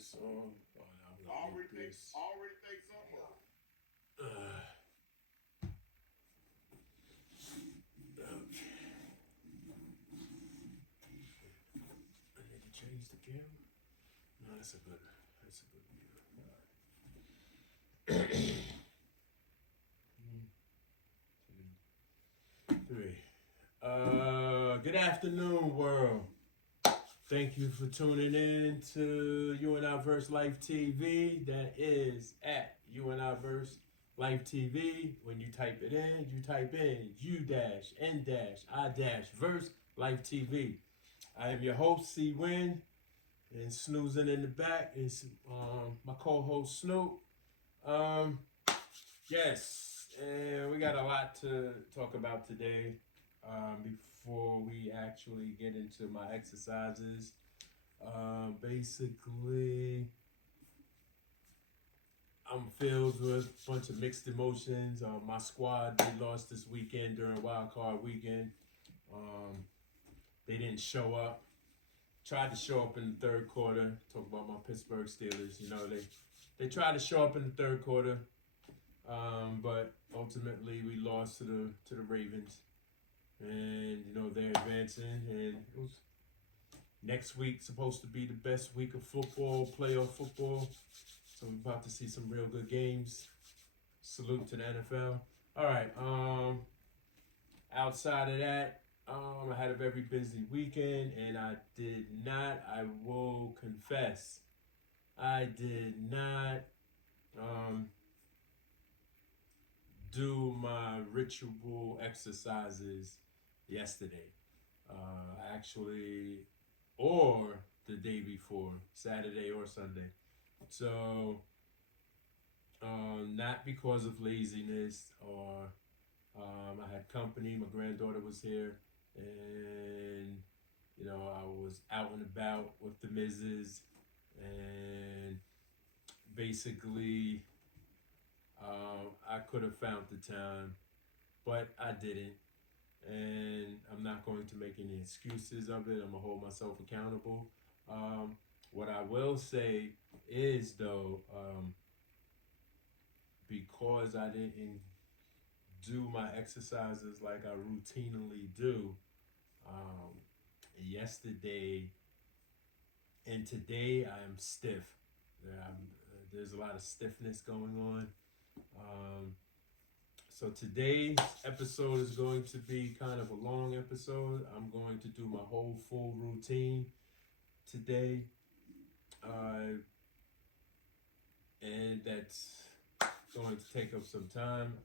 this on. Oh, no, I'm gonna Already make think, this. already think something up. I need to change the camera. No, that's a good view. All right. 2, 3. Good afternoon, world. Thank you for tuning in to U-N-I-VERSELIFETV. That is at U-N-I-VERSELIFETV. When you type it in, you type in U-N-I-Verse I am your host, C-Win, and snoozing in the back is my co-host, Snoop. Yes, and we got a lot to talk about today. Before we actually get into my exercises, basically, I'm filled with a bunch of mixed emotions. My squad, they lost this weekend during wild card weekend. They didn't show up. Tried to show up in the third quarter. Talk about my Pittsburgh Steelers. You know, they tried to show up in the third quarter, but ultimately we lost to the Ravens. And you know they're advancing, and it was next week supposed to be the best week of football, playoff football. So we're about to see some real good games. Salute to the NFL. All right. Outside of that, I had a very busy weekend, and I will confess, I did not do my ritual exercises yesterday. Actually, or the day before, Saturday or Sunday. So, not because of laziness or I had company. My granddaughter was here, and you know I was out and about with the missus, and basically I could have found the time, but I didn't. And I'm not going to make any excuses of it. I'm gonna hold myself accountable. What I will say is though, because I didn't do my exercises like I routinely do, yesterday and today I am stiff. There's a lot of stiffness going on. So today's episode is going to be kind of a long episode. I'm going to do my whole full routine today. And that's going to take up some time.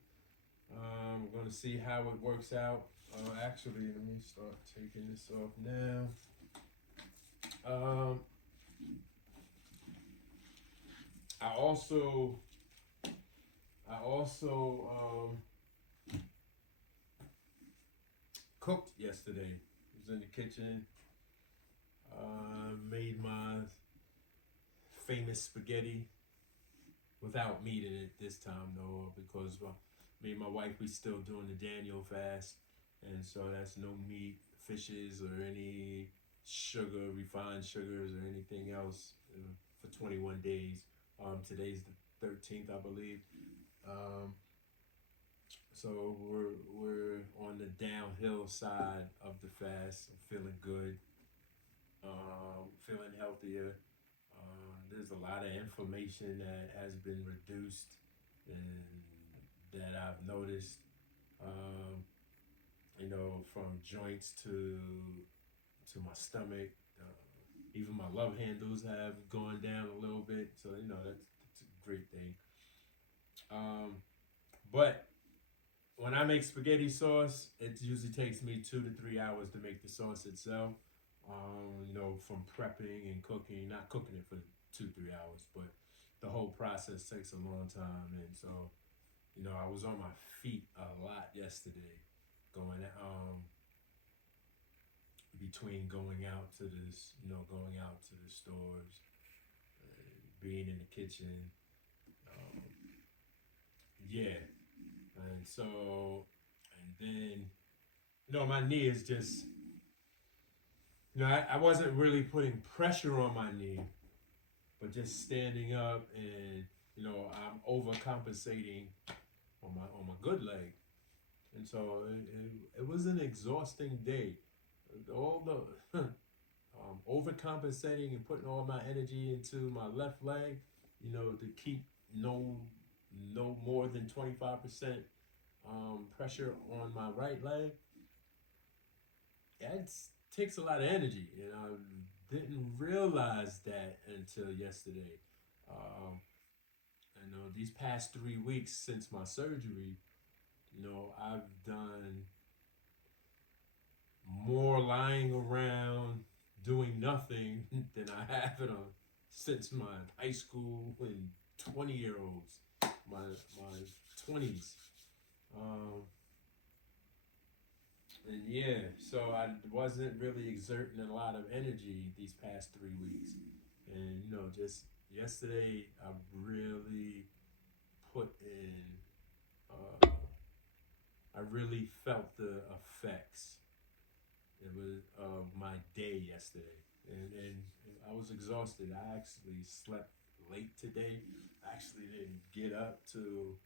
We're going to see how it works out. Actually, let me start taking this off now. I also cooked yesterday. I was in the kitchen. Made my famous spaghetti without meat in it this time though, because me and my wife, we still doing the Daniel fast, and so that's no meat, fishes, or any sugar, refined sugars, or anything else for 21 days. Today's the 13th, I believe. So we're on the downhill side of the fast. I'm feeling good, feeling healthier. There's a lot of inflammation that has been reduced and that I've noticed. You know, from joints to my stomach. Even my love handles have gone down a little bit, so you know that's a great thing. But when I make spaghetti sauce, it usually takes me 2 to 3 hours to make the sauce itself. You know, from prepping and cooking, not cooking it for 2-3 hours, but the whole process takes a long time. And so, you know, I was on my feet a lot yesterday, going between going out to the stores, being in the kitchen, yeah. And so, and then, you know, my knee is just, you know, I wasn't really putting pressure on my knee, but just standing up, and I'm overcompensating on my good leg, and so it was an exhausting day. All the overcompensating and putting all my energy into my left leg, to keep no more than 25% pressure on my right leg. That takes a lot of energy, and I didn't realize that until yesterday. Um, these past 3 weeks since my surgery, I've done more lying around doing nothing than I have since my high school and 20-year-olds, my 20s. Um, and yeah, so I wasn't really exerting a lot of energy these past 3 weeks. And, just yesterday, I really put in, I really felt the effects. It was my day yesterday, and I was exhausted. I actually slept late today. I actually didn't get up to.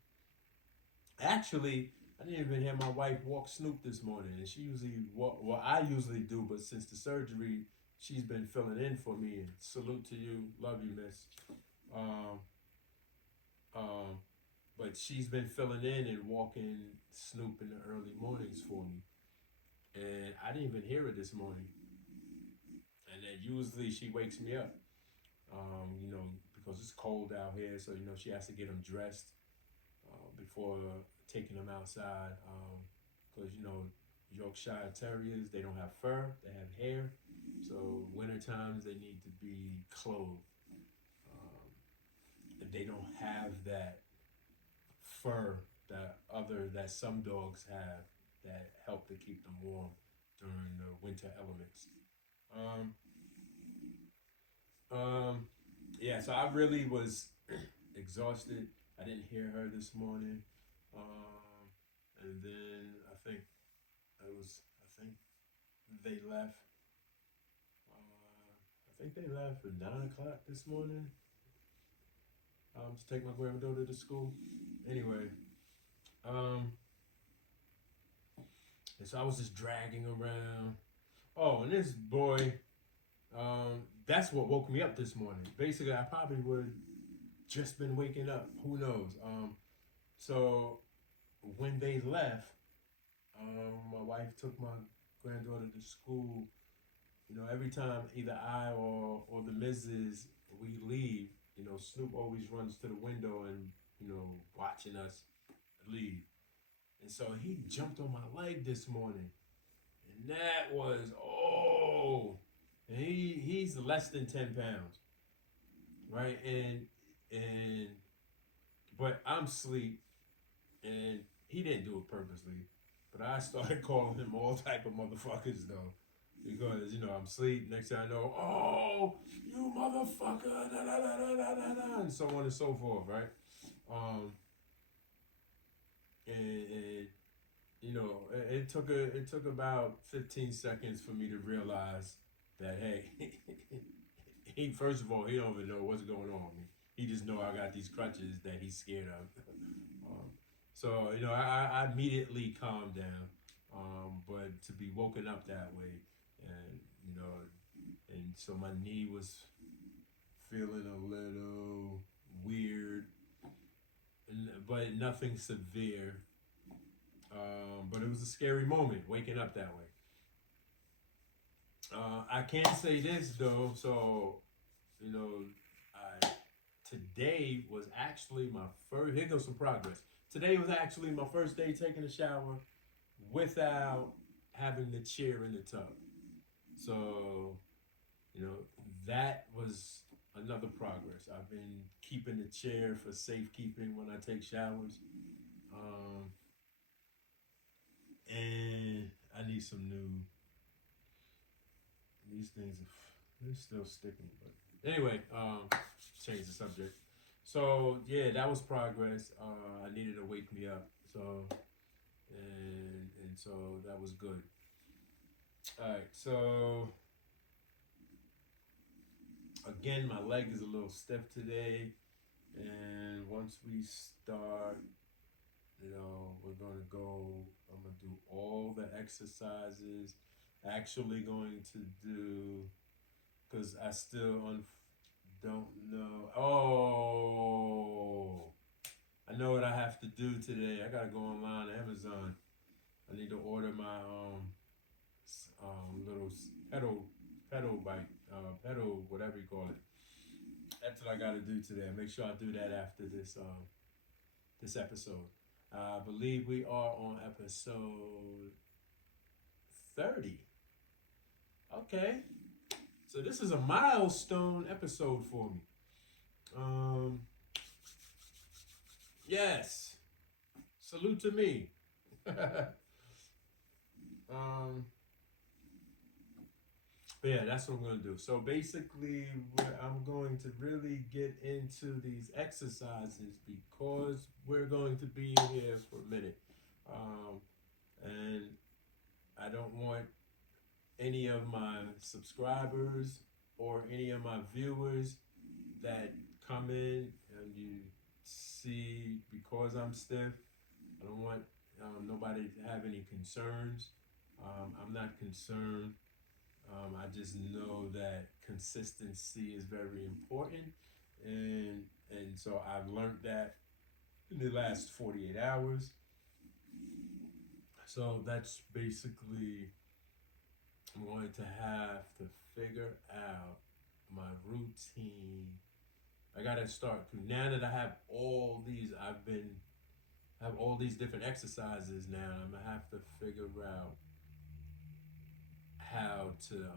Actually, I didn't even hear my wife walk Snoop this morning, and she usually walk. Well, I usually do, but since the surgery, she's been filling in for me. And salute to you, love you, miss. Um, um, but she's been filling in and walking Snoop in the early mornings for me, and I didn't even hear it this morning. And then usually she wakes me up, because it's cold out here, so she has to get them dressed before taking them outside. Because Yorkshire Terriers, they don't have fur, they have hair, so winter times they need to be clothed. And they don't have that fur that some dogs have that help to keep them warm during the winter elements. Um, Um, yeah, so I really was exhausted. I didn't hear her this morning. And then I think they left. I think they left at 9 o'clock this morning. To take my granddaughter to school. Anyway, um, and so I was just dragging around. Oh, and this boy, that's what woke me up this morning. Basically, I probably would just been waking up. Who knows? So when they left, my wife took my granddaughter to school. Every time either I or the missus we leave, Snoop always runs to the window and watching us leave. And so he jumped on my leg this morning, and that was and he's less than 10 pounds, right? And but I'm asleep, and he didn't do it purposely. But I started calling him all type of motherfuckers though, because I'm asleep. Next thing I know, oh, you motherfucker, da, da, da, da, da, da, and so on and so forth, right? Um, and it took about 15 seconds for me to realize that, hey, he, first of all, he don't even know what's going on with me. He just know I got these crutches that he's scared of. So I immediately calmed down. But to be woken up that way, and and so my knee was feeling a little weird, but nothing severe. But it was a scary moment waking up that way. I can say this though, so I today was actually my first. Here goes some progress. Today was actually my first day taking a shower without having the chair in the tub. So that was another progress. I've been keeping the chair for safekeeping when I take showers. Um, and I need some new. These things, they're still sticking. But anyway, change the subject. So yeah, that was progress. I needed to wake me up. So and so that was good. All right. So Again, my leg is a little stiff today, and once we start, we're gonna go. I'm gonna do all the exercises. Actually, going to do because I still don't know. Oh, I know what I have to do today. I gotta go online to Amazon. I need to order my little pedal bike, pedal whatever you call it. That's what I gotta do today. Make sure I do that after this episode. I believe we are on episode 30. Okay, so this is a milestone episode for me. Yes, salute to me. But yeah, that's what I'm going to do. So basically, I'm going to really get into these exercises because we're going to be here for a minute. And I don't want any of my subscribers or any of my viewers that come in and you see because I'm stiff. I don't want nobody to have any concerns. I'm not concerned. I just know that consistency is very important, and so I've learned that in the last 48 hours. So that's basically, I'm going to have to figure out my routine. I gotta start now that I have all these. I have all these different exercises now. I'm gonna have to figure out how to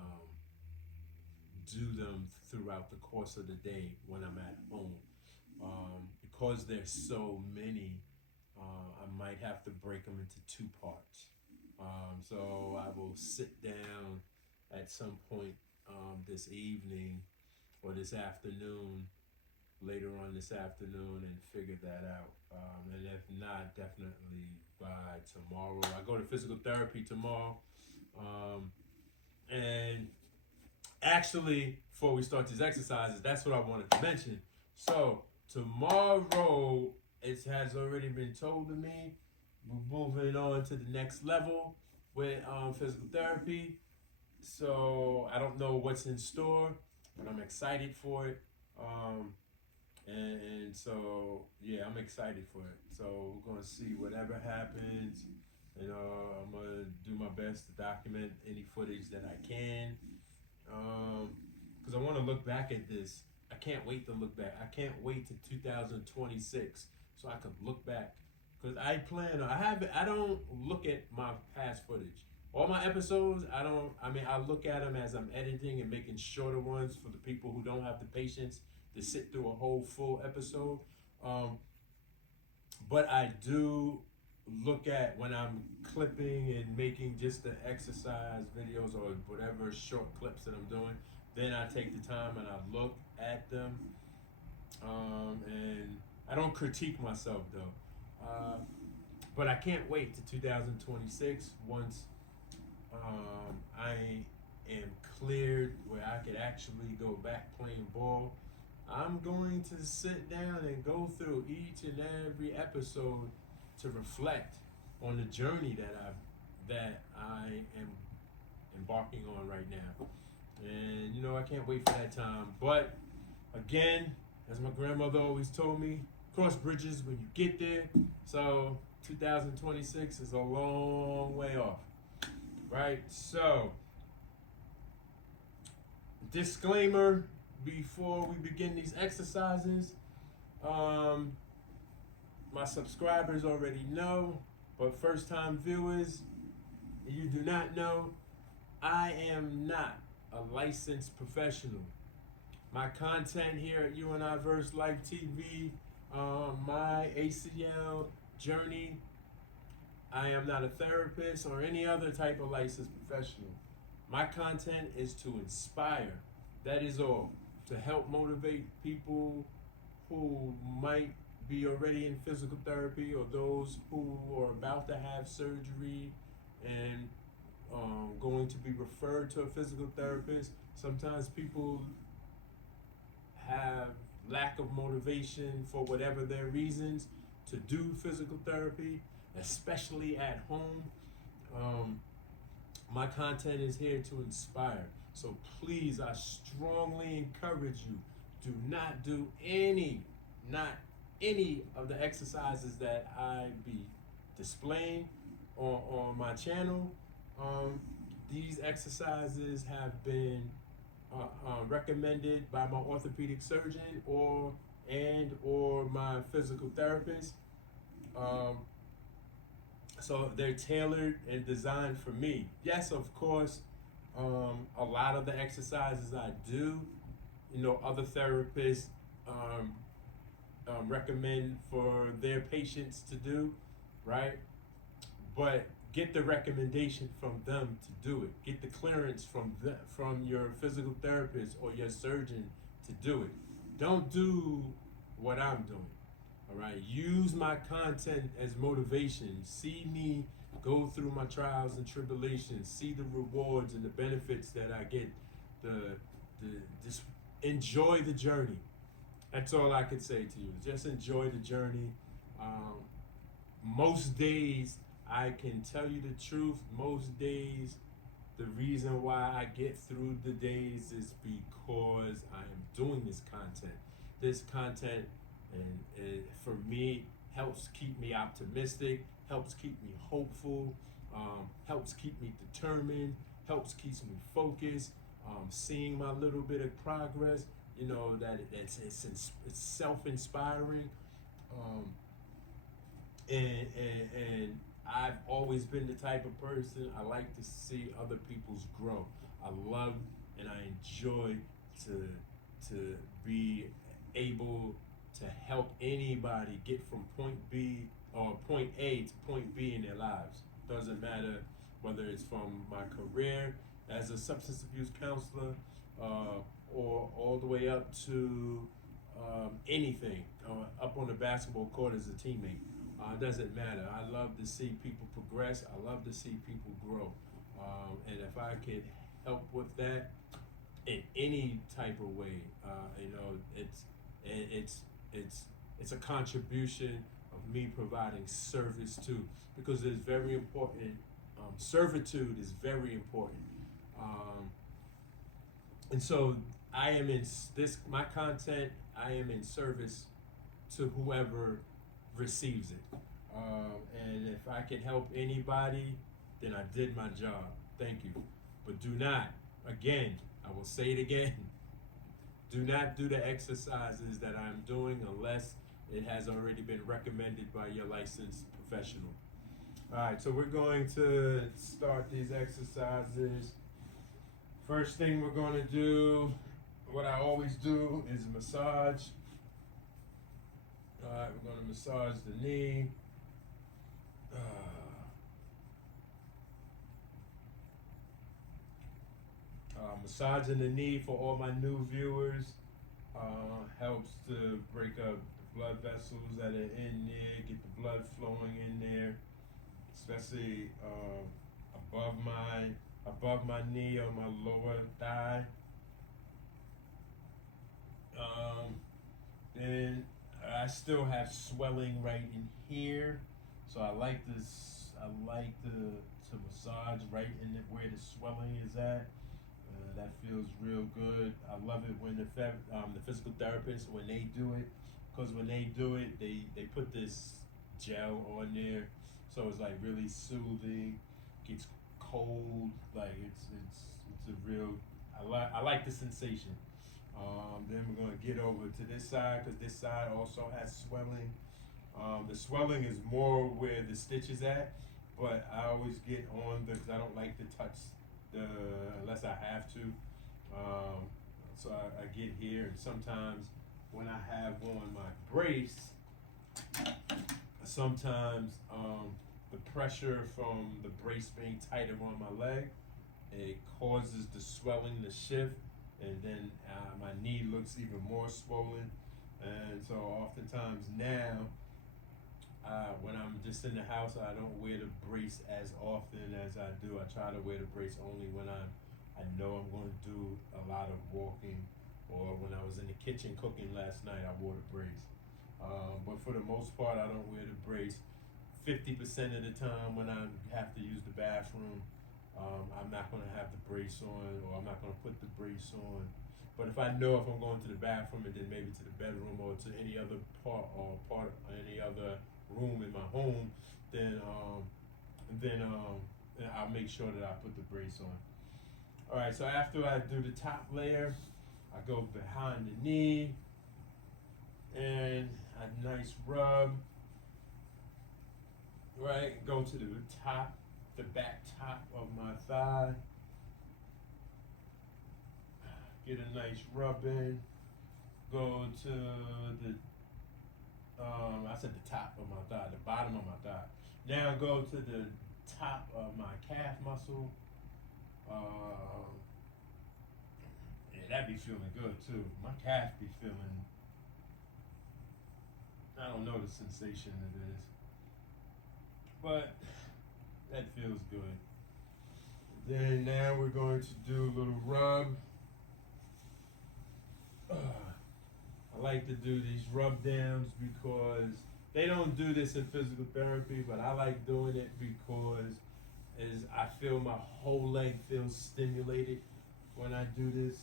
do them throughout the course of the day when I'm at home. Because there's so many, I might have to break them into two parts. So I will sit down at some point this evening or this afternoon, later on this afternoon, and figure that out. And if not, definitely by tomorrow. I go to physical therapy tomorrow. And actually, before we start these exercises, that's what I wanted to mention. So tomorrow, it has already been told to me, we're moving on to the next level with physical therapy. So I don't know what's in store, but I'm excited for it. And so, yeah, I'm excited for it. So we're going to see whatever happens. I'm going to do my best to document any footage that I can. Because I want to look back at this. I can't wait to look back. I can't wait to 2026 so I can look back. Because I don't look at my past footage. All my episodes, I look at them as I'm editing and making shorter ones for the people who don't have the patience to sit through a whole full episode. But I do look at when I'm clipping and making just the exercise videos or whatever short clips that I'm doing. Then I take the time and I look at them. And I don't critique myself though. But I can't wait to 2026 once I am cleared where I could actually go back playing ball. I'm going to sit down and go through each and every episode to reflect on the journey that I am embarking on right now. And I can't wait for that time. But again, as my grandmother always told me, cross bridges when you get there. So 2026 is a long way off, right? So disclaimer before we begin these exercises. My subscribers already know, but first time viewers, you do not know, I am not a licensed professional. My content here at U-N-I-VERSELIFETV, my ACL Journey, I am not a therapist or any other type of licensed professional. My content is to inspire. That is all. To help motivate people who might be already in physical therapy or those who are about to have surgery and going to be referred to a physical therapist. Sometimes people have lack of motivation for whatever their reasons to do physical therapy, especially at home, my content is here to inspire. So please, I strongly encourage you, do not do not any of the exercises that I be displaying on my channel. These exercises have been recommended by my orthopedic surgeon or my physical therapist. So they're tailored and designed for me. Yes, of course, a lot of the exercises I do, other therapists recommend for their patients to do, right? But get the recommendation from them to do it. Get the clearance from your physical therapist or your surgeon to do it. Don't do what I'm doing. All right. Use my content as motivation. See me go through my trials and tribulations. See the rewards and the benefits that I get. Just enjoy the journey. That's all I can say to you. Just enjoy the journey. Most days, I can tell you the truth, most days, the reason why I get through the days is because I am doing this content. This content, and for me, helps keep me optimistic, helps keep me hopeful, helps keep me determined, helps keeps me focused, seeing my little bit of progress, that it's self-inspiring. And I've always been the type of person I like to see other people's grow. I love and I enjoy to be able to help anybody get from point B or point A to point B in their lives. Doesn't matter whether it's from my career as a substance abuse counselor or all the way up to anything, up on the basketball court as a teammate. It doesn't matter. I love to see people progress. I love to see people grow. And if I can help with that in any type of way, it's a contribution of me providing service too, because it's very important. Servitude is very important. And so I am in my content, I am in service to whoever receives it. And if I can help anybody, then I did my job. Thank you. But do not, again, I will say it again, do not do the exercises that I'm doing unless it has already been recommended by your licensed professional. All right, so we're going to start these exercises. First thing we're going to do, what I always do, is massage. All right, we're going to massage the knee. Massaging the knee for all my new viewers helps to break up the blood vessels that are in there, get the blood flowing in there, especially above my knee or my lower thigh. And I still have swelling right in here, so I like to massage right in where the swelling is at. That feels real good. I love it when the physical therapist, when they do it, because when they do it, they put this gel on there, so it's like really soothing. Gets cold, like it's a real. I like the sensation. Then we're gonna get over to this side because this side also has swelling. The swelling is more where the stitch is at, but I always get on because I don't like to touch unless I have to. So I get here, and sometimes when I have on my brace, sometimes the pressure from the brace being tighter on my leg, it causes the swelling to shift, and then my knee looks even more swollen. And so oftentimes now, when I'm just in the house, I don't wear the brace as often as I do. I try to wear the brace only when I know I'm going to do a lot of walking or when I was in the kitchen cooking last night, I wore the brace. But for the most part, I don't wear the brace. 50% of the time when I have to use the bathroom, I'm not going to have the brace on, or I'm not going to put the brace on. But if I know if I'm going to the bathroom and then maybe to the bedroom or to any other part or any other room in my home, then then I'll make sure that I put the brace on. All right, so after I do the top layer, I go behind the knee and a nice rub. Right, go to the back top of my thigh. Get a nice rub in. Go to the, I said the top of my thigh, the bottom of my thigh. Now go to the top of my calf muscle. Yeah, that be feeling good too. My calf be feeling, I don't know the sensation it is, but that feels good. Then now we're going to do a little rub. I like to do these rub downs because they don't do this in physical therapy, but I like doing it because I feel my whole leg feels stimulated when I do this.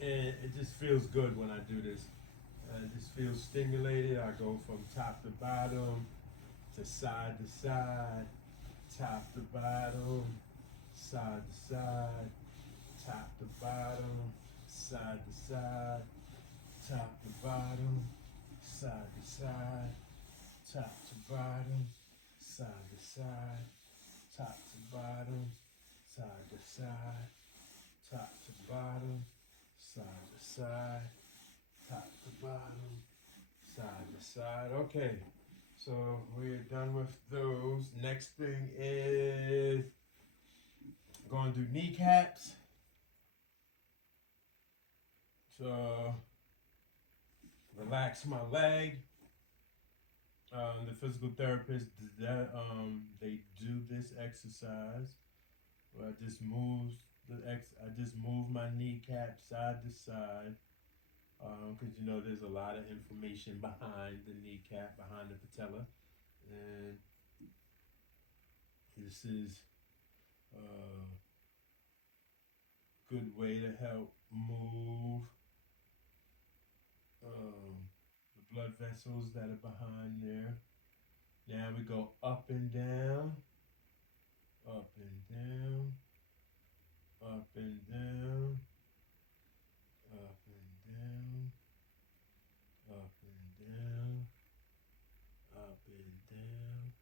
And it just feels good when I do this. It just feels stimulated. I go from top to bottom, to side, top to bottom, side to side, top to bottom, side to side, top to bottom, side to side, top to bottom, side to side, top to bottom, side to side, top to bottom, side to side, top to bottom, side to side. Okay, so we're done with those. Next thing is going to do kneecaps. So relax my leg. The physical therapist that they do this exercise where I just move my kneecap side to side, because you know there's a lot of information behind the kneecap, behind the patella, and this is a good way to help move the blood vessels that are behind there. Now we go up and down, up and down, up and down, up and down, up and down, up and down.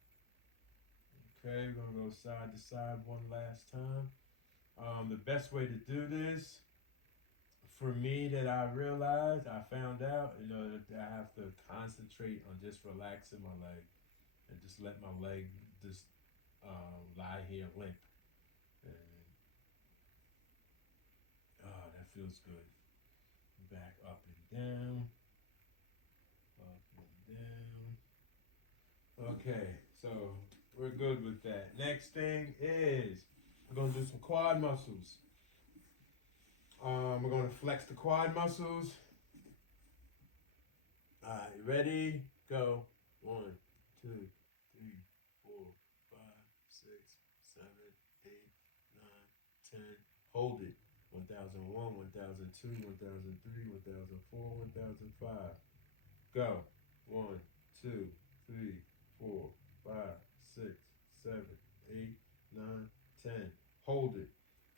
Okay, we're gonna go side to side one last time. The best way to do this, for me, that I realized, I found out, that I have to concentrate on just relaxing my leg and just let my leg just lie here limp. And that feels good. Back up and down, up and down. Okay, so we're good with that. Next thing is we're gonna do some quad muscles. We're gonna flex the quad muscles. All right, ready? Go. 1, 2, 3, 4, 5, 6, 7, 8, 9, 10. Hold it. 1001, 1002, 1003, 1004, 1005. Go. 1, 2, 3, 4, 5, 6, 7, 8, 9, 10. Hold it.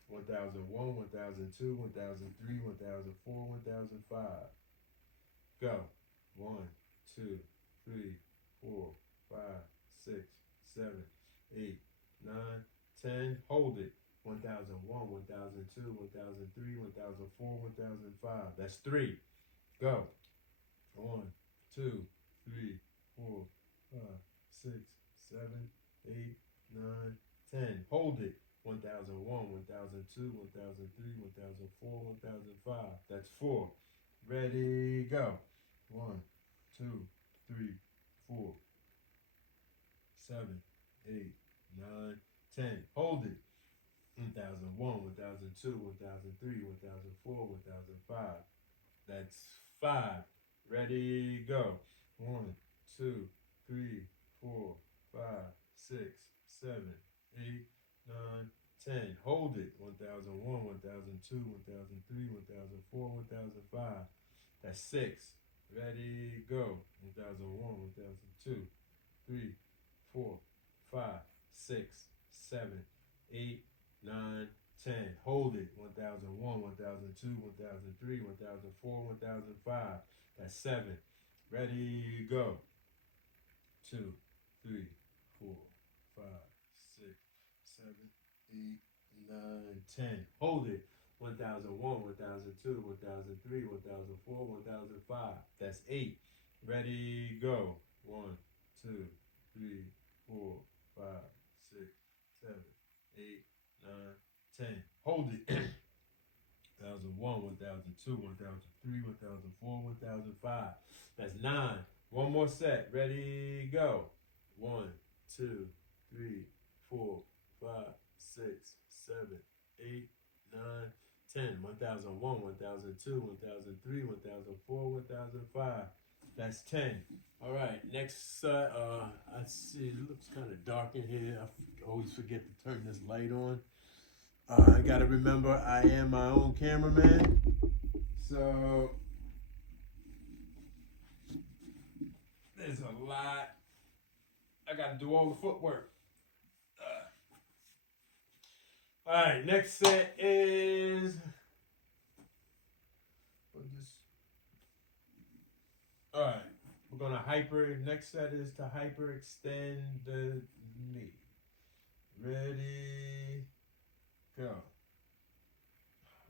1001, 1002, 1003, 1004, 1005. Go. 1, 2, 3, 4, 5, 6, 7, 8, 9, 10. Hold it. 1001, 1002, 1003, 1004, 1005. That's 3. Go. 1, 2, 3, 4, 5, 6, 7, 8, 9, 10. Hold it. 1001, 1002, 1003, 1004, 1005. That's 4. Ready, go. 1, 2, 3, 4, 7, 8, 9, 10. Hold it. 1001, 1002, 1003, 1004, 1005. That's 5. Ready, go. 1, 2, 3, 4, 5, 6, 7, 8, 9, 10. Hold it. 1001, 1002, 1003, 1004, 1005. That's 6. Ready, go. 1001, 1002, 3, 4, 5, 6, 7, 8, 9, 10. Hold it. 1001, 1002, 1003, 1004, 1005. That's 7. Ready, go. 2, 3, 4, 5, 6, 7, 8, 9, 10. Hold it. 1001, 1002, 1003, 1004, 1005. That's 8. Ready, go. 1, 2, 3, 4, 5, 6, 7, 8, 9, 10. Hold it. 1001, 1002, 1003, 1004, 1005. That's 9. One more set. Ready, go. 1, 2, 3, 4, 5, 6, 7, 8, 9, 10. 1001, 1002, 1003, 1004, 1005. That's 10. All right, next set. I see it looks kind of dark in here. I always forget to turn this light on. I gotta remember I am my own cameraman. So there's a lot. I gotta do all the footwork. All right, next set is. All right, we're gonna next set is to hyperextend the knee. Ready, go.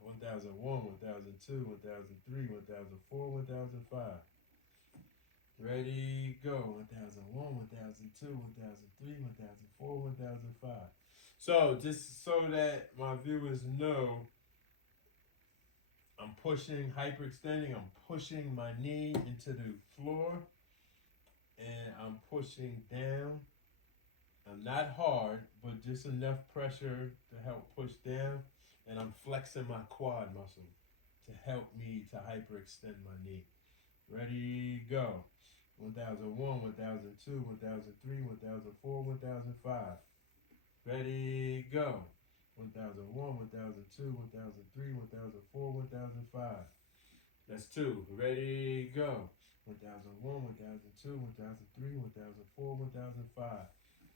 1001, 1002, 1003, 1004, 1005. Ready, go. 1001, 1002, 1003, 1004, 1005. So, just so that my viewers know, I'm hyperextending, I'm pushing my knee into the floor, and I'm pushing down. I'm not hard, but just enough pressure to help push down, and I'm flexing my quad muscle to help me to hyperextend my knee. Ready, go. 1001, 1002, 1003, 1004, 1005. Ready, go. 1001, 1002, 1003, 1004, 1005. That's 2. Ready, go. 1001, 1002, 1003, 1004, 1005.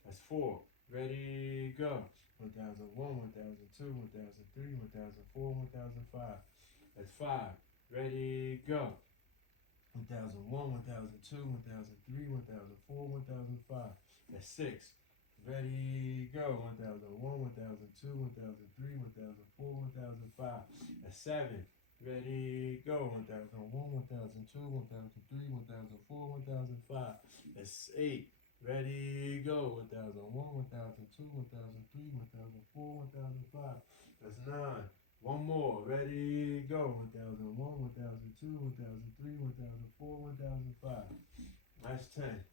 That's 4. Ready, go. 1001, 1002, 1003, 1004, 1005. That's 5. Ready, go. 1001, 1002, 1003, 1004, 1005. That's 6. Ready, go. 1001, 1002, 1003, 1004, 1005. That's 7. Ready, go. 1001, 1002, 1003, 1004, 1005. That's 8. Ready, go. 1001, 1002, 1003, 1004, 1005. That's 9. One more. Ready, go. 1001, 1002, 1003, 1004, 1005. That's 10.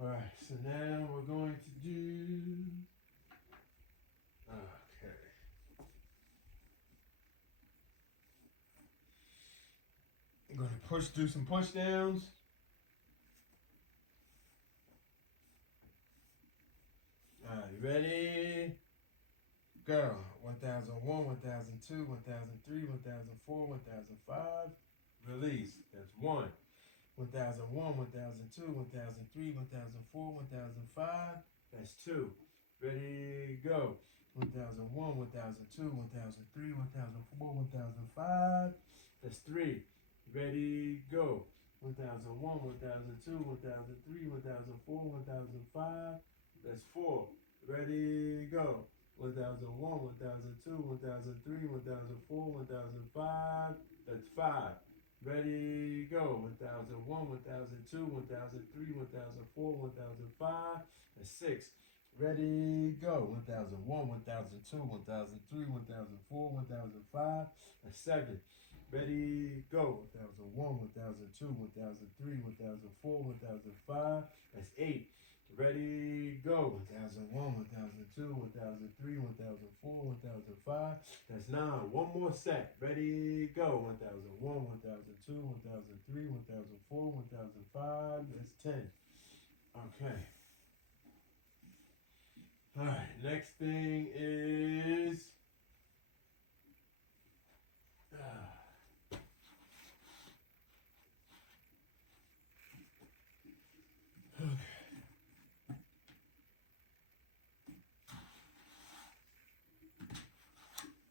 All right, so now we're going to do. Okay. I'm going to do some push downs. All right, ready? Go. 1001, 1002, 1003, 1004, 1005. Release. That's 1. 1001, 1002, 1003, 1004, 1005. That's 2. Ready, go. 1001, 1002, 1003, 1004, 1005. That's 3. Ready, go. 1001, 1002, 1003, 1004, 1005. That's 4. Ready, go. 1001, 1002, 1003, 1004, 1005. That's 5. Ready, go. 1001, 1002, 1003, 1004, 1005. That's 6. Ready, go. 1001, 1002, 1003, 1004, 1005. That's 7. Ready, go. 1001, 1002, 1003, 1004, 1005. That's 8. Ready, go. 1001, 1002, 1003, 1004, 1005. That's 9. One more set. Ready, go. 1001, 1002, 1003, 1004, 1005. That's 10. Okay. All right. Next thing is. Okay.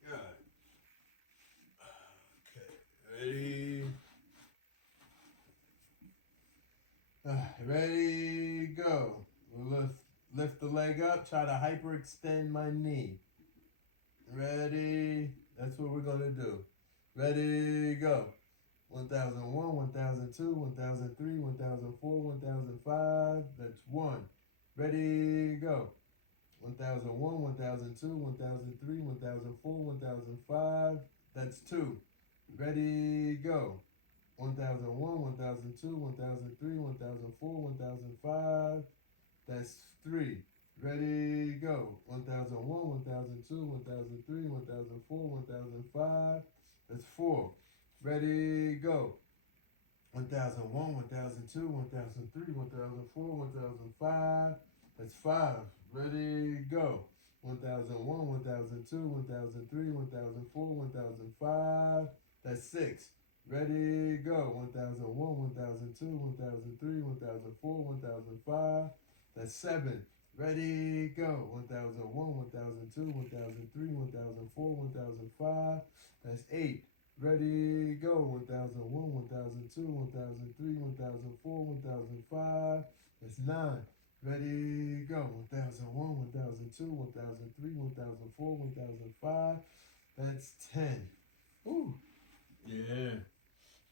Good. Okay. Ready. Ready, go. We'll lift the leg up, try to hyperextend my knee. Ready, that's what we're gonna do. Ready, go. 1001, 1002, 1003, 1004, 1005, that's 1. Ready, go. 1001, 1002, 1003, 1004, 1005, that's 2. Ready, go. 1001, 1002, 1003, 1004, 1005, that's 3. Ready, go. 1001, 1002, 1003, 1004, 1005, that's 4. Ready, go. 1001, 1002, 1003, 1004, 1005, that's 5. Ready, go. 1001, 1002, 1003, 1004, 1005, that's 6. Ready, go. 1001, 1002, 1003, 1004, 1005, that's 7. Ready, go. 1001, 1002, 1003, 1004, 1005, that's 8. Ready, go. 1001, 1002, 1003, 1004, 1005, that's 9. Ready, go. 1001, 1002, 1003, 1004, 1005, that's 10. Woo. Yeah.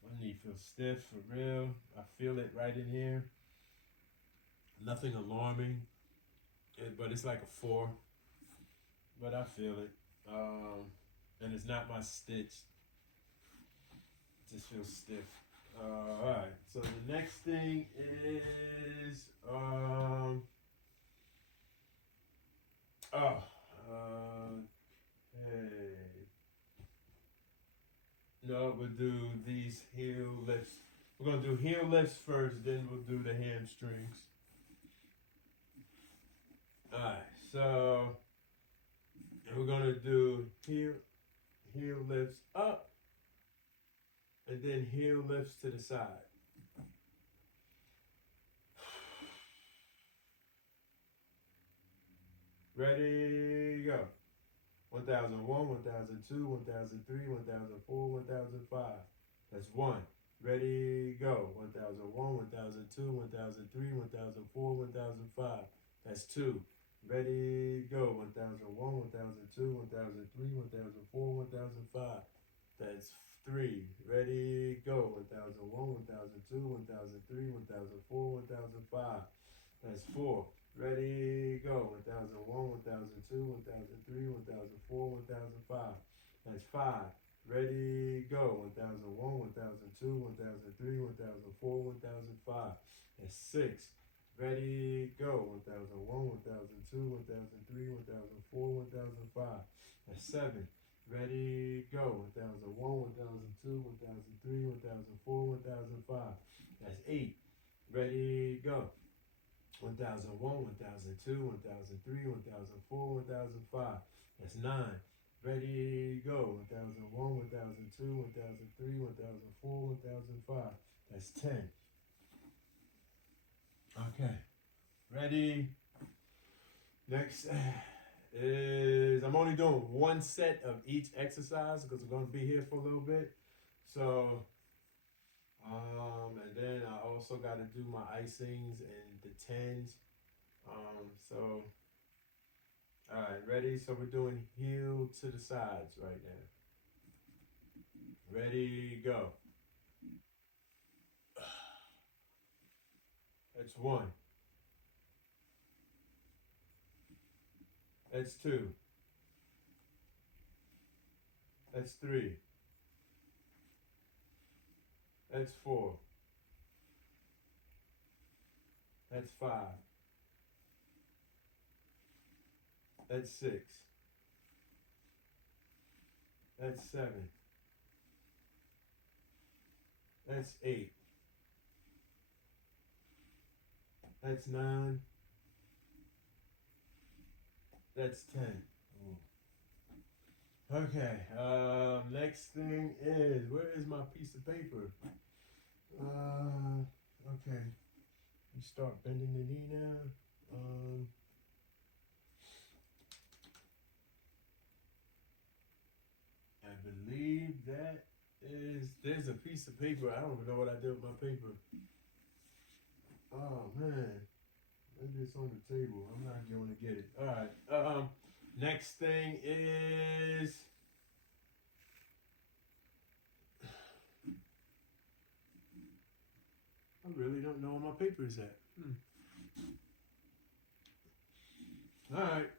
My knee feels stiff for real. I feel it right in here. Nothing alarming, but it's like a 4. But I feel it. And it's not my stitch. It just feels stiff. Alright, so the next thing is hey. No, we'll do these heel lifts. We're gonna do heel lifts first, then we'll do the hamstrings. Alright, so we're gonna do heel lifts up and then heel lifts to the side. Ready, go. 1001, 1002, 1003, 1004, 1005. That's 1. Ready, go. 1001, 1002, 1003, 1004, 1005. That's 2. Ready, go. 1001, 1002, 1003, 1004, 1005. That's 3. Ready, go. 1001, 1002, 1003, 1004, 1005. That's 4. Ready, go. 1001, 1002, 1003, 1004, 1005. That's 5. Ready, go. 1001, 1002, 1003, 1004, 1005. That's 6. Ready, go. 1001, 1002, 1003, 1004, 1005. That's 7. Ready, go. 1001, 1002, 1003, 1004, 1005. That's 8. Ready, go. 1001, 1002, 1003, 1004, 1005. That's 9. Ready, go. 1001, 1002, 1003, 1004, 1005. That's 10. Okay. Ready? Next is, I'm only doing 1 set of each exercise because we're going to be here for a little bit. So, and then I also got to do my icings and the 10s. So, all right, ready? So we're doing heel to the sides right now. Ready, go. That's 1. That's 2. That's 3. That's 4. That's 5. That's 6. That's 7. That's 8. That's 9. That's 10. Okay. Next thing is, where is my piece of paper? Okay. You start bending the knee now. I believe that is, there's a piece of paper. I don't even know what I did with my paper. Oh man. Maybe it's on the table. I'm not going to get it. All right. Next thing is, I really don't know where my paper is at. All right.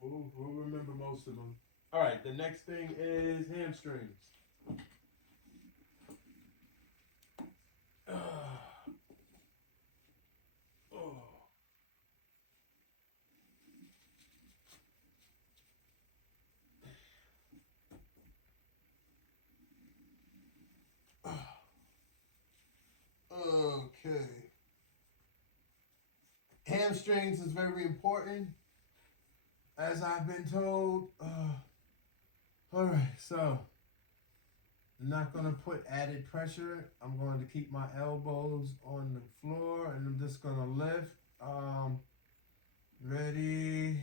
We'll remember most of them. All right. The next thing is hamstrings. Okay. Hamstrings is very important, as I've been told. All right, so I'm not going to put added pressure. I'm going to keep my elbows on the floor, and I'm just going to lift. Ready?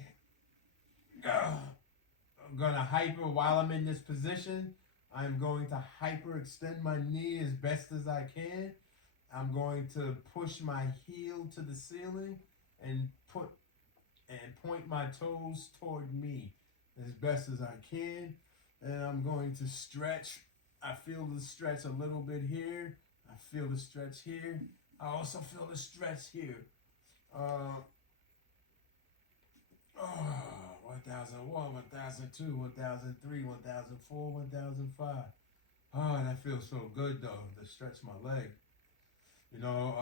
I'm going to hyper while I'm in this position. I'm going to hyper extend my knee as best as I can. I'm going to push my heel to the ceiling and point my toes toward me as best as I can. And I'm going to stretch. I feel the stretch a little bit here. I feel the stretch here. I also feel the stretch here. 1001, 1002, 1003, 1004, 1005. Oh, that feels so good though, to stretch my leg. You know,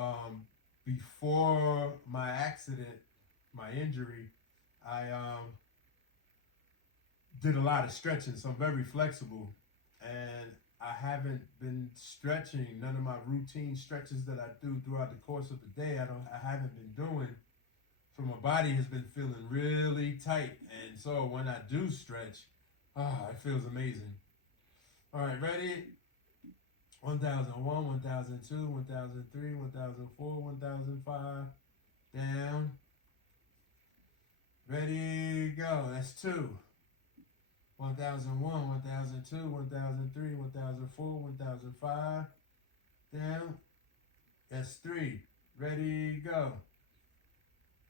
before my accident, my injury, I did a lot of stretching, so I'm very flexible. And I haven't been stretching none of my routine stretches that I do throughout the course of the day. I haven't been doing. So my body has been feeling really tight. And so when I do stretch, it feels amazing. All right, ready? 1001, 1002, 1003, 1004, 1005. Down. Ready, go. That's 2. 1001, 1002, 1003, 1004, 1005. Down. That's 3. Ready, go.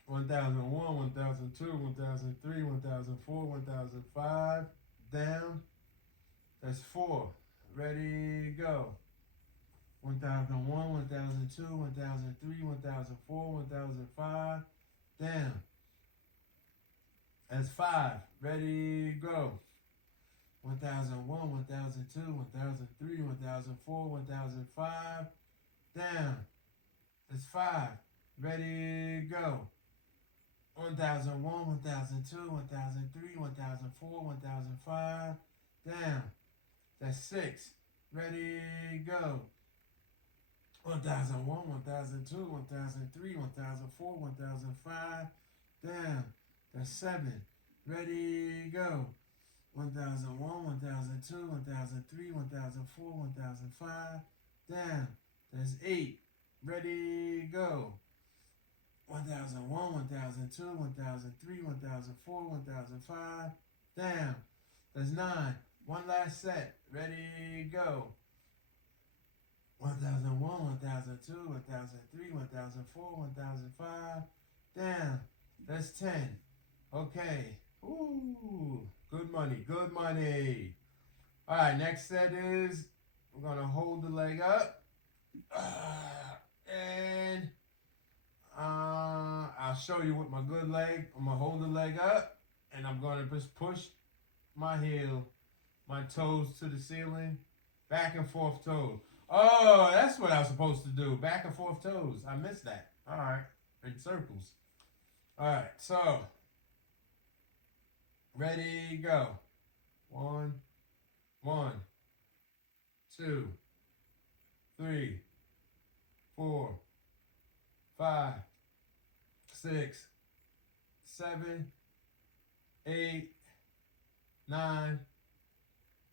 1001, 1002, 1003, 1004, 1005. Down. That's 4. Ready, go. 1001, 1002, 1003, 1004, 1005. Down. That's 5. Ready, go. 1001, 1002, 1003, 1004, 1005. Down. That's 5. Ready, go. 1001, 1002, 1003, 1004, 1005. Down. That's 6. Ready, go. 1001, 1002, 1003, 1004, 1005. Down. That's 7. Ready, go. 1001, 1002, 1003, 1004, 1005. Down. That's 8. Ready, go. 1001, 1002, 1003, 1004, 1005. Down. That's 9. One last set. Ready, go. 1001, 1002, 1003, 1004, 1005. Down. That's 10. Okay. Ooh. Good money. Good money. All right. Next set is we're going to hold the leg up. And I'll show you with my good leg. I'm going to hold the leg up. And I'm going to just push my heel, my toes to the ceiling. Back and forth toes. Oh, that's what I was supposed to do. Back and forth toes. I missed that. All right. In circles. All right. So Ready, go. 1, 1, 2, 3, 4, 5, 6, 7, 8, 9,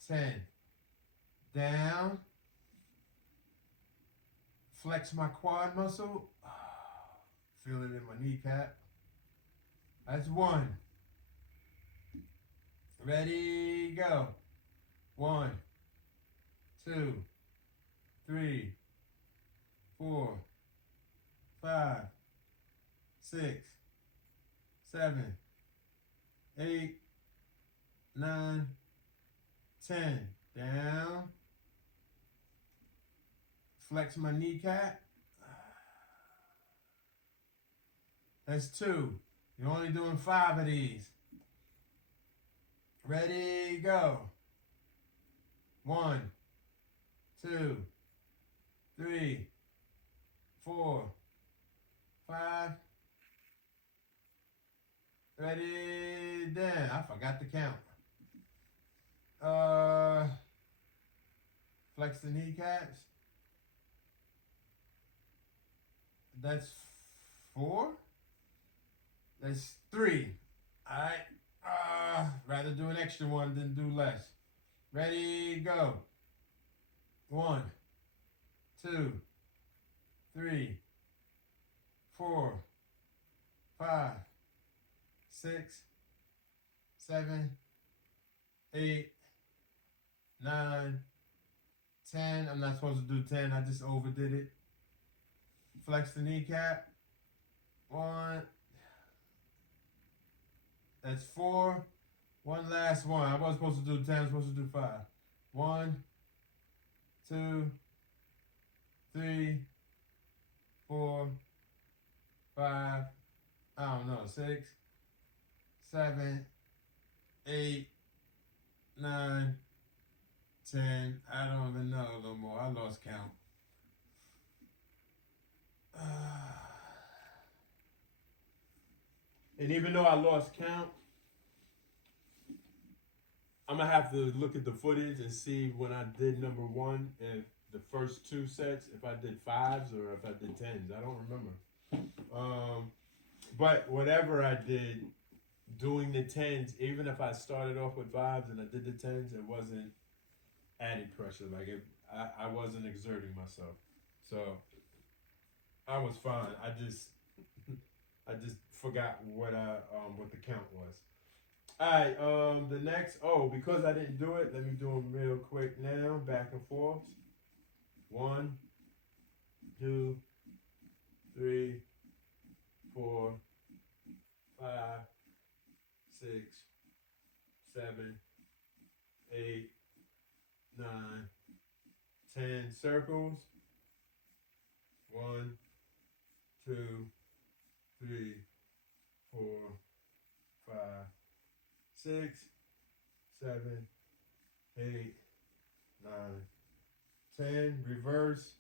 10. Down. Flex my quad muscle. Feel it in my kneecap. That's 1. Ready, go. 1, 2, 3, 4, 5, 6, 7, 8, 9, 10. Down. Flex my kneecap. That's 2. You're only doing 5 of these. Ready, go. 1, 2, 3, 4, 5. Ready, then. I forgot to count. Flex the kneecaps. That's 4. That's 3. All right. Rather do an extra one than do less. Ready, go. 1, 2, 3, 4, 5, 6, 7, 8, 9, 10. I'm not supposed to do 10. I just overdid it. Flex the kneecap. 1. That's 4. One last one. I wasn't supposed to do 10. I was supposed to do 5. 1, 2, 3, 4, 5. I don't know. 6, 7, 8, 9, 10. I don't even know no more. I lost count. And even though I lost count, I'm going to have to look at the footage and see when I did number 1, if the first 2 sets, if I did 5s or if I did 10s. I don't remember. But whatever I did, doing the 10s, even if I started off with 5s and I did the 10s, it wasn't added pressure. Like I wasn't exerting myself. So I was fine. I just forgot what the count was. All right, the next, because I didn't do it, let me do them real quick now, back and forth. 1, 2, 3, 4, 5, 6, 7, 8, 9, 10 circles. 1, 2, 3, 4, 5, 6, 7, 8, 9, 10. Reverse.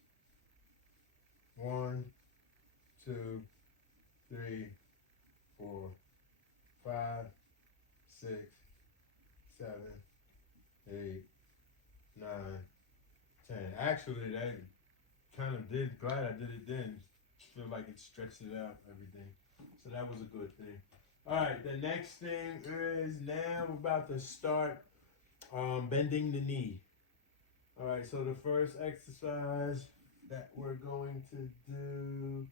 1, 2, 3, 4, 5, 6, 7, 8, 9, 10. Actually, that kind of glad I did it then. Feel like it stretched it out, everything. So that was a good thing. All right, the next thing is now we're about to start bending the knee. All right, so the first exercise that we're going to do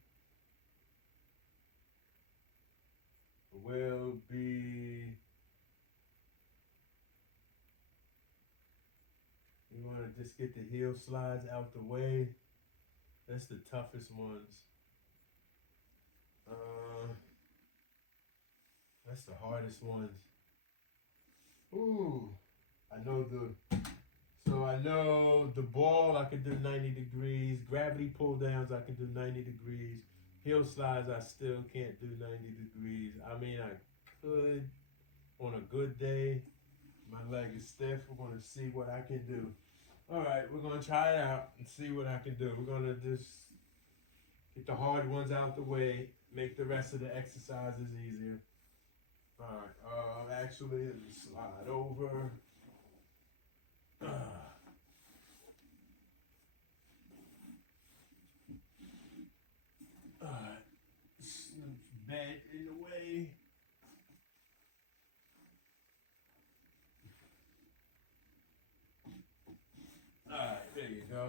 will be, you want to just get the heel slides out the way. That's the toughest ones. That's the hardest ones. Ooh, I know the ball I can do 90 degrees. Gravity pull downs I can do 90 degrees. Heel slides I still can't do 90 degrees. I mean, I could on a good day. My leg is stiff. We're going to see what I can do. All right, we're going to try it out and see what I can do. We're going to just get the hard ones out the way, make the rest of the exercises easier. Alright, actually, let me slide over. Alright, bed in the way. Alright, there you go.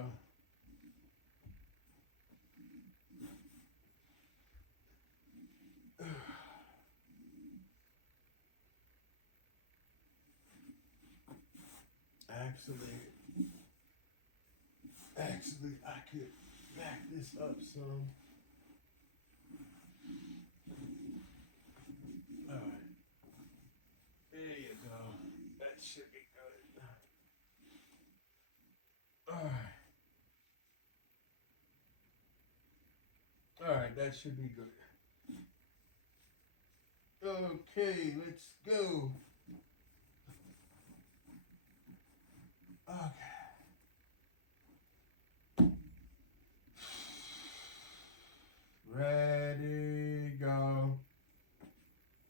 Actually, I could back this up some. Alright, there you go. That should be good. Alright, that should be good. Okay, let's go. Okay. Ready, go.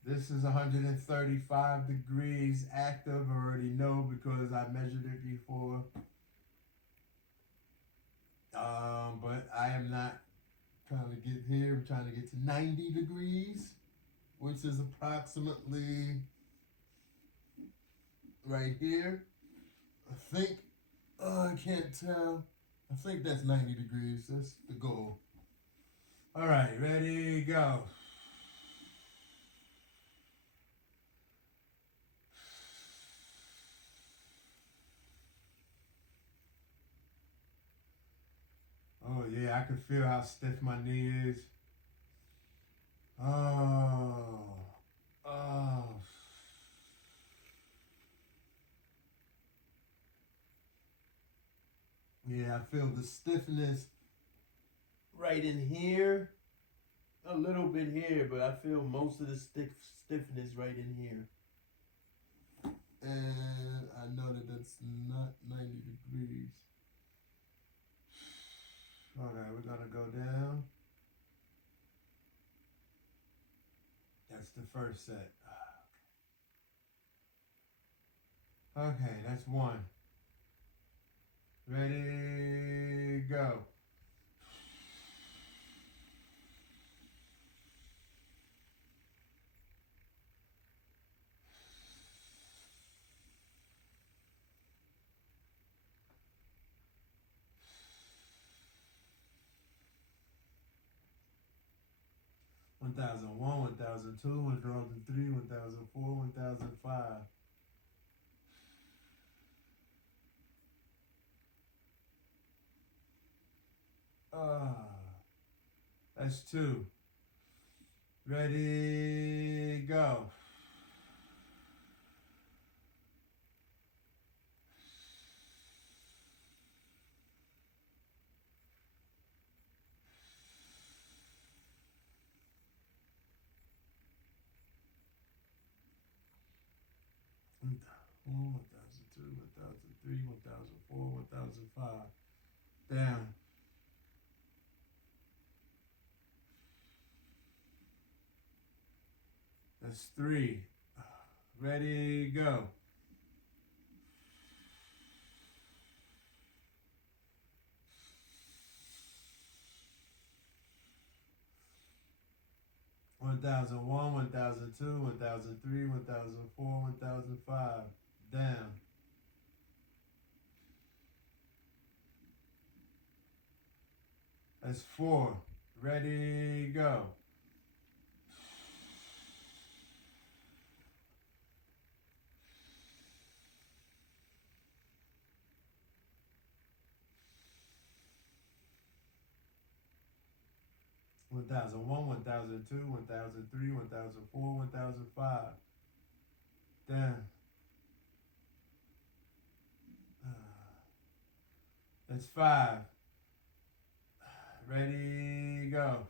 This is 135 degrees active. I already know because I measured it before. But I am not trying to get here. I'm trying to get to 90 degrees, which is approximately right here. I think, I can't tell. I think that's 90 degrees. That's the goal. All right, ready, go. Oh yeah, I can feel how stiff my knee is. Oh. Yeah, I feel the stiffness right in here. A little bit here, but I feel most of the stiffness right in here. And I know that that's not 90 degrees. Alright, we're gonna go down. That's the first set. Okay, that's one. Ready, go. One thousand one, 1002, 1003, 1004, 1005. That's two. Ready, go. One, 1002, 1003, 1004, 1005. Down. That's three. Ready, go. One thousand one, 1002, 1003, 1004, 1005. Down. That's four. Ready, go. One thousand one, 1002, 1003, 1004, 1005. Down. That's five. Ready, go.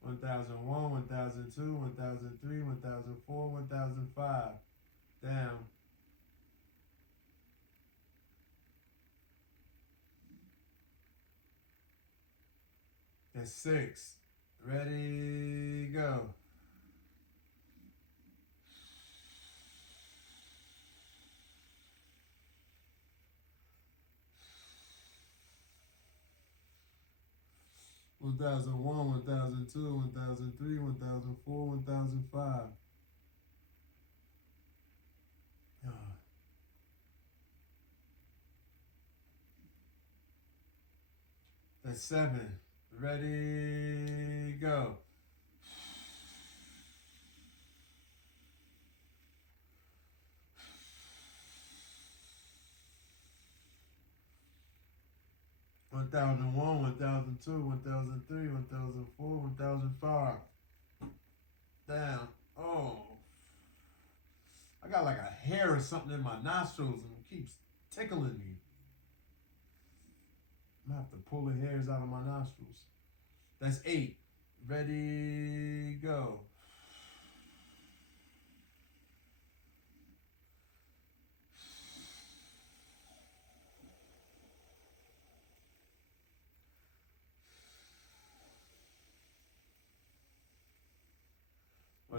One thousand one, 1002, 1003, 1004, 1005. Down. That's 6. Ready, go. 1001, 1002, 1003, 1004, 1005. That's 7. Ready, go. 1001, 1002, 1003, 1004, 1005. Down. Oh. I got like a hair or something in my nostrils and it keeps tickling me. I'm gonna have to pull the hairs out of my nostrils. That's 8. Ready, go.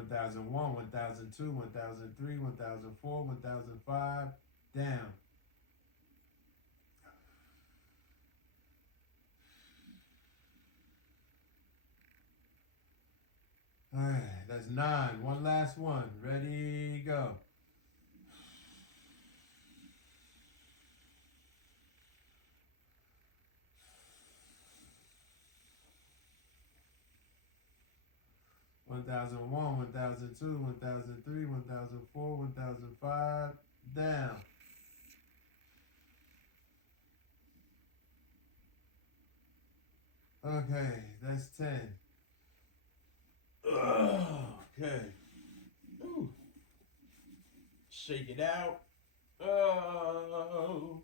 1001, 1002, 1003, 1004, 1005. Down. All right, that's 9. One last one. Ready, go. 1001, 1002, 1003, 1004, 1005. Down. Okay, that's 10. Okay. Ooh. Shake it out. Oh.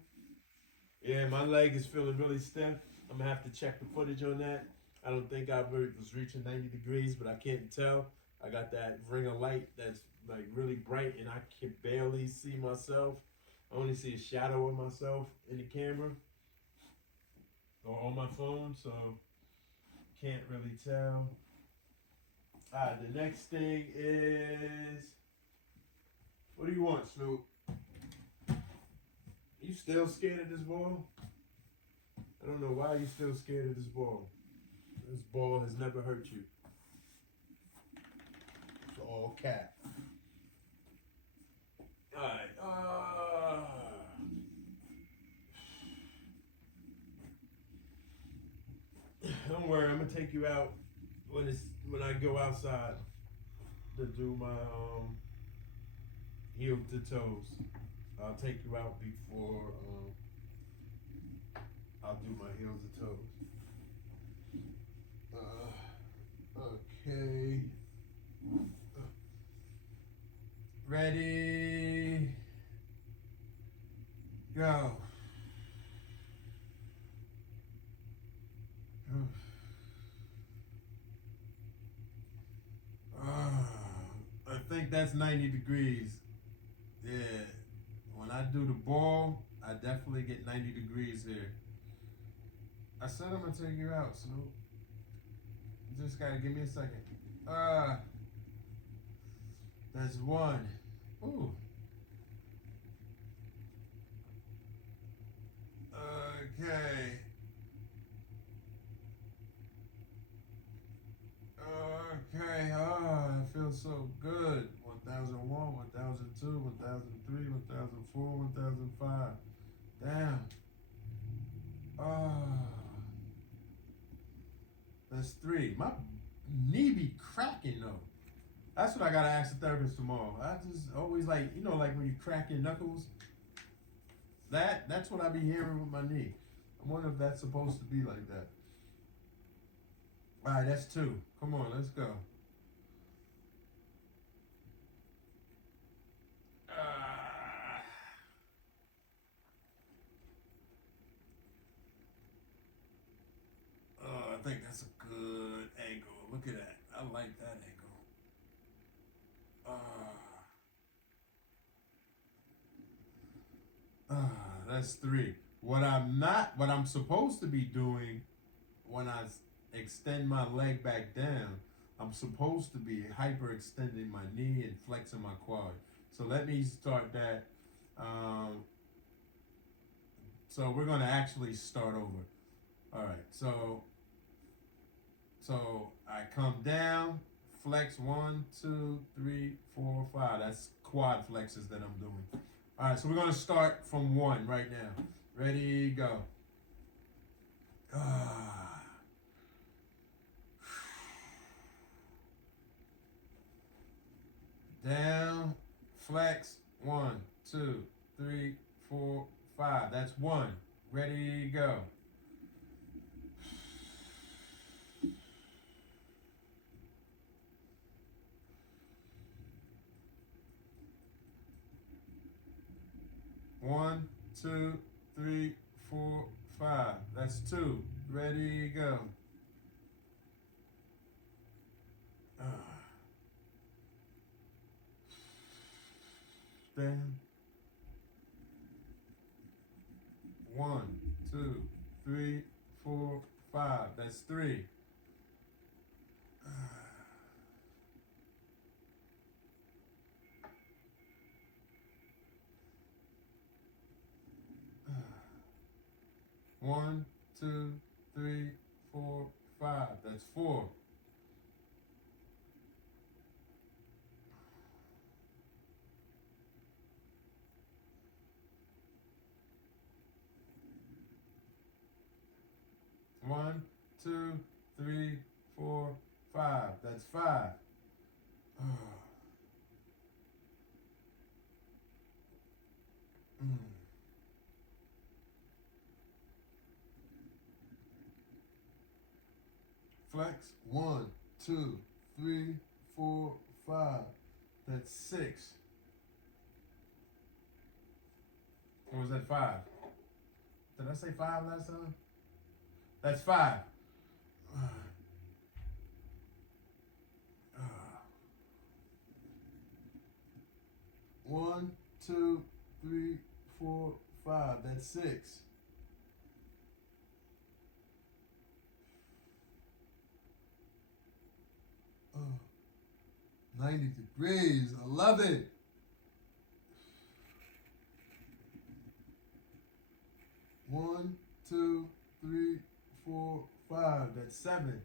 Yeah, my leg is feeling really stiff. I'm gonna have to check the footage on that. I don't think I was reaching 90 degrees, but I can't tell. I got that ring of light that's like really bright and I can barely see myself. I only see a shadow of myself in the camera or on my phone, so can't really tell. Alright, the next thing is, what do you want, Snoop? You still scared of this ball? I don't know why you still scared of this ball. This ball has never hurt you. It's all cat. Alright, don't worry, I'm gonna take you out when I go outside to do my heel to toes. I'll take you out before I'll do my heels to toes. Okay. Ready? Go. I think that's 90 degrees. Yeah. When I do the ball, I definitely get 90 degrees here. I said I'm gonna take you out, Snoop. You just gotta give me a second. That's 1. Ooh. Okay. Okay. It feels so good. 1001, 1002, 1003, 1004, 1005. Damn. That's 3. My knee be cracking though. That's what I gotta ask the therapist tomorrow. I just always like, like when you crack your knuckles. That's what I be hearing with my knee. I wonder if that's supposed to be like that. All right, that's 2. Come on, let's go. I think that's a good angle. Look at that. I like that angle. That's 3. What I'm supposed to be doing when I extend my leg back down, I'm supposed to be hyperextending my knee and flexing my quad. So let me start that. So we're gonna actually start over. All right, so I come down, flex 1, 2, 3, 4, 5. That's quad flexes that I'm doing. All right, so we're gonna start from 1 right now. Ready, go. Down, flex, 1, 2, 3, 4, 5. That's 1. Ready, go. One, 2, 3, 4, 5. That's 2. Ready, go. Down. 1, 2, 3, 4, 5. That's 3. One, 2, 3, 4, 5. That's 4. One, 2, 3, 4, 5. That's 5. Flex 1, 2, 3, 4, 5. That's 6. Or was that 5? Did I say 5 last time? That's 5. 1, 2, 3, 4, 5. That's 6. Oh, 90 degrees. I love it. One, 2, 3, 4, 5. That's 7.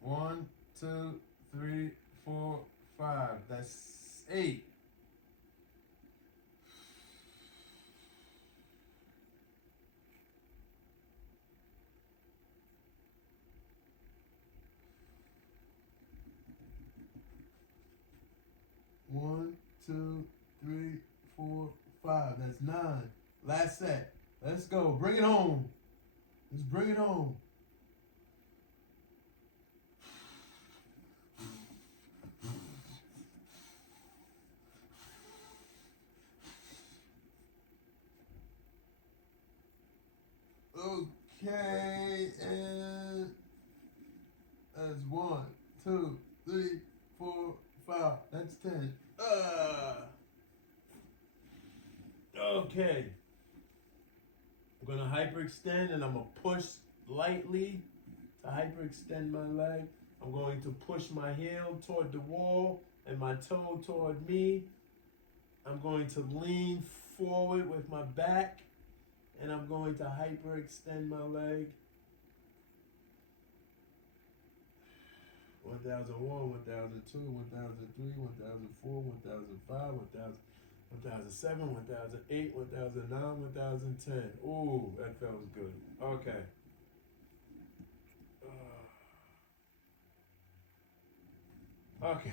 One, 2, 3, 4, 5. That's 8. One, 2, 3, 4, 5. That's 9. Last set. Let's go. Bring it home. Let's bring it home. Okay, and that's 1, 2, 3, 4, 5. That's 10. Okay. I'm gonna hyperextend and I'm gonna push lightly to hyperextend my leg. I'm going to push my heel toward the wall and my toe toward me. I'm going to lean forward with my back and I'm going to hyperextend my leg. 1001, 1002, 1003, 1004, 1005, 1007, 1008, 1009, 1010. Ooh, that feels good. Okay. Okay.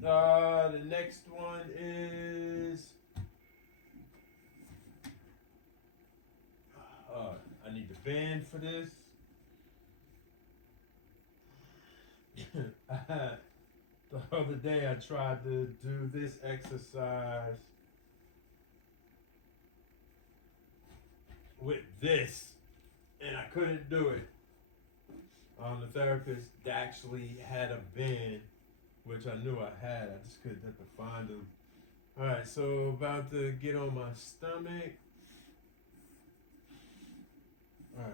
The next one is I need the band for this. The other day I tried to do this exercise with this and I couldn't do it. The therapist actually had a band, which I knew I had. I just couldn't have to find them. All right, so about to get on my stomach. All right,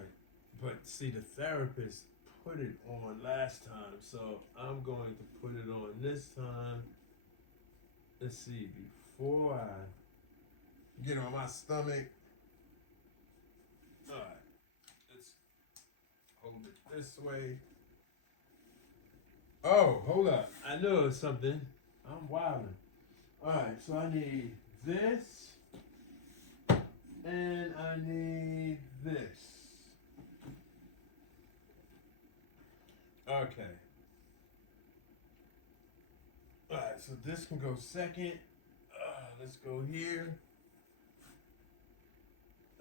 but see, the therapist put it on last time, so I'm going to put it on this time. Let's see, before I get on my stomach. All right, let's hold it this way. Oh, hold up. I knew it was something. I'm wilding. Alright, so I need this. And I need this. Okay. Alright, so this can go second. Let's go here.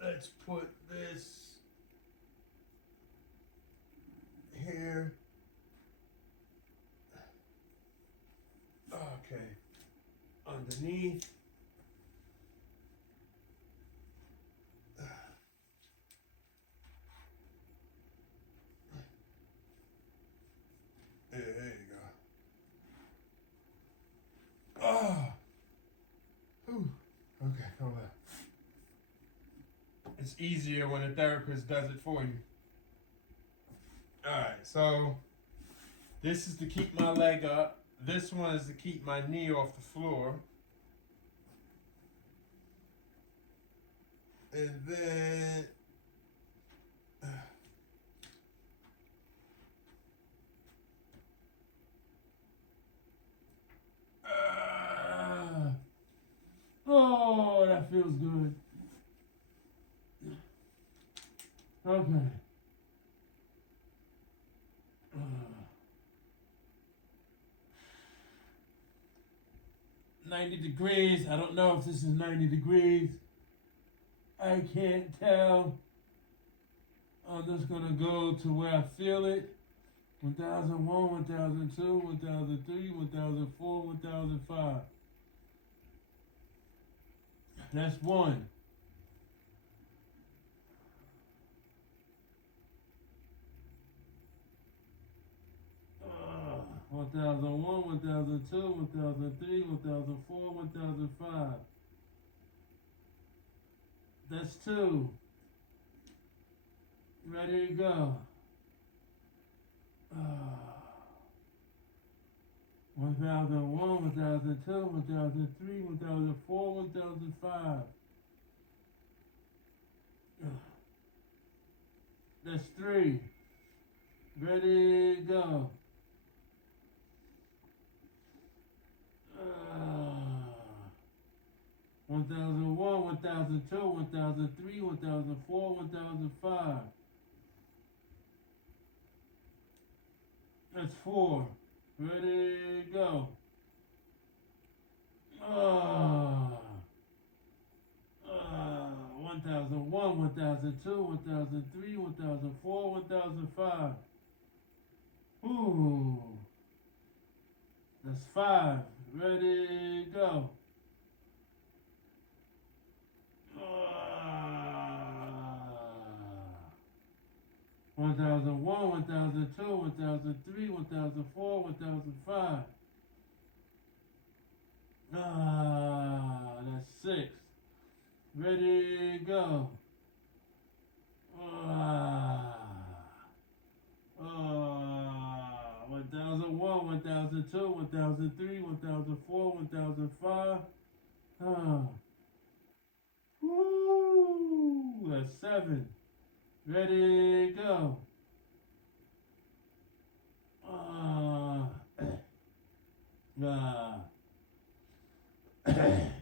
Let's put this here. Okay. Underneath. There you go. Oh. Whew. Okay, hold on. It's easier when a therapist does it for you. Alright, so this is to keep my leg up. This one is to keep my knee off the floor. And then oh, that feels good. Okay. 90 degrees. I don't know if this is 90 degrees. I can't tell. I'm just gonna go to where I feel it. 1001, 1002, 1003, 1004, 1005. That's one. Uh, 1001, 1002, 1003, 1004, 1005. That's two. Ready to go. 1001, 1002, 1003, 1004, 1005. That's three. Ready to go. 1001, 1002, 1003, 1004, 1005. That's four. Ready to go. 1001, 1002, 1003, 1004, 1005. Ooh. That's five. Ready to go. 1001, 1002, 1003, 1004, 1005. That's six. Ready to go. 1001, 1002, 1003, 1004, 1005. Woo! That's seven. Ready to go.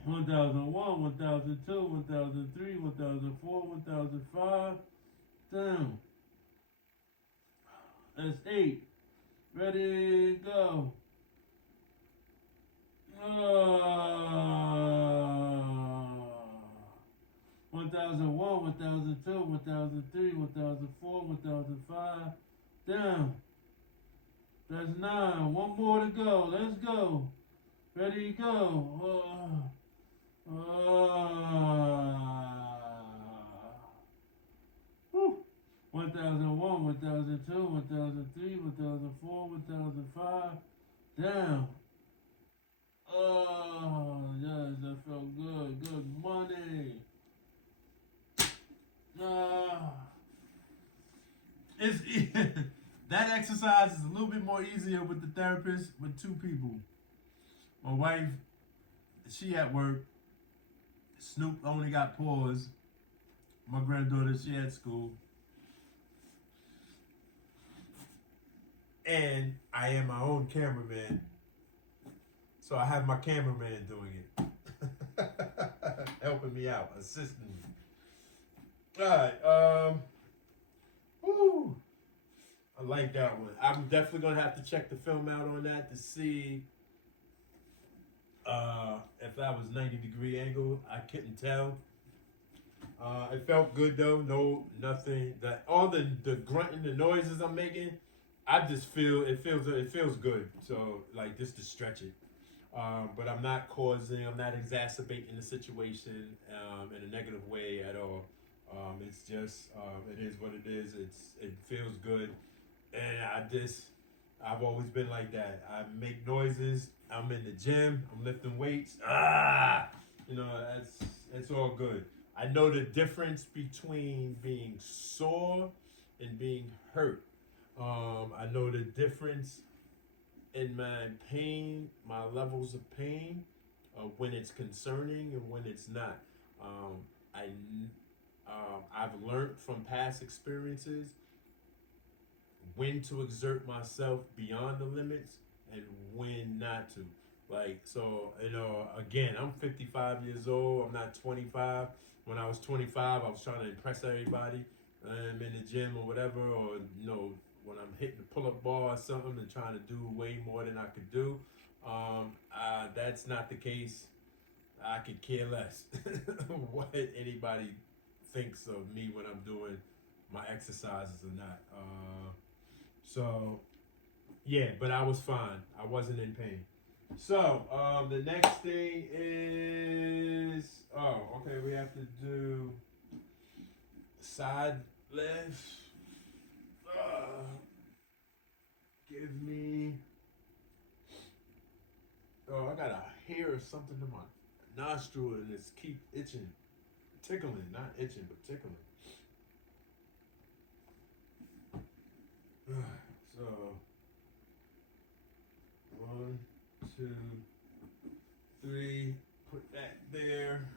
1001, 1002, 1003, 1004, 1005. Down. That's eight. Ready to go. 1001, 1002, 1003, 1004, 1005. Down. That's nine. One more to go. Let's go. Ready to go. 1001, 1002, 1003, 1004, 1005. Damn. Oh, yes, that felt good. Good money. It's that exercise is a little bit more easier with the therapist with two people. My wife, she at work. Snoop only got paws. My granddaughter, she at school. And I am my own cameraman. So I have my cameraman doing it. Helping me out, assisting me. Alright, woo. I like that one. I'm definitely gonna have to check the film out on that to see if that was 90-degree angle. I couldn't tell. It felt good though. No, nothing. That all the grunting, the noises I'm making, I just feel it feels good. So like just to stretch it. But I'm not exacerbating the situation in a negative way at all. It's just it is what it is. It feels good, and I've always been like that. I make noises. I'm in the gym. I'm lifting weights. It's all good. I know the difference between being sore and being hurt. I know the difference in my pain, my levels of pain, when it's concerning and when it's not. I've learned from past experiences when to exert myself beyond the limits and when not to. Like, so, again, I'm 55 years old. I'm not 25. When I was 25, I was trying to impress everybody. I'm in the gym or whatever, or, when I'm hitting the pull-up bar or something and trying to do way more than I could do. That's not the case. I could care less what anybody thinks of me when I'm doing my exercises or not. But I was fine. I wasn't in pain. So, the next thing is, we have to do side lift. Give me, I got a hair or something in my nostril and it's keep itching, tickling, not itching, but tickling. So, 1, 2, 3, put that there.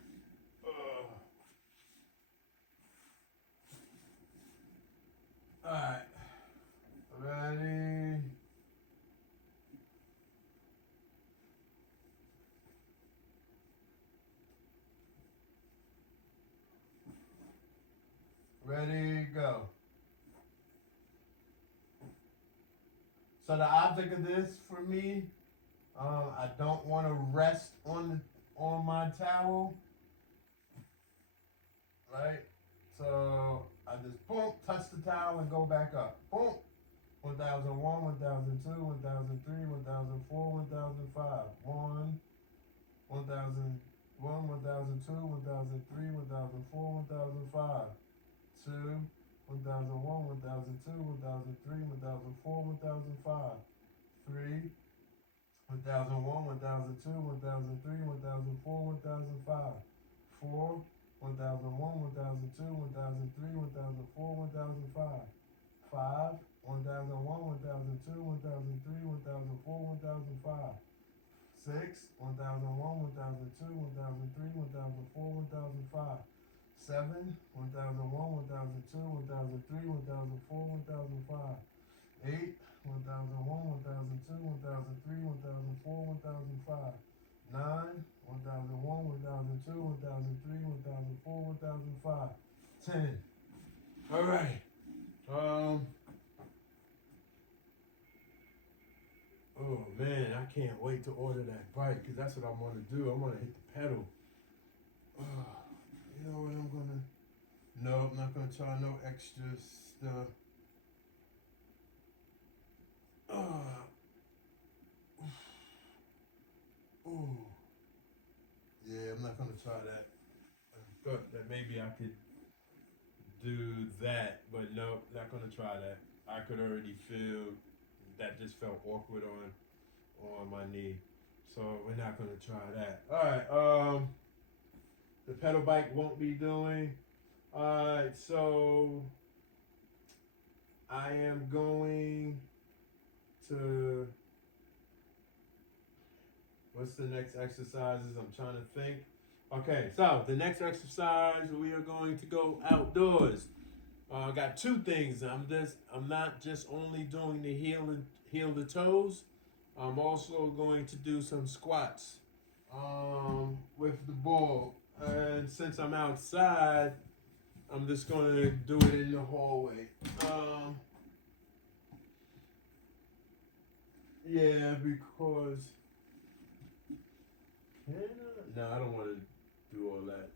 Alright, ready? Ready, go. So the object of this for me, I don't want to rest on my towel, right? So I just boom, touch the towel and go back up. Boom. 1001, 1002, 1003, 1004, 1005. 1, 1001, 1002, 1003, 1004, 1005. 2, 1001, 1002, 1003, 1004, 1005. 3, 1001, 1002, 1003, 1004, 1005. 4, 1001, 1002, 1003, 1004, 1005. 5, 1001, 1002, 1003, 1004, 1005. 6, 1001, 1002, 1003, 1004, 1005. 7, 1001, 1002, 1003, 1004, 1005. 8, 1001, 1002, 1003, 1004, 1005. 9, 1001, 1002, 1003, 1004, 1005. 10. All right. Oh man, I can't wait to order that bike because that's what I'm gonna do. I'm gonna hit the pedal. You know what I'm gonna? No, I'm not gonna try no extra stuff. Oh, yeah, I'm not gonna try that. I thought that maybe I could do that, but no, not gonna try that. I could already feel that just felt awkward on my knee, so we're not gonna try that. All right, the pedal bike won't be doing. All right, so I am going to. What's the next exercises? I'm trying to think. Okay, so the next exercise we are going to go outdoors. I got two things. I'm not just only doing the heel to toes. I'm also going to do some squats with the ball. And since I'm outside, I'm just going to do it in the hallway. Yeah, because no, I don't want to do all that.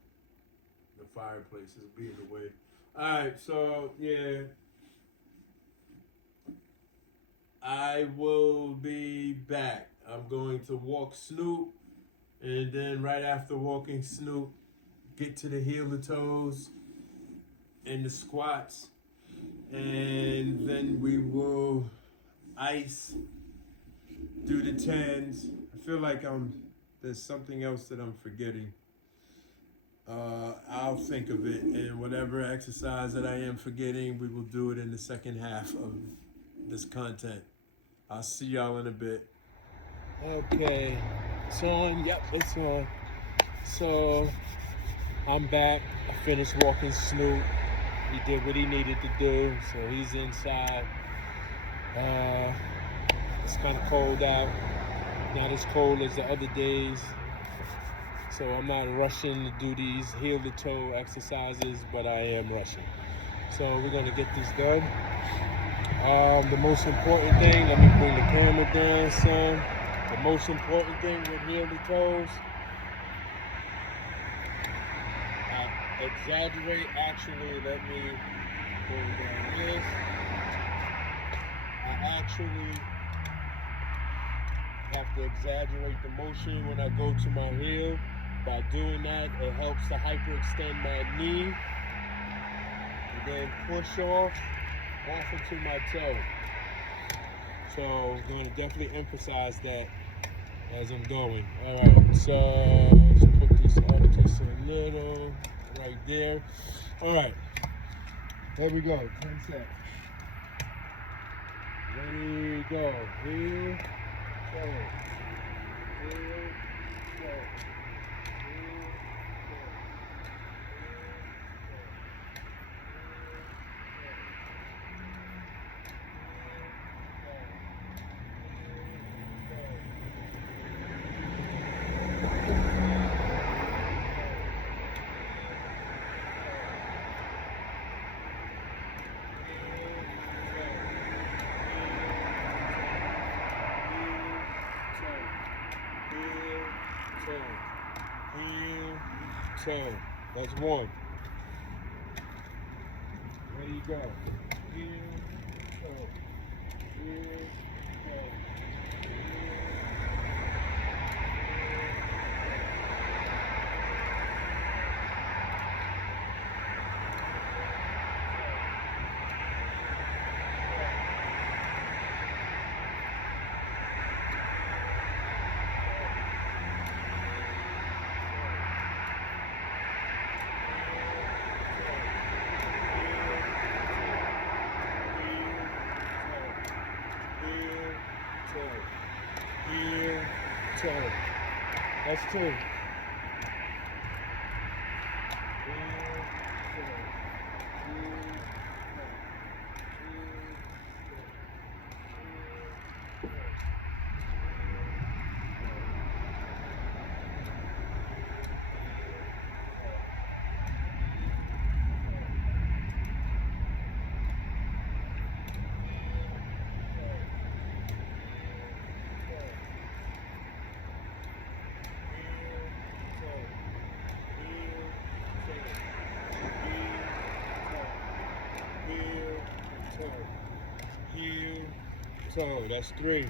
The fireplace is being in the way. Alright, so yeah. I will be back. I'm going to walk Snoop, and then right after walking Snoop, get to the heel to toes and the squats, and then we will ice, do the tens. I feel like there's something else that I'm forgetting. I'll think of it, and whatever exercise that I am forgetting, we will do it in the second half of this content. I'll see y'all in a bit. Okay, it's on. Yep, it's on. So I'm back. I finished walking Snoop. He did what he needed to do, so he's inside. It's kind of cold out. Not as cold as the other days. So I'm not rushing to do these heel to toe exercises, but I am rushing. So we're gonna get this done. The most important thing, let me bring the camera down some. The most important thing with heel to toes, I exaggerate, actually, let me bring down this. I actually have to exaggerate the motion when I go to my heel. By doing that, it helps to hyperextend my knee and then push off into my toe. So I'm going to definitely emphasize that as I'm going. All right, so let's put this up just a little right there. All right, there we go. 10 seconds. Ready, go. Here, go. Here, go. Toe. That's one. Ready, go. Heel, toe. Heel, toe. Heel, toe. That's two. Heel, toe. Heel, toe. That's three.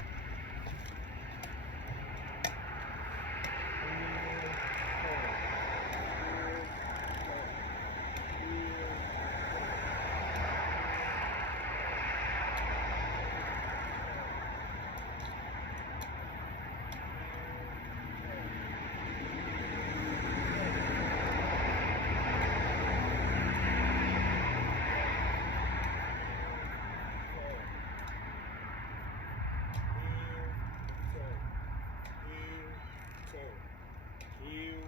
heel,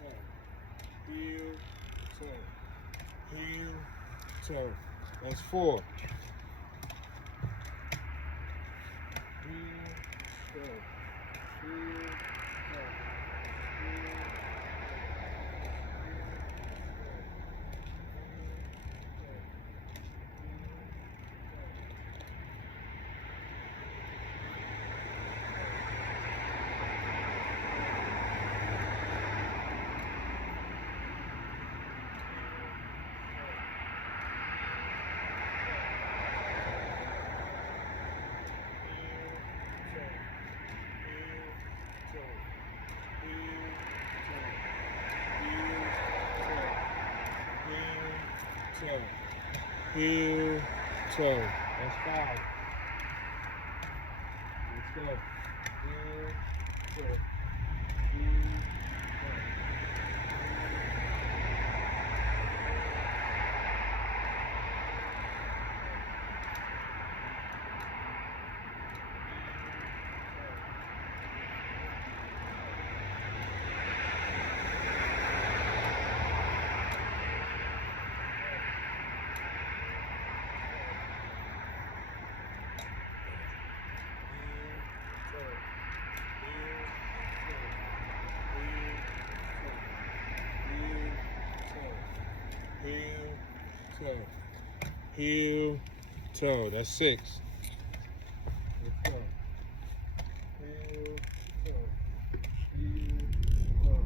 toe, heel, toe, heel, toe. That's 4. Heel, toe, heel, toe, heel, heel, toe. That's 5. Let's go. Heel, toe, heel, toe. Heel, toe. That's 6. Let's go. Heel, toe. Heel, toe.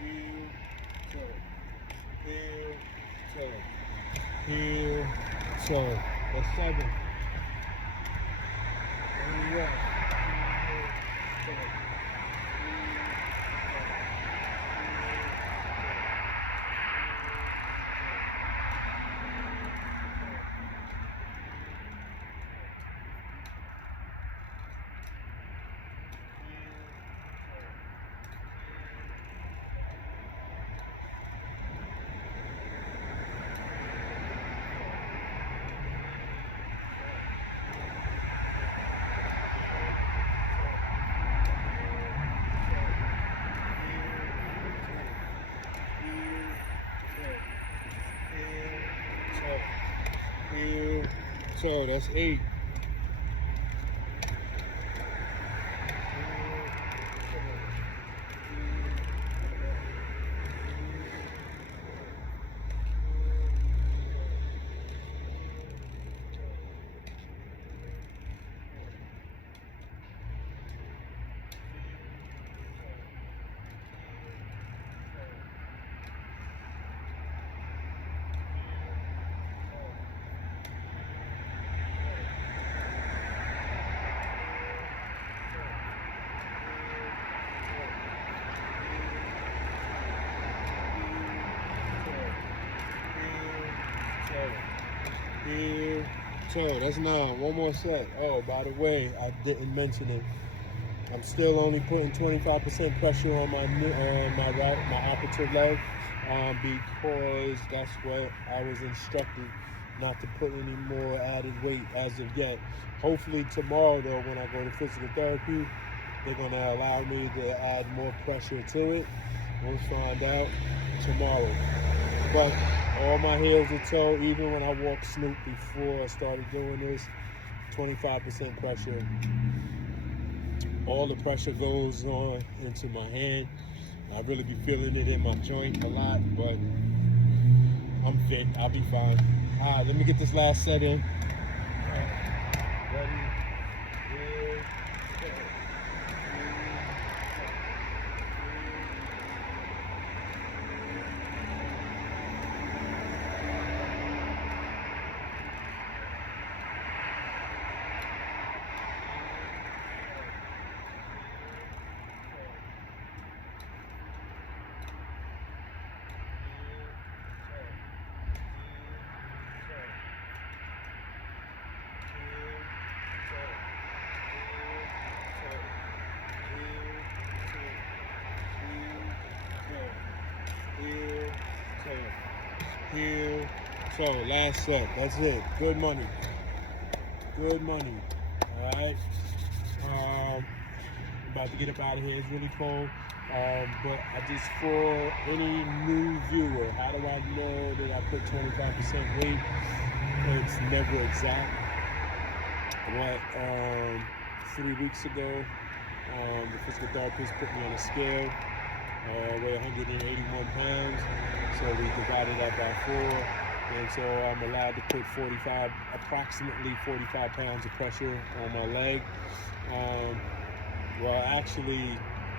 Heel, toe. Heel, toe. Heel, toe. That's 7. Hurry up. Heel, toe. Heel, toe. That's 8. Heel, toe. That's 9. One more set. Oh, by the way, I didn't mention it. I'm still only putting 25% pressure on my operative leg, because that's what I was instructed, not to put any more added weight as of yet. Hopefully tomorrow, though, when I go to physical therapy, they're gonna allow me to add more pressure to it. We'll find out tomorrow. But all my heels are toe, even when I walked Snoop before I started doing this, 25% pressure. All the pressure goes on into my hand. I really be feeling it in my joint a lot, but I'm fit. I'll be fine. All right, let me get this last set in. All right. Ready? Good. Go. here. So last set, that's it. Good money. Good money. Alright. I'm about to get up out of here. It's really cold. But I just, for any new viewer, how do I know that I put 25% weight? It's never exact. What 3 weeks ago, the physical therapist put me on a scale, weigh 181 pounds. So we divided that by 4. And so I'm allowed to put approximately 45 pounds of pressure on my leg. Well, actually,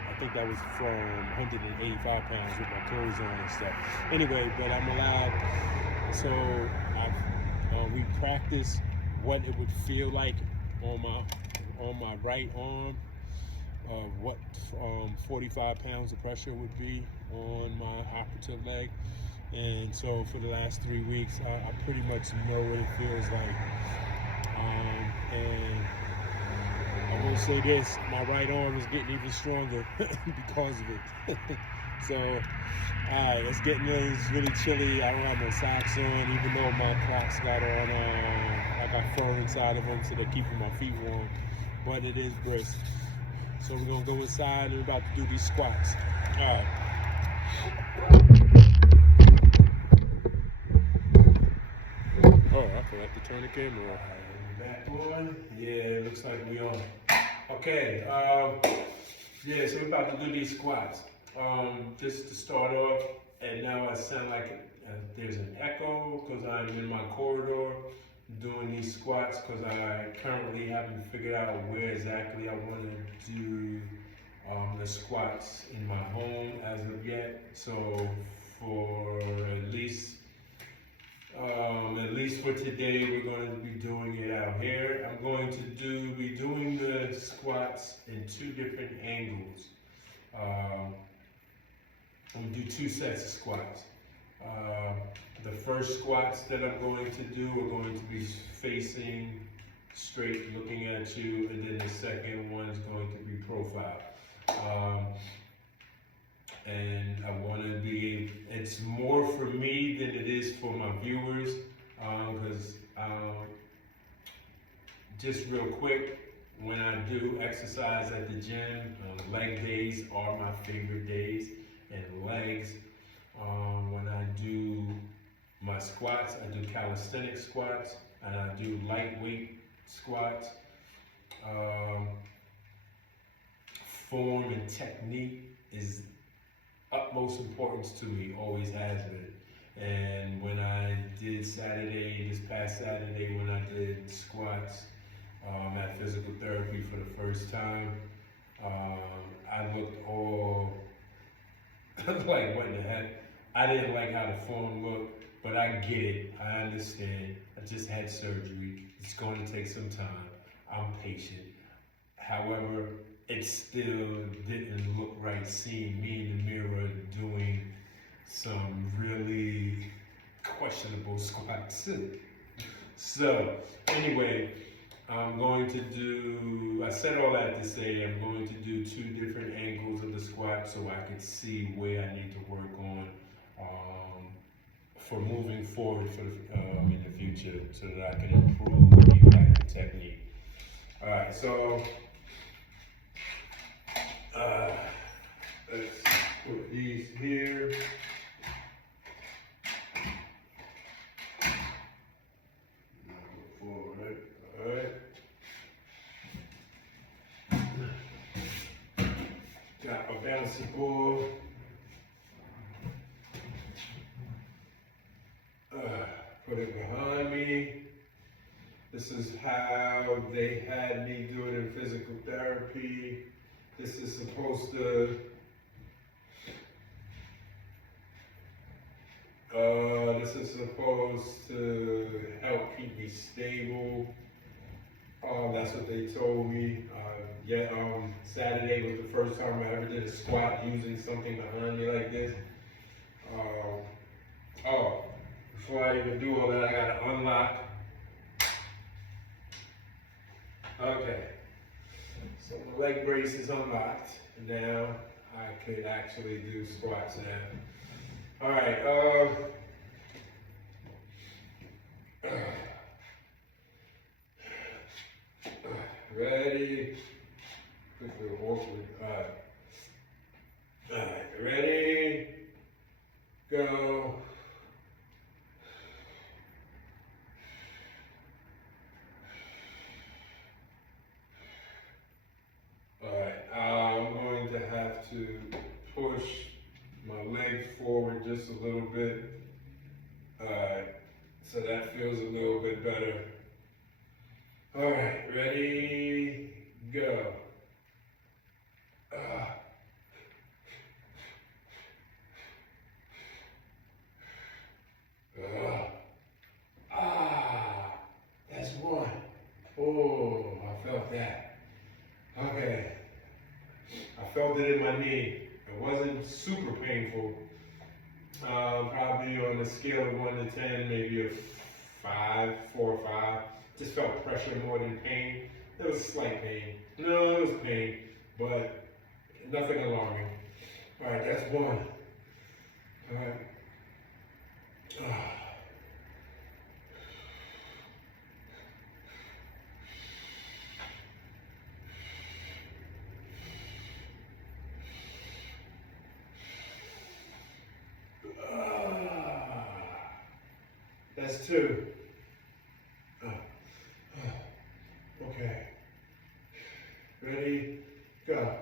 I think that was from 185 pounds with my clothes on and stuff. Anyway, but I'm allowed. So we practiced what it would feel like on my right arm, what 45 pounds of pressure would be on my operative leg. And so for the last 3 weeks, I pretty much know what it feels like. And I will say this, my right arm is getting even stronger because of it. So, alright, it's really chilly. I don't have no socks on, even though my Crocs got on, I got fur inside of them, so they're keeping my feet warm. But it is brisk. So we're gonna go inside and we're about to do these squats. Alright. Oh, I forgot to turn the camera off. Back on? Yeah, it looks like we on. Okay, yeah, so we're about to do these squats. Just to start off, and now I sound like there's an echo because I'm in my corridor doing these squats because I currently haven't figured out where exactly I want to do the squats in my home as of yet. So for at least for today, we're going to be doing it out here. I'm going to be doing the squats in 2 different angles. I'm going to do 2 sets of squats. The first squats that I'm going to do are going to be facing straight, looking at you, and then the second one is going to be profile. And I want to be, it's more for me than it is for my viewers, because just real quick, when I do exercise at the gym, leg days are my favorite days, and legs, when I do my squats, I do calisthenic squats, and I do lightweight squats. Form and technique is utmost importance to me, always has been. And when I did this past Saturday, when I did squats at physical therapy for the first time, I looked all like, what the heck? I didn't like how the form looked, but I get it, I understand. I just had surgery, it's going to take some time, I'm patient. However, it still didn't look right seeing me in the mirror doing some really questionable squats. So, anyway, I said all that to say I'm going to do 2 different angles of the squat so I could see where I need to work on for moving forward in the future so that I can improve the back technique. Alright, so let's put these here. Forward, alright. Got my bouncing ball. Put it behind me. This is how they had me do it in physical therapy. This is supposed to help keep me stable. That's what they told me. Saturday was the first time I ever did a squat using something behind me like this. Before I even do all that, I gotta unlock. Okay, so my leg brace is unlocked. Now I could actually do squats now. All right, ready? This is awkward. Alright, ready? Go. Alright, I'm going to have to push my legs forward just a little bit. Alright, so that feels a little bit better. Alright, ready, go. That's one. Oh, I felt that. Okay. I felt it in my knee. It wasn't super painful. Probably on a scale of 1 to 10, maybe a 4 or 5. Just felt pressure more than pain. It was slight pain. No, it was pain, but nothing alarming. All right, that's one. All right. That's two. Okay. Ready, go.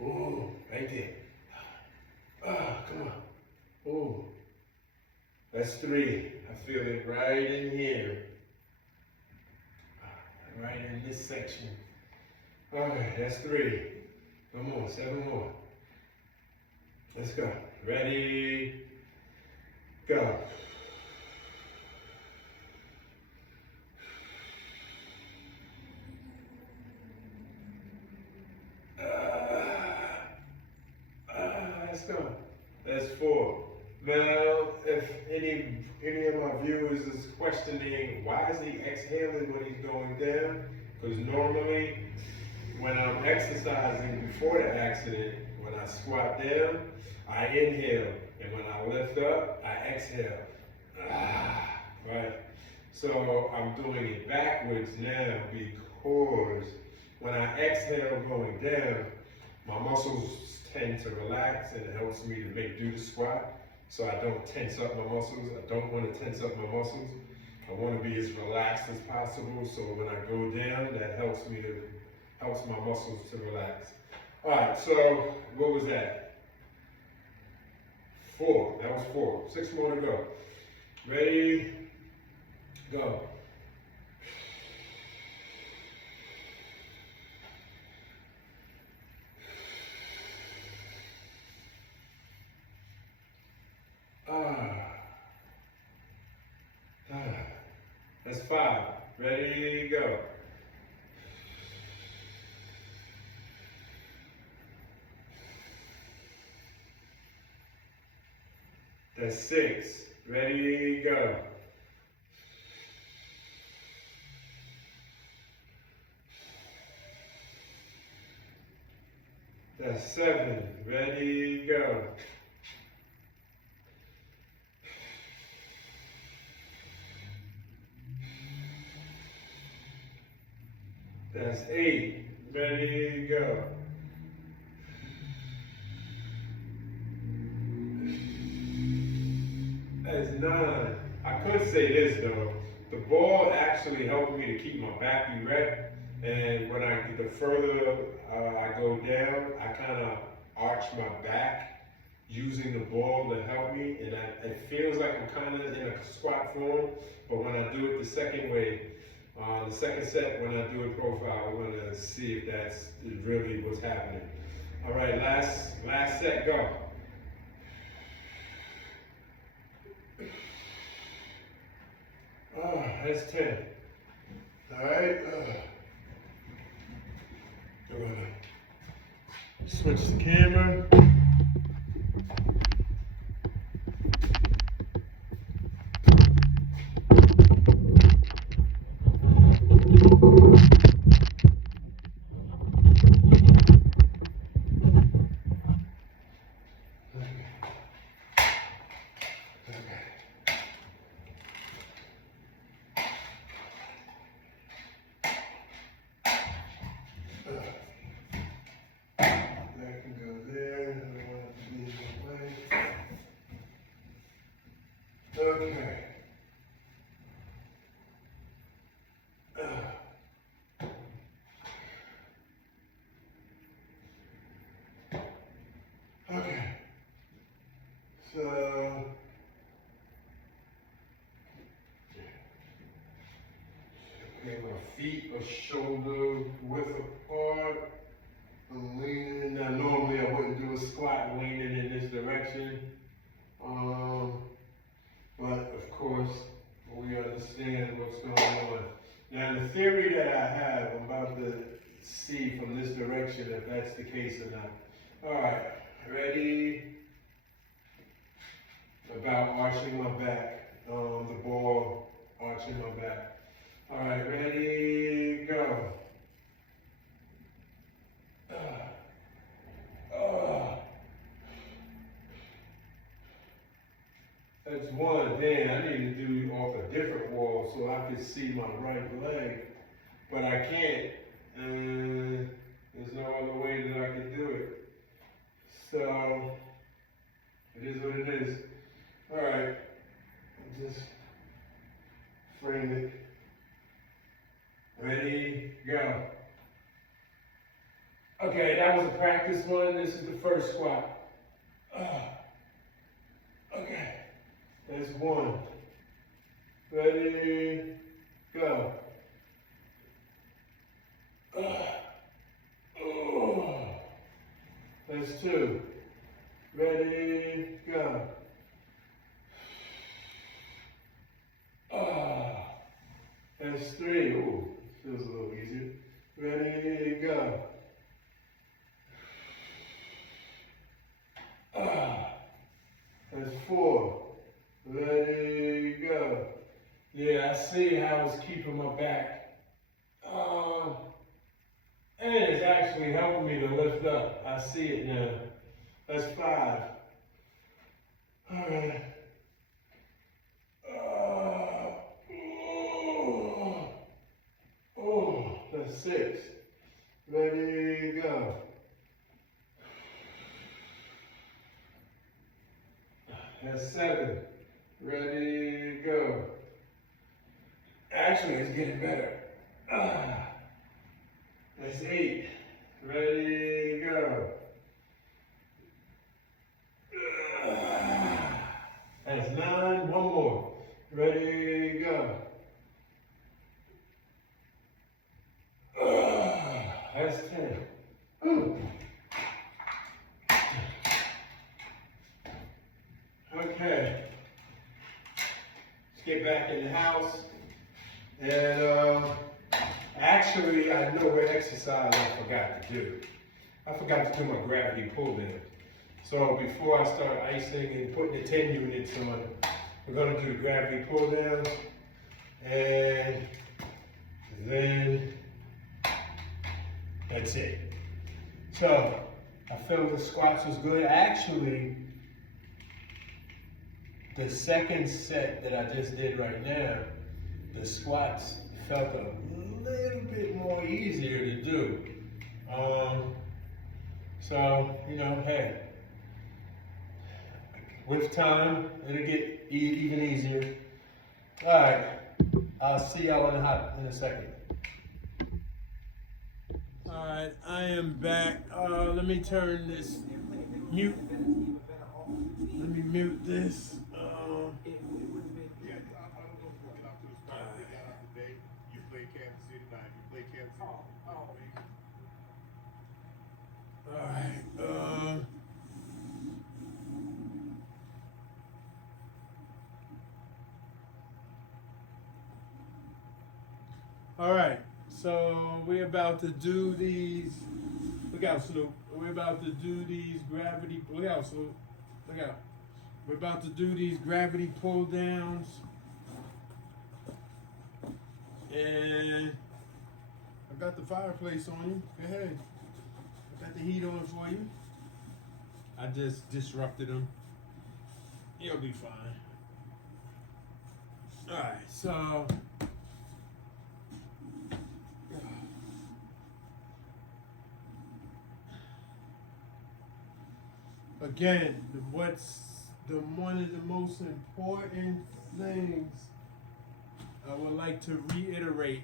Oh, right there. Come on. Oh, that's three. I feel it right in here. Right in this section. All right, that's three. Come on, 7 more. Let's go. Ready, go. Let's go. That's 4. Now, if any of my viewers is questioning why is he exhaling when he's going down, because normally when I'm exercising before the accident, when I squat down, I inhale, and when I lift up, I exhale. Right? So I'm doing it backwards now because when I exhale going down, my muscles tend to relax and it helps me to do the squat. So I don't tense up my muscles. I don't want to tense up my muscles. I want to be as relaxed as possible. So when I go down, that helps my muscles to relax. All right, so what was that? 4, that was 4. 6 more to go. Ready, go. That's 5. Ready, go. That's 6. Ready, go. That's 7. Ready, go. That's 8. Ready, go. That's 9. I could say this though. The ball actually helped me to keep my back erect. And when the further I go down, I kind of arch my back using the ball to help me. And it feels like I'm kind of in a squat form. But when I do it the second way, the second set, when I do a profile, we're going to see if that's really what's happening. All right, last set, go. That's 10. All right. I'm going to switch the camera. So, okay, my feet are shoulder width apart. I'm leaning. Now, normally I wouldn't do a squat leaning in this direction. But of course, we understand what's going on. Now, the theory that I have, I'm about to see from this direction if that's the case or not. All right, ready? About arching my back, the ball arching my back. All right, ready, go. That's one. Damn, I need to do off a different wall so I can see my right leg, but I can't. There's no other way that I can do it. So, it is what it is. All right, just frame it. Ready, go. Okay, that was a practice one. This is the first squat. Okay, that's one. Ready, go. That's two. Ready, go. That's three. Ooh, feels a little easier. Ready, go. That's four. Ready, go. Yeah, I see how it's keeping my back. And it's actually helping me to lift up. I see it now. That's five. All right. That's six. Ready, go. That's seven. Ready, go. Actually, it's getting better. That's eight. Ready, go. That's nine. One more. Ready, go. That's 10. Okay. Let's get back in the house. And actually, I know what exercise I forgot to do. I forgot to do my gravity pull down. So before I start icing and putting the 10 units on, we're gonna do the gravity pull down. And then that's it. So I feel the squats was good. Actually, the second set that I just did right now, the squats felt a little bit more easier to do. So, you know, hey, with time, it'll get even easier. All right, I'll see y'all in a second. All right, I am back. Let me turn this mute. Let me mute this. All right, so we're about to do these. Look out, Snoop. We're about to do these gravity. Look out, Snoop. Look out. We're about to do these gravity pull downs. And I got the fireplace on you. Go ahead. I got the heat on for you. I just disrupted them. You'll be fine. All right, so. Again, what's one of the most important things I would like to reiterate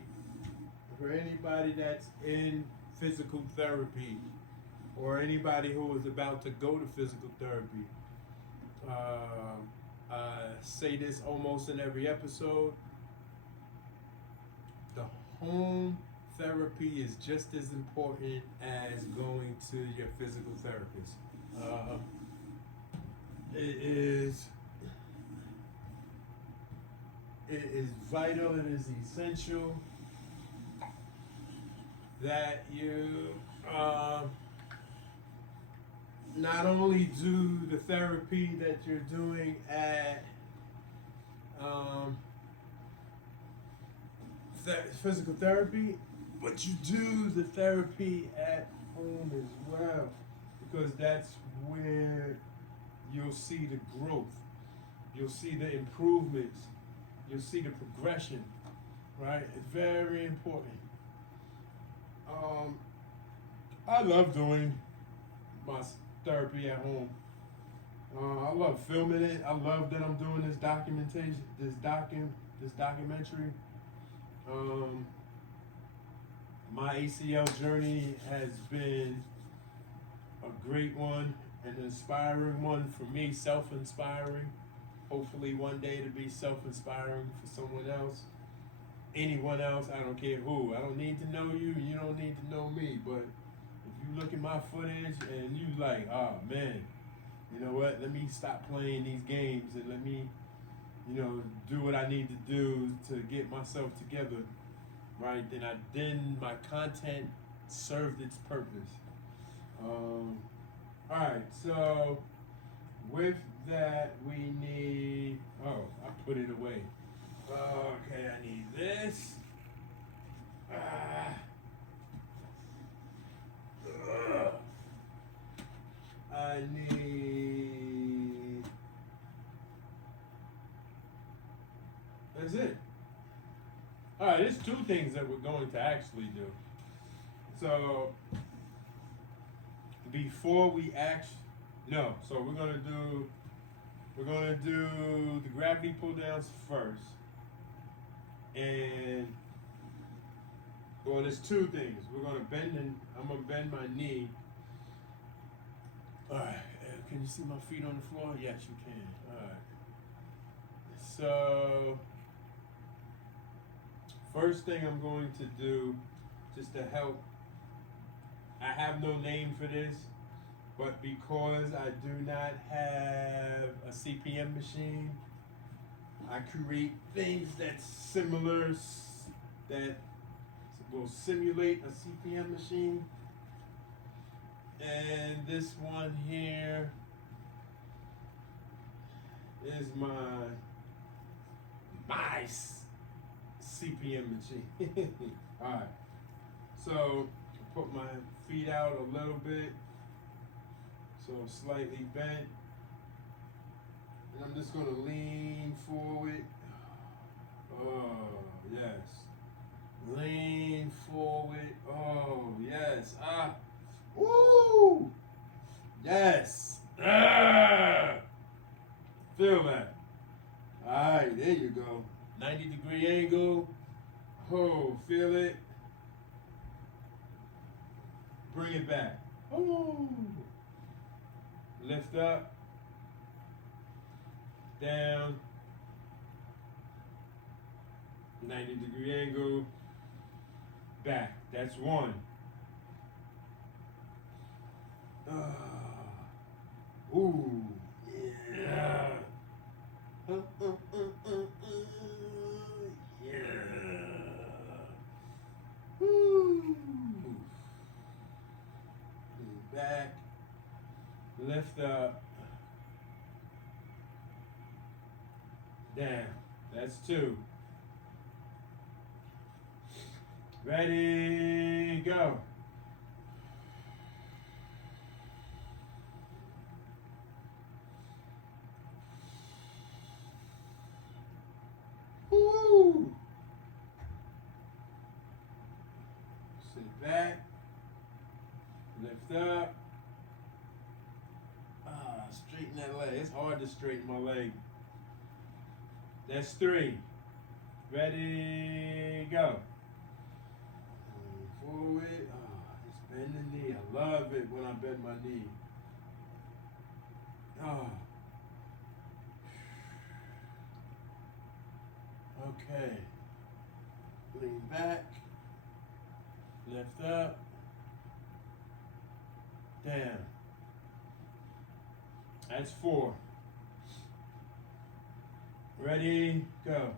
for anybody that's in physical therapy or anybody who is about to go to physical therapy. I say this almost in every episode. The home therapy is just as important as going to your physical therapist. It is vital, it is essential that you not only do the therapy that you're doing at physical therapy, but you do the therapy at home as well, because that's where you'll see the growth, you'll see the improvements, you'll see the progression, right? It's very important. I love doing my therapy at home. I love filming it. I love that I'm doing this documentation, this documentary. My ACL journey has been a great one, an inspiring one for me, self-inspiring. Hopefully one day to be self-inspiring for someone else, anyone else. I don't care who. I don't need to know you. You don't need to know me. But if you look at my footage and you like, oh man, you know what? Let me stop playing these games and let me, do what I need to do to get myself together, right? Then my content served its purpose. All right, so with that we need. Oh, I put it away. Okay, I need this. I need. That's it. All right, there's two things that we're going to actually do. So before we so we're gonna do the gravity pull downs first, and well, there's two things. We're gonna I'm gonna bend my knee. All right, can you see my feet on the floor? Yes, you can. All right. So first thing I'm going to do, just to help. I have no name for this, but because I do not have a CPM machine, I create things that's similar, that will simulate a CPM machine. And this one here is my CPM machine. All right, so put my feet out a little bit, so slightly bent, and I'm just gonna lean forward. Oh yes, lean forward. Oh yes, woo, yes, feel that. All right, there you go. 90-degree angle. Oh, feel it. Bring it back. Oh. Lift up. Down. 90-degree angle. Back. That's one. Ooh. Yeah. Yeah. Woo. Back. Lift up. Down. That's two. Ready, go. Woo. Sit back. Lift up. Straighten that leg. It's hard to straighten my leg. That's three. Ready, go. Forward. Just bend the knee. I love it when I bend my knee. Okay. Lean back. Lift up. Down. That's 4. Ready, go.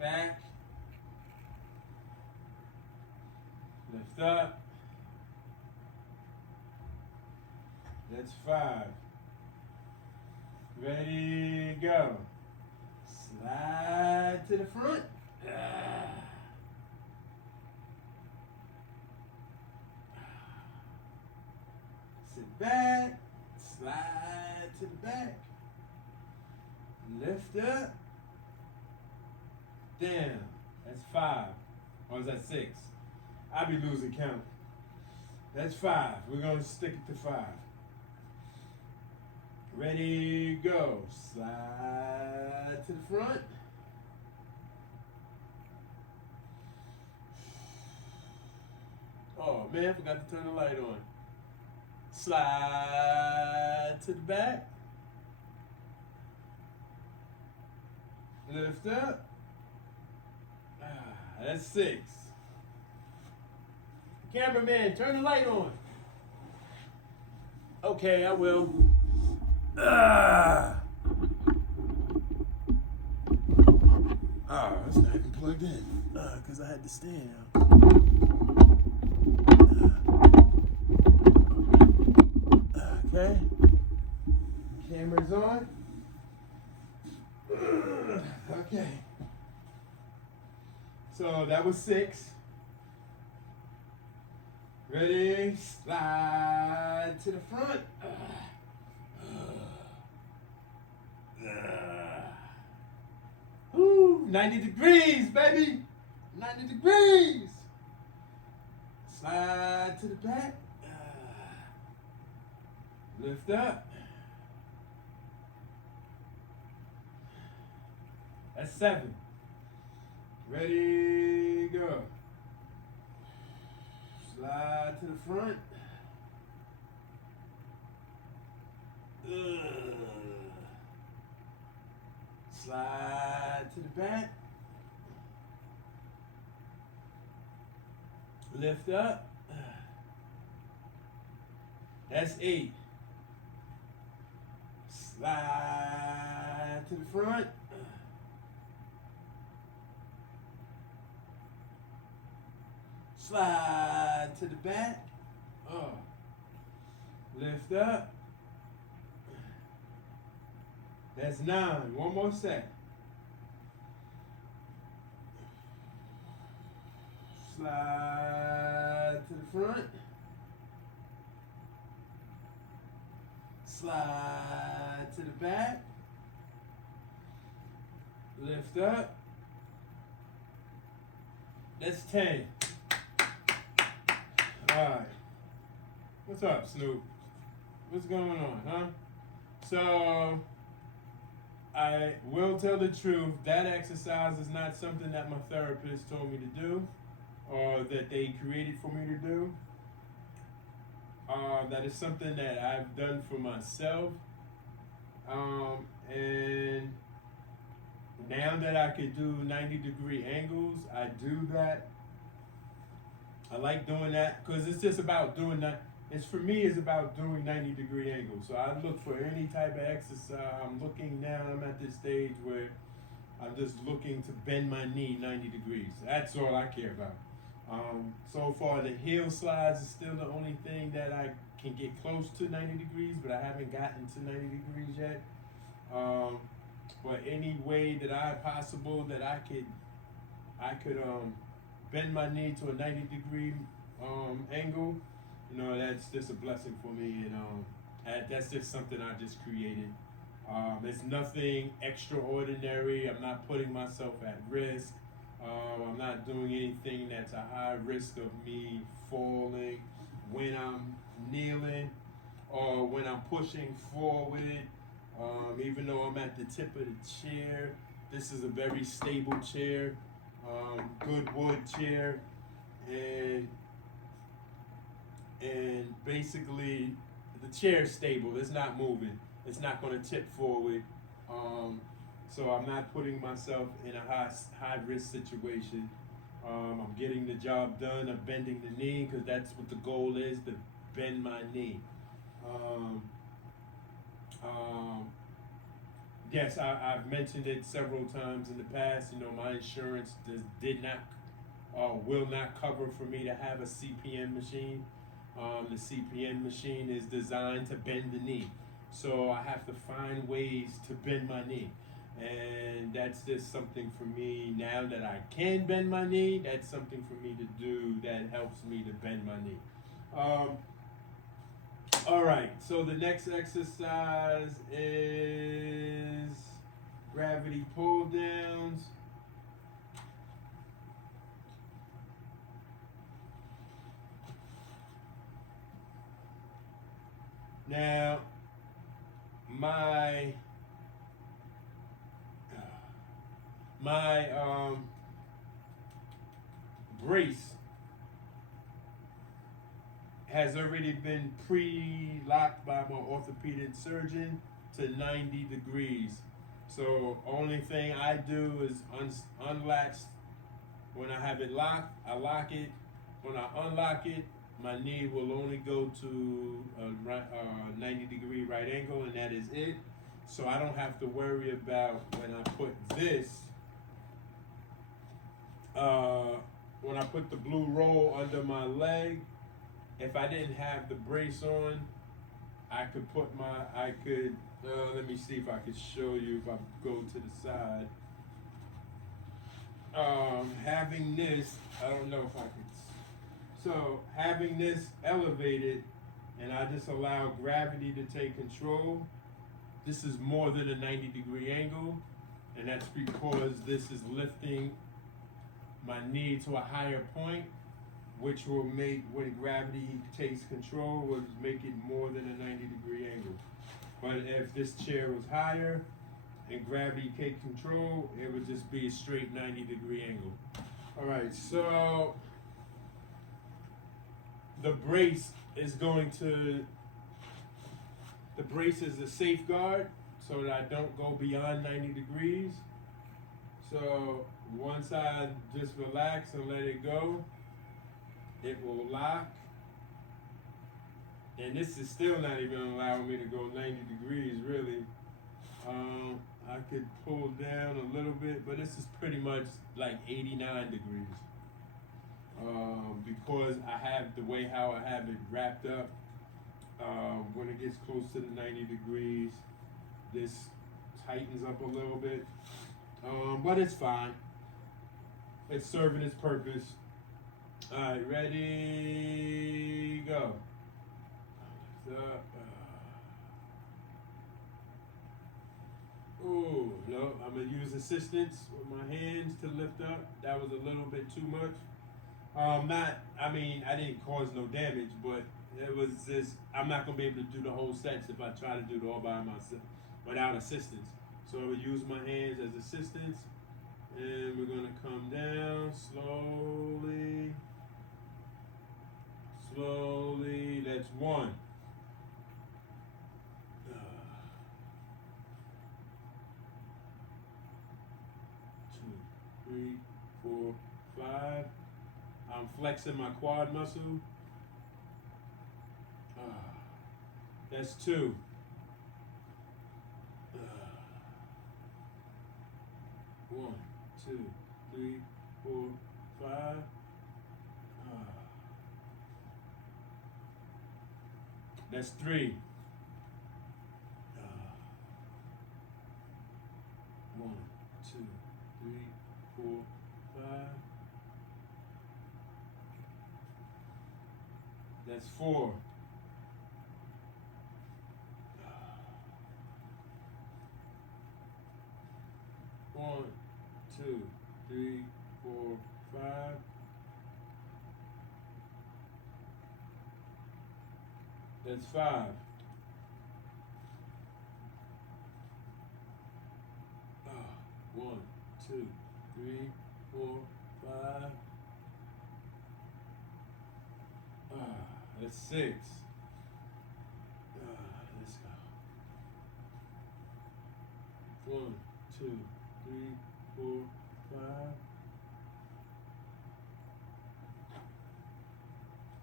Back. Lift up. That's 5. Ready, go. Slide to the front. Sit back. Slide to the back. Lift up. Down. That's 5. Or is that 6? I'll be losing count. That's 5. We're going to stick it to 5. Ready, go. Slide to the front. Oh man, I forgot to turn the light on. Slide to the back. Lift up. That's 6. Cameraman, turn the light on. Okay, I will. It's not even plugged in. Because I had to stand out. Okay. Camera's on. Okay. So that was 6. Ready? Slide to the front. Woo, 90 degrees, baby. 90 degrees. Slide to the back. Lift up. That's 7. Ready, go. Slide to the front. Slide to the back. Lift up. That's 8. Slide to the front. Slide to the back. Lift up. That's 9. One more set. Slide to the front. Slide to the back. Lift up. That's 10. Alright. What's up, Snoop? What's going on, huh? So, I will tell the truth, that exercise is not something that my therapist told me to do or that they created for me to do. That is something that I've done for myself. And now that I could do 90-degree angles, I do that. I like doing that because it's just about doing that. It's for me, it's about doing 90-degree angles. So I look for any type of exercise. I'm at this stage where I'm just looking to bend my knee 90 degrees. That's all I care about. So far, the heel slides is still the only thing that I can get close to 90 degrees, but I haven't gotten to 90 degrees yet. But any way that I could bend my knee to a 90-degree angle, that's just a blessing for me, and that's just something I just created. It's nothing extraordinary. I'm not putting myself at risk. I'm not doing anything that's a high risk of me falling when I'm kneeling or when I'm pushing forward. Even though I'm at the tip of the chair, this is a very stable chair, good wood chair, and and basically the chair's stable. It's not moving. It's not going to tip forward. So I'm not putting myself in a high risk situation. I'm getting the job done. I'm bending the knee because that's what the goal is, to bend my knee. Yes, I've mentioned it several times in the past. You know, my insurance will not cover for me to have a CPN machine. The CPN machine is designed to bend the knee. So I have to find ways to bend my knee. And that's just something for me now that I can bend my knee. That's something for me to do that helps me to bend my knee. All right, so the next exercise is gravity pull downs. Now, my brace has already been pre-locked by my orthopedic surgeon to 90 degrees. So only thing I do is unlatch. When I have it locked, I lock it. When I unlock it, my knee will only go to a 90 degree right angle, and that is it. So I don't have to worry about when I put this, when I put the blue roll under my leg. If I didn't have the brace on, I could let me see if I could show you if I go to the side. Having this, I don't know if I could. So having this elevated, and I just allow gravity to take control, this is more than a 90 degree angle, and that's because this is lifting my knee to a higher point, which will make, when gravity takes control, will make it more than a 90 degree angle. But if this chair was higher and gravity take control, it would just be a straight 90 degree angle. All right, so the brace is a safeguard so that I don't go beyond 90 degrees. So once I just relax and let it go, it will lock. And this is still not even allowing me to go 90 degrees, really. I could pull down a little bit, but this is pretty much like 89 degrees. Because I have the way how I have it wrapped up, when it gets close to the 90 degrees, this tightens up a little bit. But it's fine. It's serving its purpose. All right, ready, go. Oh, no, I'm gonna use assistance with my hands to lift up. That was a little bit too much. I didn't cause no damage, but it was just, I'm not gonna be able to do the whole sets if I try to do it all by myself without assistance. So I would use my hands as assistance, and we're gonna come down slowly. Slowly, that's one. 2, 3, 4, 5. I'm flexing my quad muscle. That's 2. 1, 2, 3, 4, 5. That's 3. 1, 2, 3, 4, 5. That's 4. 1, 2, 3, 4, 5. That's 5. 1, 2, 3, 4, 5. That's 6. Let's go. 1, 2, 3, 4, 5.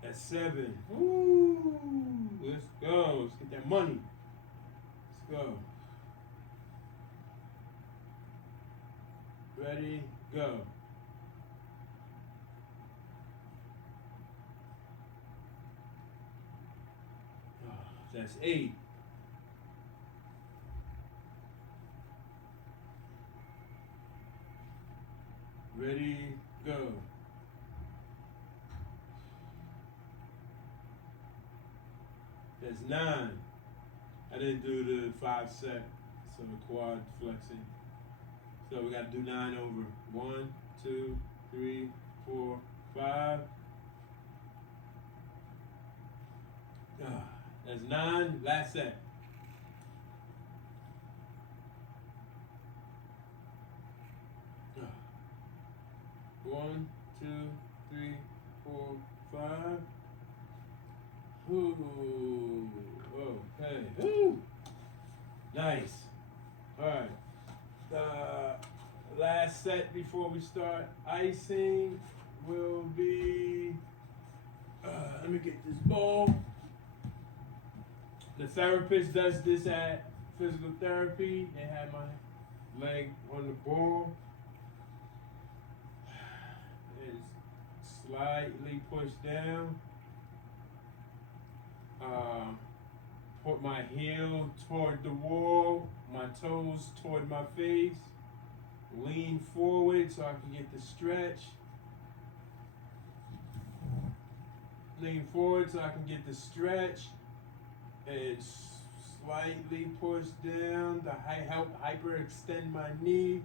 That's 7. Woo! Let's go. Let's get that money. Let's go. Ready, go. That's 8. Ready, go. That's 9. I didn't do the 5 set, so the quad flexing. So we got to do 9 over. 1, 2, 3, 4, 5. That's 9. Last set. One, 2, 3, 4, 5. Ooh, okay. Ooh. Nice. All right. Last set before we start icing will be. Let me get this ball. The therapist does this at physical therapy. They had my leg on the ball. It's slightly pushed down. Put my heel toward the wall, my toes toward my face. Lean forward so I can get the stretch. Lean forward so I can get the stretch. And slightly push down to help hyperextend my knee.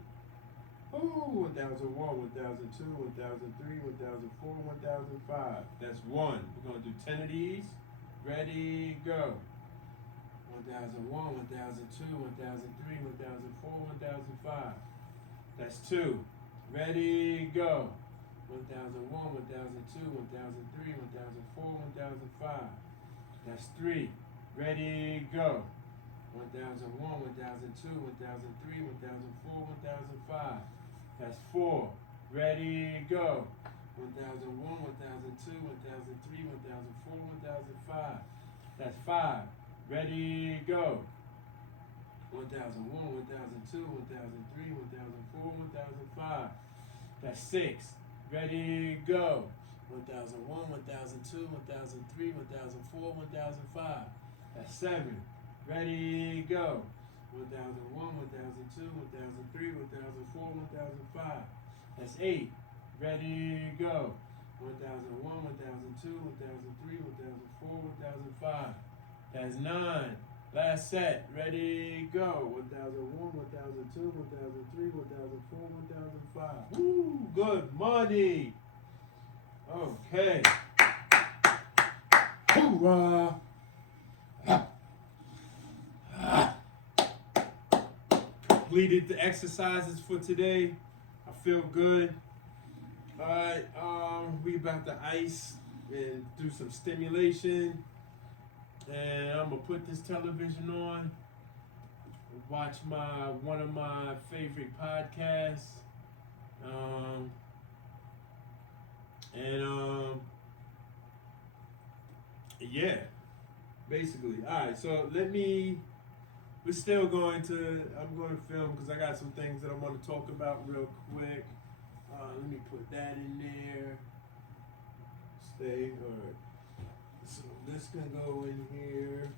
Ooh, 1001, 1002, 1003, 1004, 1005. That's 1. We're going to do 10 of these. Ready, go. 1001, 1002, 1003, 1004, 1005. That's 2. Ready, go. 1001, 1002, 1003, 1004, 1005. That's 3. Ready, go. 1001, 1002, 1003, 1004, 1005. That's 4. Ready, go. 1001, 1002, 1003, 1004, 1005. That's 5. Ready, go. 1001, 1002, 1003, 1004, 1005. That's 6. Ready, go. 1001, 1002, 1003, 1004, 1005. That's 7. Ready, go. 1001, 1002, 1003, 1004, 1005. That's 8. Ready, go. 1001, 1002, 1003, 1004, 1005. That's 9. Last set. Ready, go. 1001, 1002, 1003, 1004, 1005. Woo, good money. Okay. Hoorah. Completed the exercises for today. I feel good. All right, we about to ice and do some stimulation. And I'm gonna put this television on, watch one of my favorite podcasts. Yeah, basically. All right, so we're still I'm going to film because I got some things that I want to talk about real quick. Let me put that in there. Stay, all right. So this can go in here.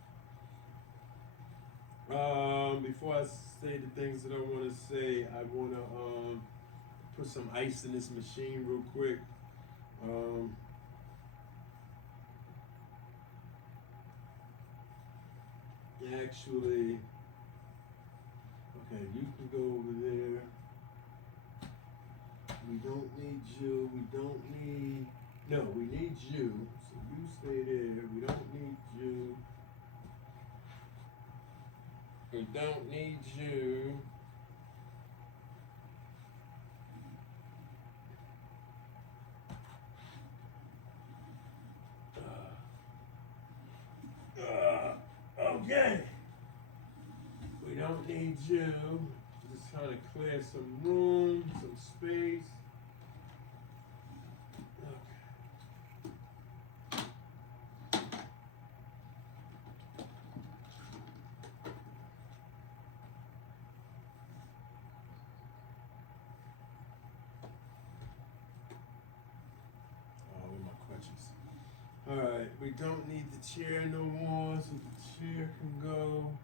Before I say the things that I want to say, I want to put some ice in this machine real quick. Actually, okay, you can go over there. We don't need you. We need you. So you stay there. We don't need you. We don't need you. Hey Joe, just trying to clear some room, some space. Oh, where my crutches? Alright, we don't need the chair no more, so the chair can go.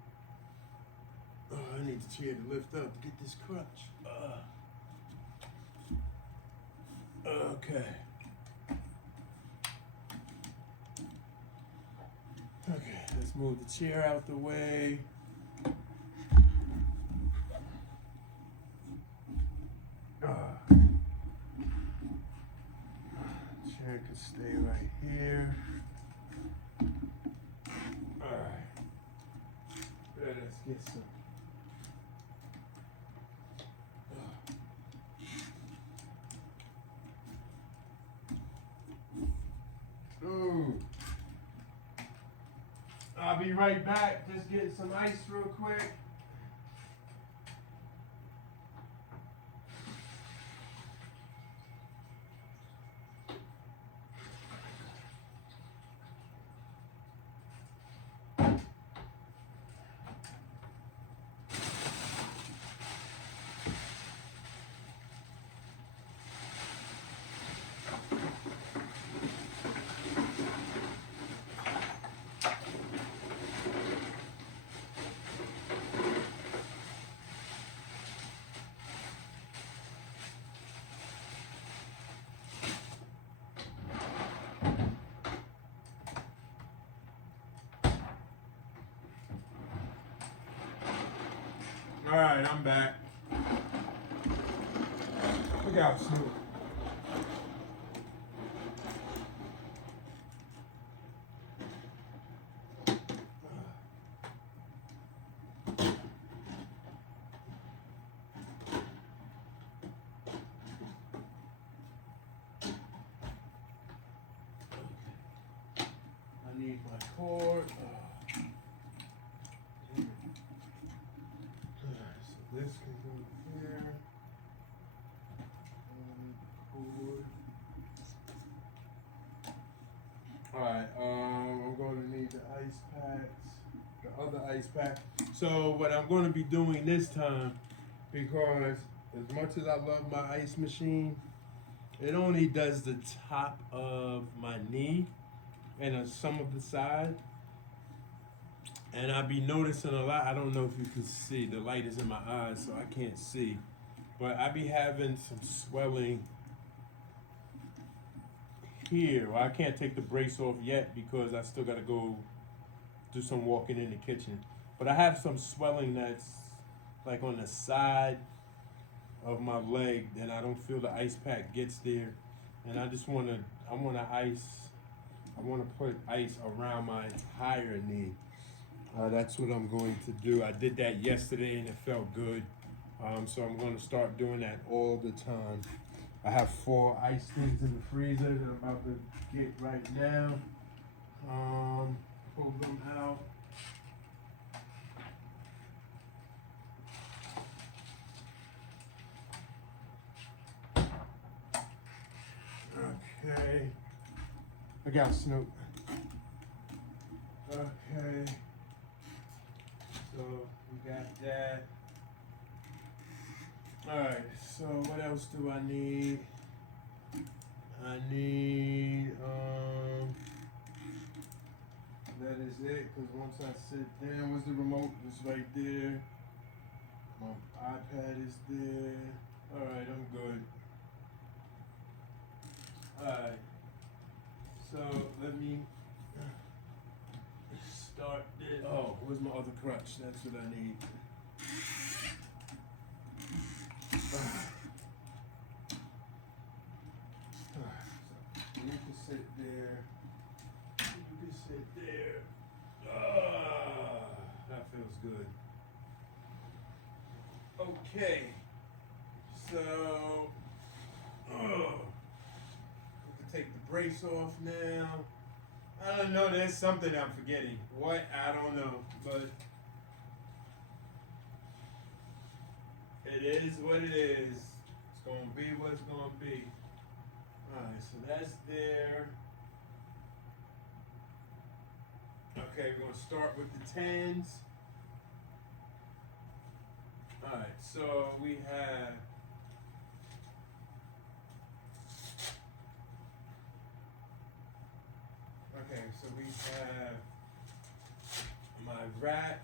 Oh, I need the chair to lift up to get this crutch. Okay. Okay, let's move the chair out the way. Chair can stay right here. Alright. Let's get some. Ooh. I'll be right back. Just getting some ice real quick. All right, I'm back. Look out, Snoop. I need my cord. So this can go here. Cord. Alright, I'm going to need the ice packs, the other ice pack. So what I'm going to be doing this time, because as much as I love my ice machine, it only does the top of my knee and some of the side. And I be noticing a lot, I don't know if you can see, the light is in my eyes so I can't see. But I be having some swelling here. Well, I can't take the brace off yet because I still gotta go do some walking in the kitchen. But I have some swelling that's like on the side of my leg, and I don't feel the ice pack gets there. And I just wanna put ice around my entire knee. That's what I'm going to do. I did that yesterday and it felt good. So I'm going to start doing that all the time. I have 4 ice things in the freezer that I'm about to get right now. Pull them out. Okay. I got Snoop. Okay. So we got that. Alright, so what else do I need? I need, that is it, because once I sit down, where's the remote? It's right there. My iPad is there. Alright, I'm good. Alright, so let me start this. Oh, where's my other crutch? That's what I need. You can sit there. You can sit there. That feels good. Okay. So, we can take the brace off now. I don't know, there's something I'm forgetting. What? I don't know. But It is what it is. It's gonna be what it's gonna be. Alright, so that's there. Okay, we're gonna start with the 10s. Alright, so we have so we have my rat.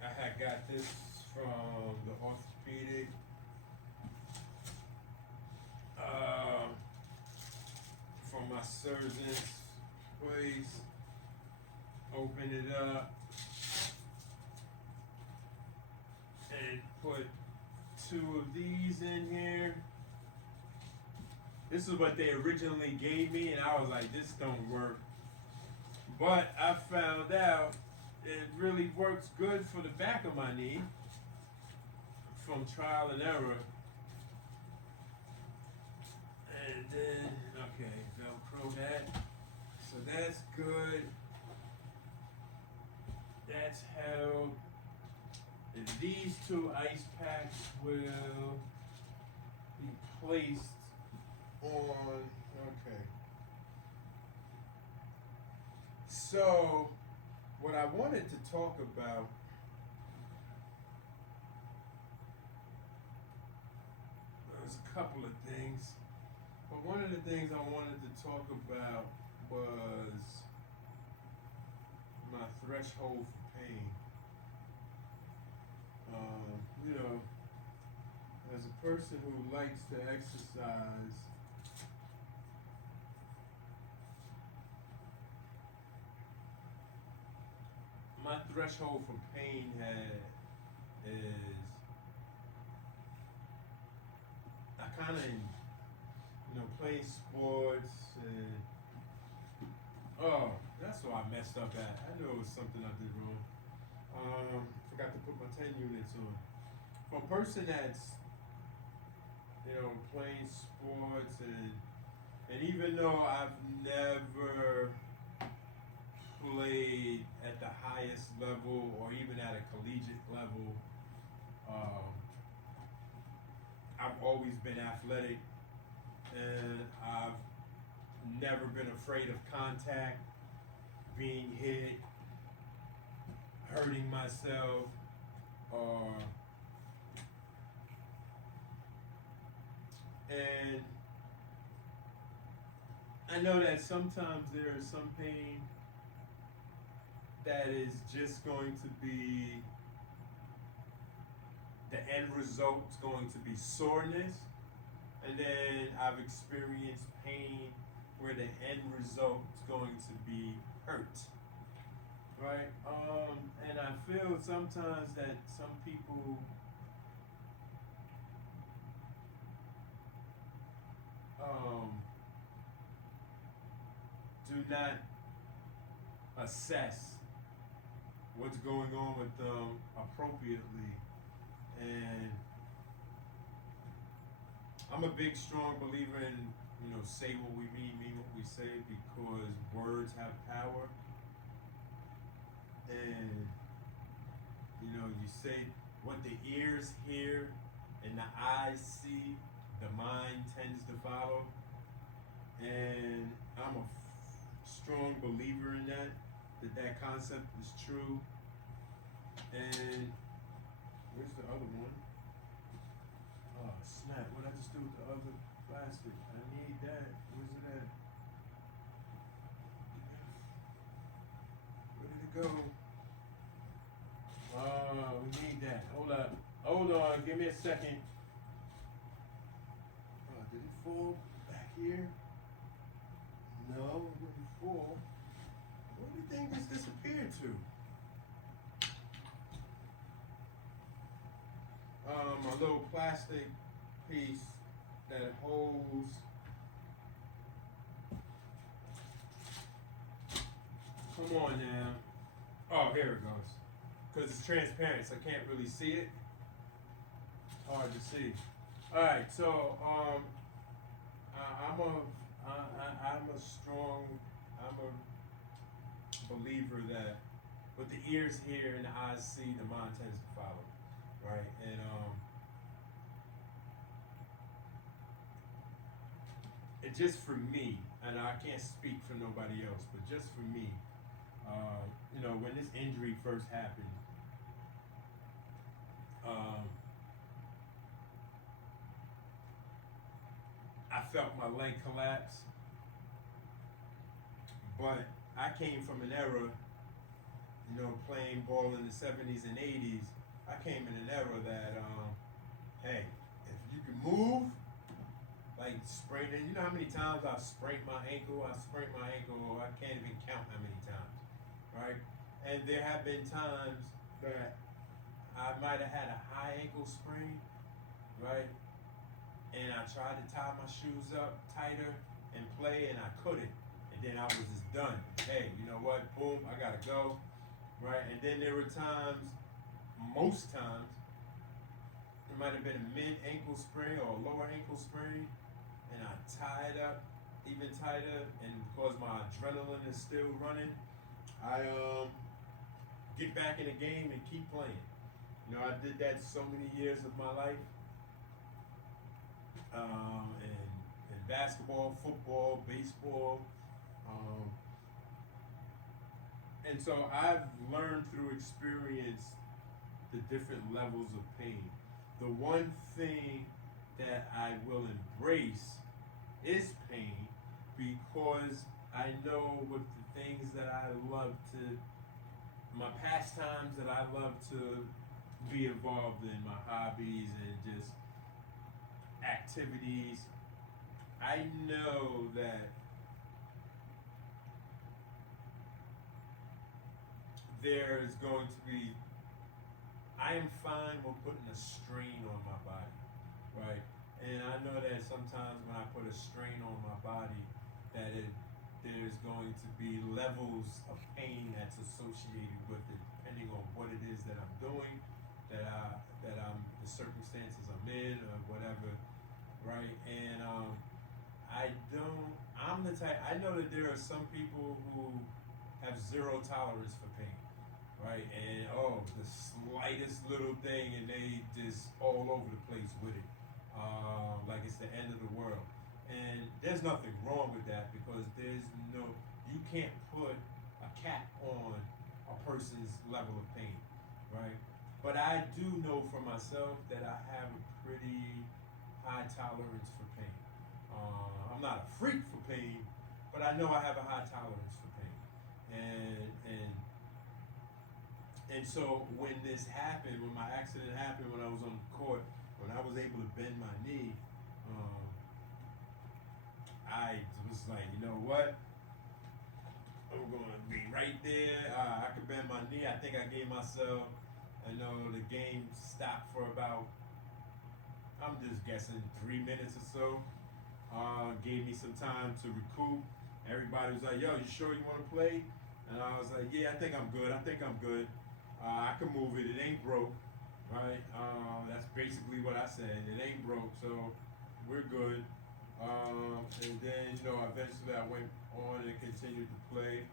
I had got this from the orthopedic. From my surgeon's place. Open it up and put 2 of these in here. This is what they originally gave me, and I was like, this don't work. But I found out it really works good for the back of my knee from trial and error. And then, okay, Velcro that. So that's good. That's held. And these 2 ice packs will be placed on, okay. So, what I wanted to talk about was a couple of things. But one of the things I wanted to talk about was my threshold for pain. You know, as a person who likes to exercise, my threshold for pain is I kind of, play sports and that's why I messed up at. I knew it was something I did wrong. Forgot to put my 10 units on. For a person that's playing sports and even though I've never played at the highest level or even at a collegiate level, I've always been athletic and I've never been afraid of contact, being hit, hurting myself, and I know that sometimes there is some pain that is just going to be, the end result is going to be soreness, and then I've experienced pain where the end result is going to be hurt, right? And I feel sometimes that some people do not assess what's going on with them appropriately. And I'm a big, strong believer in, say what we mean what we say, because words have power. And, you say what the ears hear and the eyes see, the mind tends to follow. And I'm a strong believer in that concept is true. And where's the other one? Oh, snap. What did I just do with the other plastic? I need that. Where's it at? Where did it go? Oh, we need that. Hold up. Hold on. Give me a second. Oh, did it fall back here? No, it didn't fall. Where did the thing just disappear to? A little plastic piece that holds come on now. Oh, here it goes. Because it's transparent, so I can't really see it. It's hard to see. Alright, so I'm a believer that what the ears hear and the eyes see, the mind tends to follow, right? And it just for me, and I can't speak for nobody else, but just for me, you know, when this injury first happened, I felt my leg collapse, but I came from an era, you know, playing ball in the 70s and 80s. I came in an era that, hey, if you can move, like spraining, you know how many times I've sprained my ankle? I sprained my ankle, I can't even count how many times, right? And there have been times that I might have had a high ankle sprain, right? And I tried to tie my shoes up tighter and play, and I couldn't. And then I was just done. Hey, you know what? Boom, I gotta go, right? And then there were times, most times, it might have been a mid ankle sprain or a lower ankle sprain, and I tied up even tighter, and because my adrenaline is still running, I get back in the game and keep playing. You know, I did that so many years of my life. In basketball, football, baseball, and so I've learned through experience the different levels of pain. The one thing that I will embrace is pain, because I know with the things that I love to, my pastimes that I love to be involved in, my hobbies and just activities, I know that there's going to be, I am fine with putting a strain on my body, right? And I know that sometimes when I put a strain on my body, that there's going to be levels of pain that's associated with it, depending on what it is that I'm doing, that I'm the circumstances I'm in or whatever, right? And I'm the type, I know that there are some people who have zero tolerance for pain, right? And the slightest little thing and they just all over the place with it, like it's the end of the world. And there's nothing wrong with that, because you can't put a cap on a person's level of pain, right? But I do know for myself that I have a pretty high tolerance for pain. I'm not a freak for pain, but I know I have a high tolerance for pain. And so when this happened, when my accident happened, when I was on the court, when I was able to bend my knee, I was like, you know what? I'm going to be right there. I could bend my knee. I think I gave myself, the game stopped for about, I'm just guessing, 3 minutes or so. Gave me some time to recoup. Everybody was like, yo, you sure you want to play? And I was like, yeah, I think I'm good. I can move it. It ain't broke, right? That's basically what I said. It ain't broke, so we're good. And then, eventually I went on and continued to play.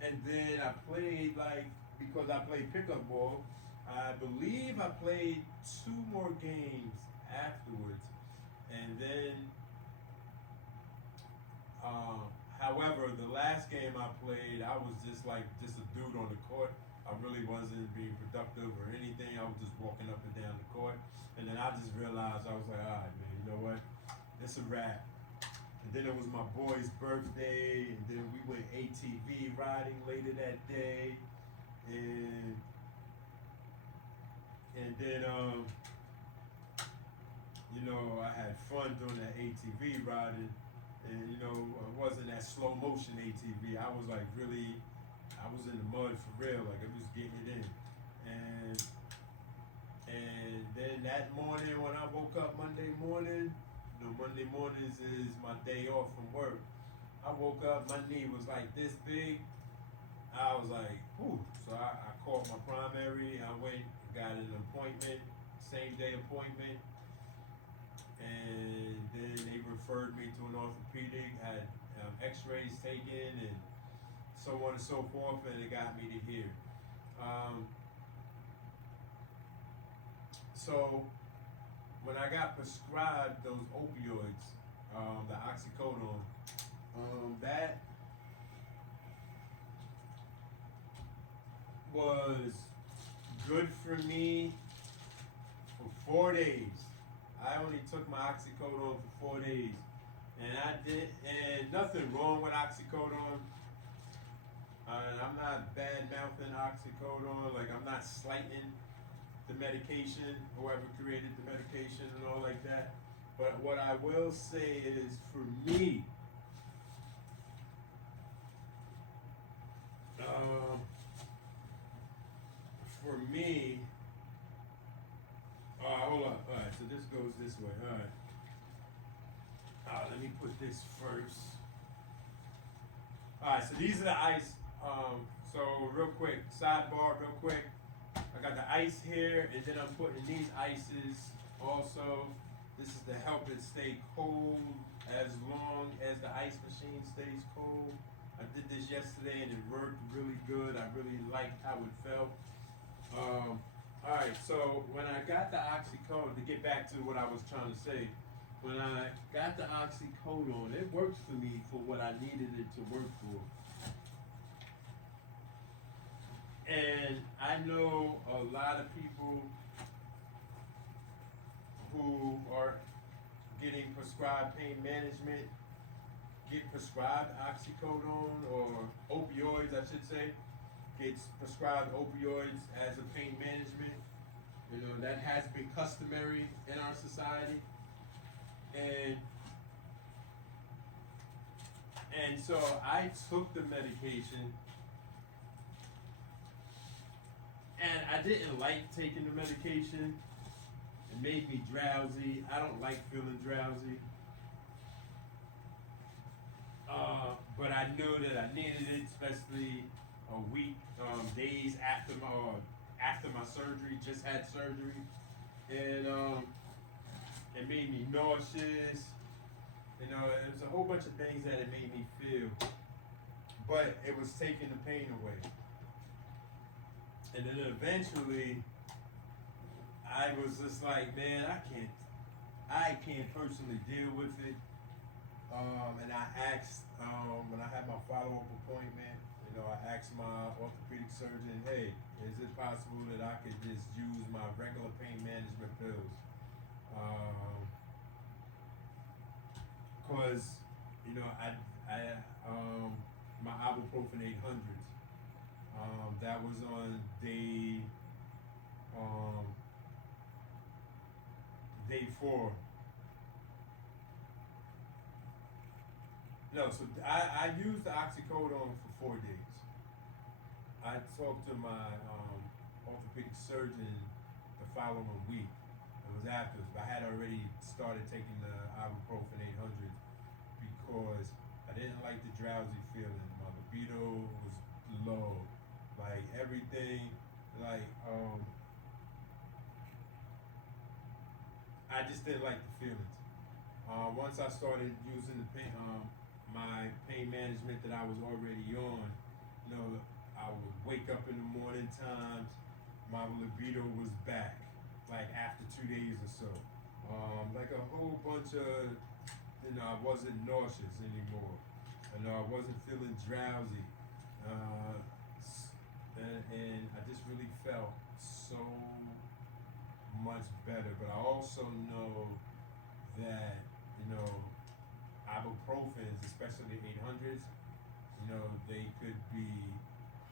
And then I played, because I played pickup ball, I believe I played 2 more games afterwards. And then, however, the last game I played, I was just a dude on the court. I really wasn't being productive or anything. I was just walking up and down the court. And then I just realized, I was like, all right, man, you know what? It's a wrap. And then it was my boy's birthday, and then we went ATV riding later that day. And then, I had fun doing that ATV riding. And, it wasn't that slow motion ATV. I was I was in the mud for real, I was getting it in. And then that morning when I woke up Monday morning, Monday mornings is my day off from work. I woke up, my knee was like this big. I was like, whew. So I called my primary. I went, got an appointment, same day appointment. And then they referred me to an orthopedic, had x-rays taken and so on and so forth, and it got me to here. So when I got prescribed those opioids, the oxycodone, that was good for me for 4 days. I only took my oxycodone for 4 days, and nothing wrong with oxycodone. I'm not bad mouthing oxycodone, like I'm not slighting the medication, whoever created the medication and all like that. But what I will say is, for me, hold on. All right, so this goes this way. All right. Let me put this first. All right, so these are the ice. So real quick, sidebar, real quick. I got the ice here, and then I'm putting these ices also. This is to help it stay cold as long as the ice machine stays cold. I did this yesterday, and it worked really good. I really liked how it felt. All right, so when I got the oxycodone, to get back to what I was trying to say, when I got the oxycodone, it worked for me for what I needed it to work for. And I know a lot of people who are getting prescribed pain management, get prescribed oxycodone or opioids, I should say, gets prescribed opioids as a pain management. You know, that has been customary in our society. And so I took the medication, and I didn't like taking the medication. It made me drowsy. I don't like feeling drowsy. But I knew that I needed it, especially a week, days after my surgery. Just had surgery, and it made me nauseous. You know, it was a whole bunch of things that it made me feel, but it was taking the pain away. And then eventually, I was just like, man, I can't personally deal with it. And I asked, when I had my follow-up appointment, you know, I asked my orthopedic surgeon, hey, is it possible that I could just use my regular pain management pills? Cause, you know, my ibuprofen 800s, that was on day 4. No, so I used the oxycodone for 4 days. I talked to my orthopedic surgeon the following week. It was after, but I had already started taking the ibuprofen 800 because I didn't like the drowsy feeling. My libido was low, like everything, like I just didn't like the feelings. Once I started using the pain, my pain management that I was already on, you know, I would wake up in the morning times, my libido was back, like after 2 days or so. Like a whole bunch of, you know, I wasn't nauseous anymore. You know, I wasn't feeling drowsy. And I just really felt so much better. But I also know that, you know, ibuprofens, especially 800s, you know, they could be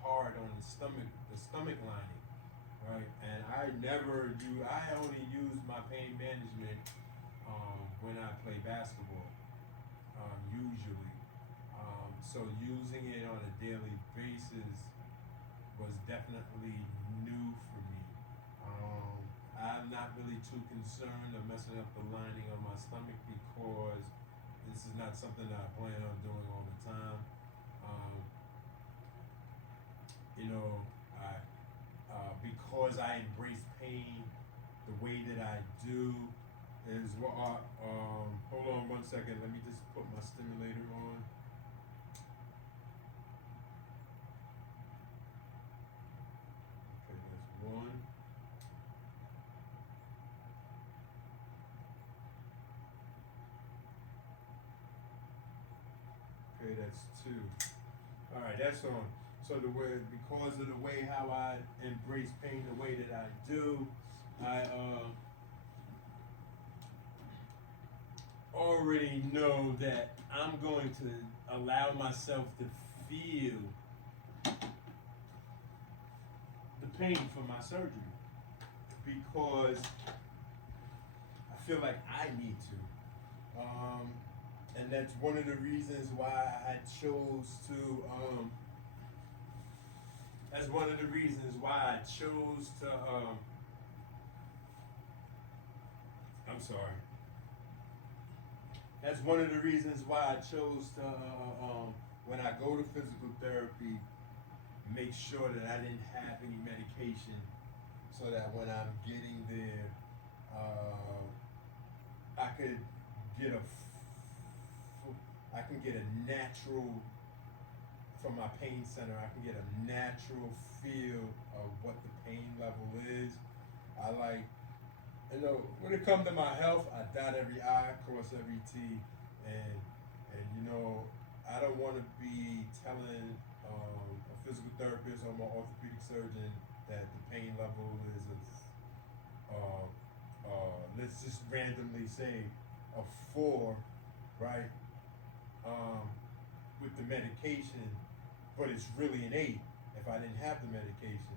hard on the stomach lining, right? And I only use my pain management when I play basketball, usually. So using it on a daily basis was definitely new for me. I'm not really too concerned of messing up the lining of my stomach because this is not something that I plan on doing all the time. You know, because I embrace pain the way that I do is what. Hold on 1 second. Let me just put my stimulator on. Okay, that's 2. All right, that's on. So the way, because of the way how I embrace pain, the way that I do, I already know that I'm going to allow myself to feel the pain from my surgery because I feel like I need to. And that's one of the reasons why I chose to that's one of the reasons why I chose to I'm sorry. That's one of the reasons why I chose to when I go to physical therapy, make sure that I didn't have any medication so that when I'm getting there, I could get I can get a natural, from my pain center, I can get a natural feel of what the pain level is. I like, when it comes to my health, I dot every I, cross every T, and I don't want to be telling a physical therapist or my orthopedic surgeon that the pain level is let's just randomly say a 4, right? With the medication, but it's really an 8 if I didn't have the medication.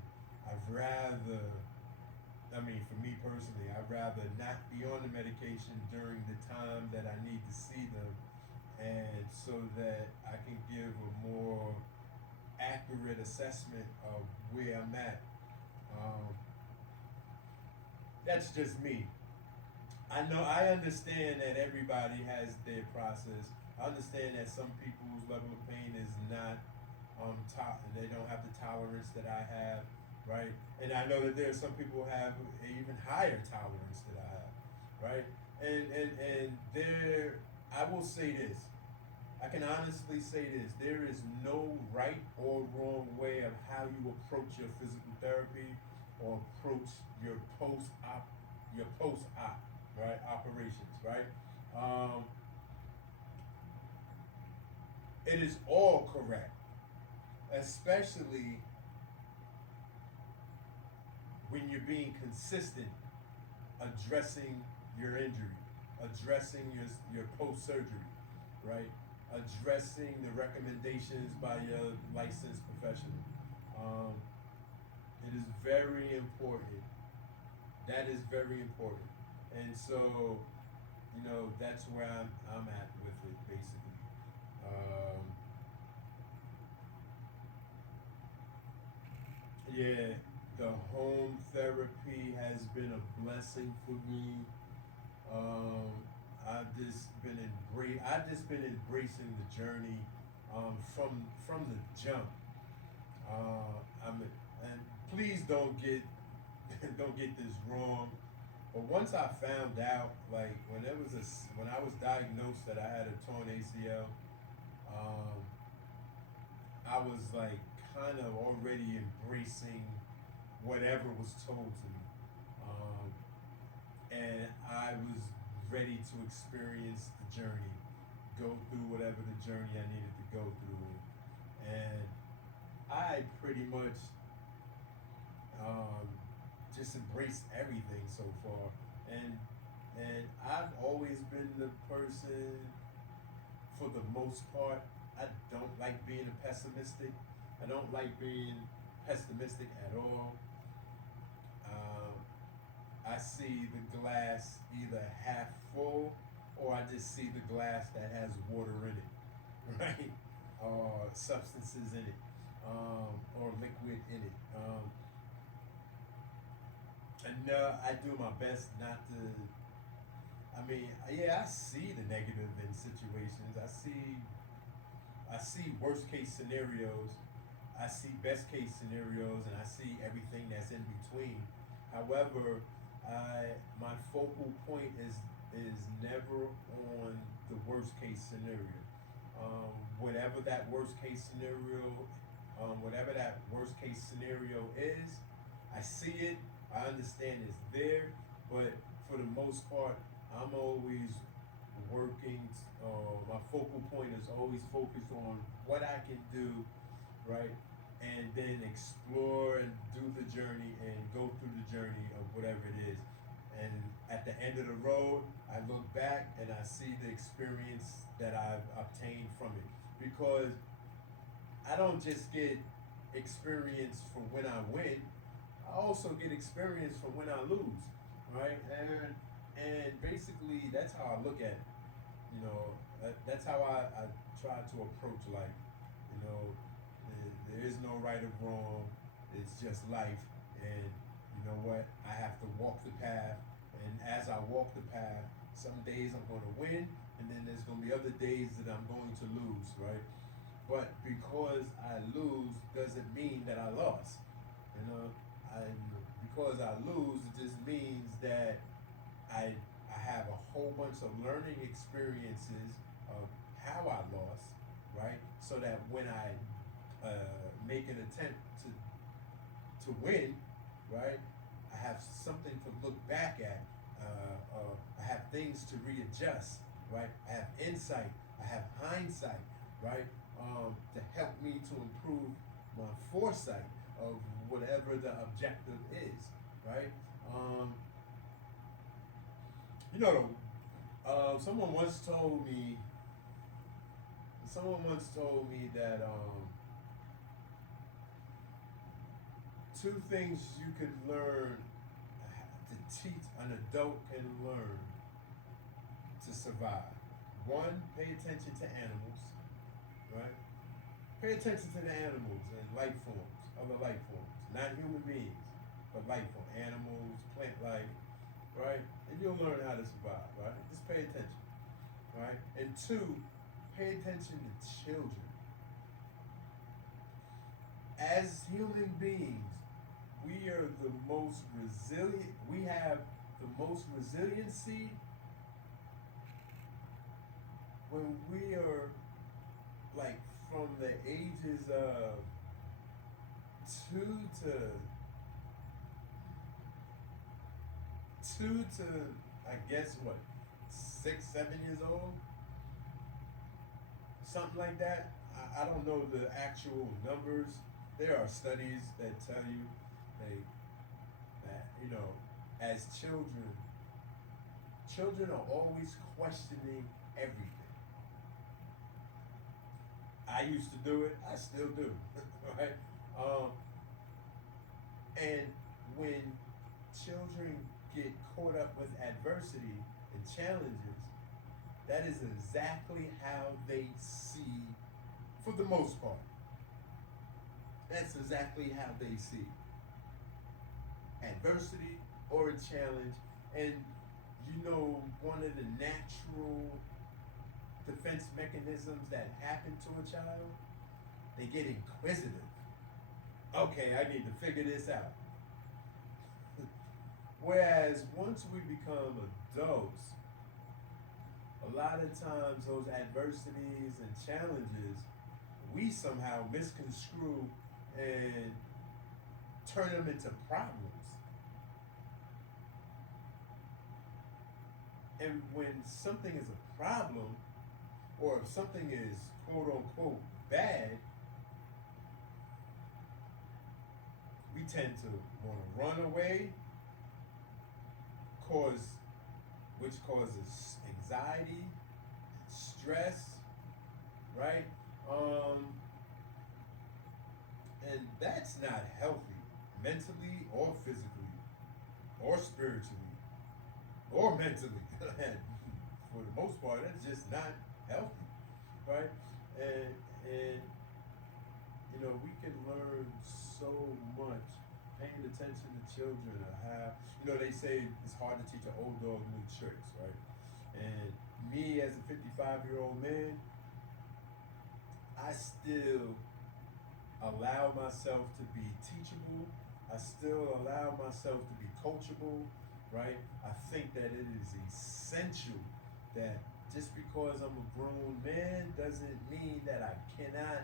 For me personally, I'd rather not be on the medication during the time that I need to see them, and so that I can give a more accurate assessment of where I'm at. That's just me. I understand that everybody has their process. I understand that some people's level of pain is not they don't have the tolerance that I have, right? And I know that there are some people who have an even higher tolerance that I have, right? And there, I will say this. I can honestly say this. There is no right or wrong way of how you approach your physical therapy or approach your post-op, right, operations, right? It is all correct, especially when you're being consistent addressing your injury, addressing your post-surgery, right? Addressing the recommendations by your licensed professional. It is very important. That is very important. And so, that's where I'm at with it, basically. Yeah, the home therapy has been a blessing for me. I've just been embracing the journey from the jump. And please don't get this wrong. But once I found out, like when I was diagnosed that I had a torn ACL, I was like kind of already embracing whatever was told to me, and I was ready to experience the journey, go through whatever the journey I needed to go through, and I pretty much just embraced everything so far, and I've always been the person, for the most part, I don't like being pessimistic. I don't like being pessimistic at all. I see the glass either half full, or I just see the glass that has water in it, right? Or substances in it, or liquid in it. And I do my best not to. I see the negative in situations. I see worst case scenarios. I see best case scenarios, and I see everything that's in between. However, my focal point is never on the worst case scenario. Whatever that worst case scenario is, I see it. I understand it's there, but for the most part, I'm always working, my focal point is always focused on what I can do, right? And then explore and do the journey and go through the journey of whatever it is. And at the end of the road, I look back and I see the experience that I've obtained from it. Because I don't just get experience from when I win, I also get experience from when I lose, right? And basically, that's how I look at it. You know, that's how I try to approach life. You know, there is no right or wrong. It's just life. And you know what? I have to walk the path. And as I walk the path, some days I'm going to win, and then there's going to be other days that I'm going to lose, right? But because I lose doesn't mean that I lost. You know, because I lose, it just means that I have a whole bunch of learning experiences of how I lost, right? So that when I make an attempt to win, right, I have something to look back at. I have things to readjust, right? I have insight. I have hindsight, right? To help me to improve my foresight of whatever the objective is, right? You know, someone once told me that two things you could learn to teach an adult can learn to survive. One, pay attention to animals, right? Pay attention to the animals and life forms, other life forms, not human beings, but life forms, animals, plant life, right? And you'll learn how to survive, right? Just pay attention, right? And two, pay attention to children. As human beings, we are the most resilient, we have the most resiliency when we are like from the ages of 2 to I guess what, 6, 7 years old, something like that. I don't know the actual numbers. There are studies that tell you that you know, as children are always questioning everything. I used to do it. I still do, right? And when children get caught up with adversity and challenges, that is exactly how they see, for the most part. That's exactly how they see adversity or a challenge. And you know, one of the natural defense mechanisms that happen to a child, they get inquisitive. Okay, I need to figure this out. Whereas once we become adults, a lot of times those adversities and challenges, we somehow misconstrue and turn them into problems. And when something is a problem, or if something is quote unquote bad, we tend to want to run away, which causes anxiety, stress, right? And that's not healthy, mentally or physically, or spiritually, or mentally. For the most part, that's just not healthy, right? And you know, we can learn so much paying attention to children, or how, you know, they say it's hard to teach an old dog new tricks, right? And me as a 55-year-old man, I still allow myself to be teachable. I still allow myself to be coachable, right? I think that it is essential that just because I'm a grown man doesn't mean that I cannot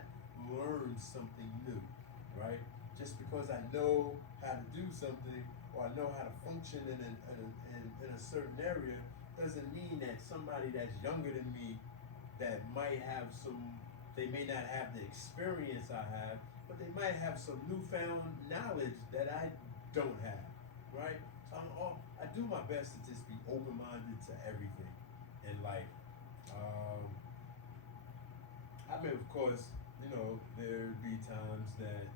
learn something new, right? Just because I know how to do something, or I know how to function in a certain area, doesn't mean that somebody that's younger than me that might have they may not have the experience I have, but they might have some newfound knowledge that I don't have, right? So I do my best to just be open-minded to everything in life. I mean, of course, there'd be times that,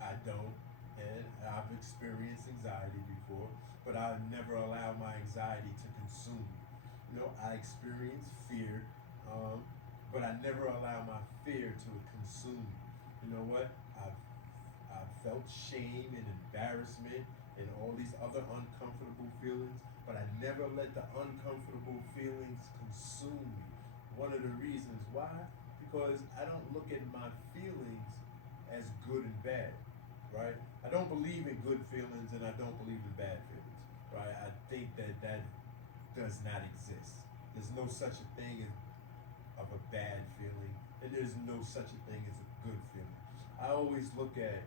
I don't, and I've experienced anxiety before, but I never allow my anxiety to consume me. I experience fear, but I never allow my fear to consume me. You know what? I've felt shame and embarrassment and all these other uncomfortable feelings, but I never let the uncomfortable feelings consume me. One of the reasons why, because I don't look at my feelings as good and bad, right? I don't believe in good feelings and I don't believe in bad feelings, right? I think that does not exist. There's no such a thing of a bad feeling, and there's no such a thing as a good feeling. I always look at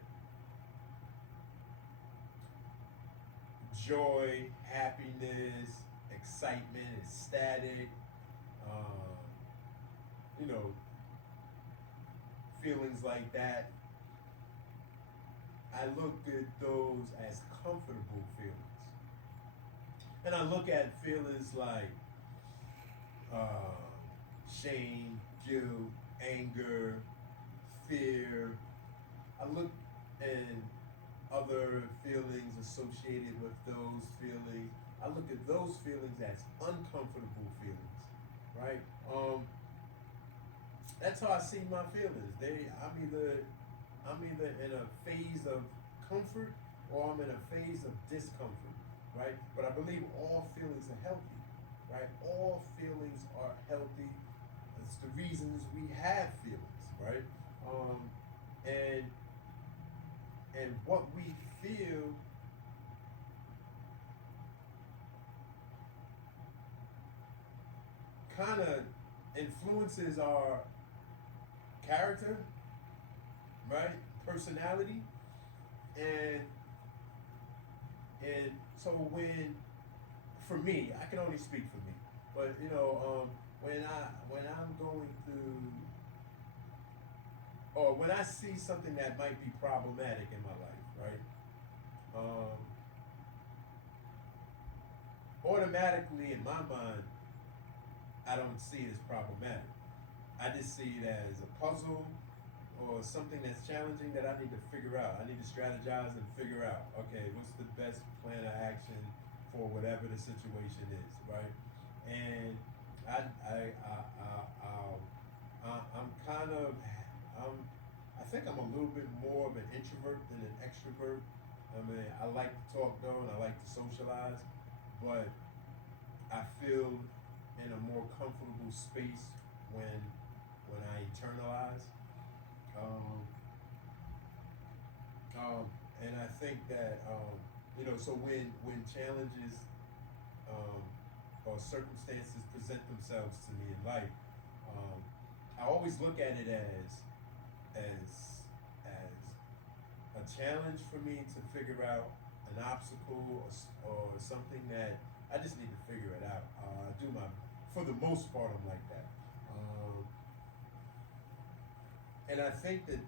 joy, happiness, excitement, ecstatic, feelings like that. I look at those as comfortable feelings. And I look at feelings like shame, guilt, anger, fear. I look at other feelings associated with those feelings. I look at those feelings as uncomfortable feelings, right? That's how I see my feelings. I'm either in a phase of comfort or I'm in a phase of discomfort, right? But I believe all feelings are healthy, right? All feelings are healthy. It's the reasons we have feelings, right? And what we feel kind of influences our character, right? Personality, and so for me, I can only speak for me, but when I'm going through, or when I see something that might be problematic in my life, right? Automatically in my mind, I don't see it as problematic. I just see it as a puzzle or something that's challenging that I need to figure out. I need to strategize and figure out, okay, what's the best plan of action for whatever the situation is, right? And I think I'm a little bit more of an introvert than an extrovert. I mean, I like to talk though, and I like to socialize, but I feel in a more comfortable space when I internalize. And I think that so when challenges or circumstances present themselves to me in life, I always look at it as a challenge for me to figure out an obstacle or something that I just need to figure it out. For the most part, I'm like that. And I think that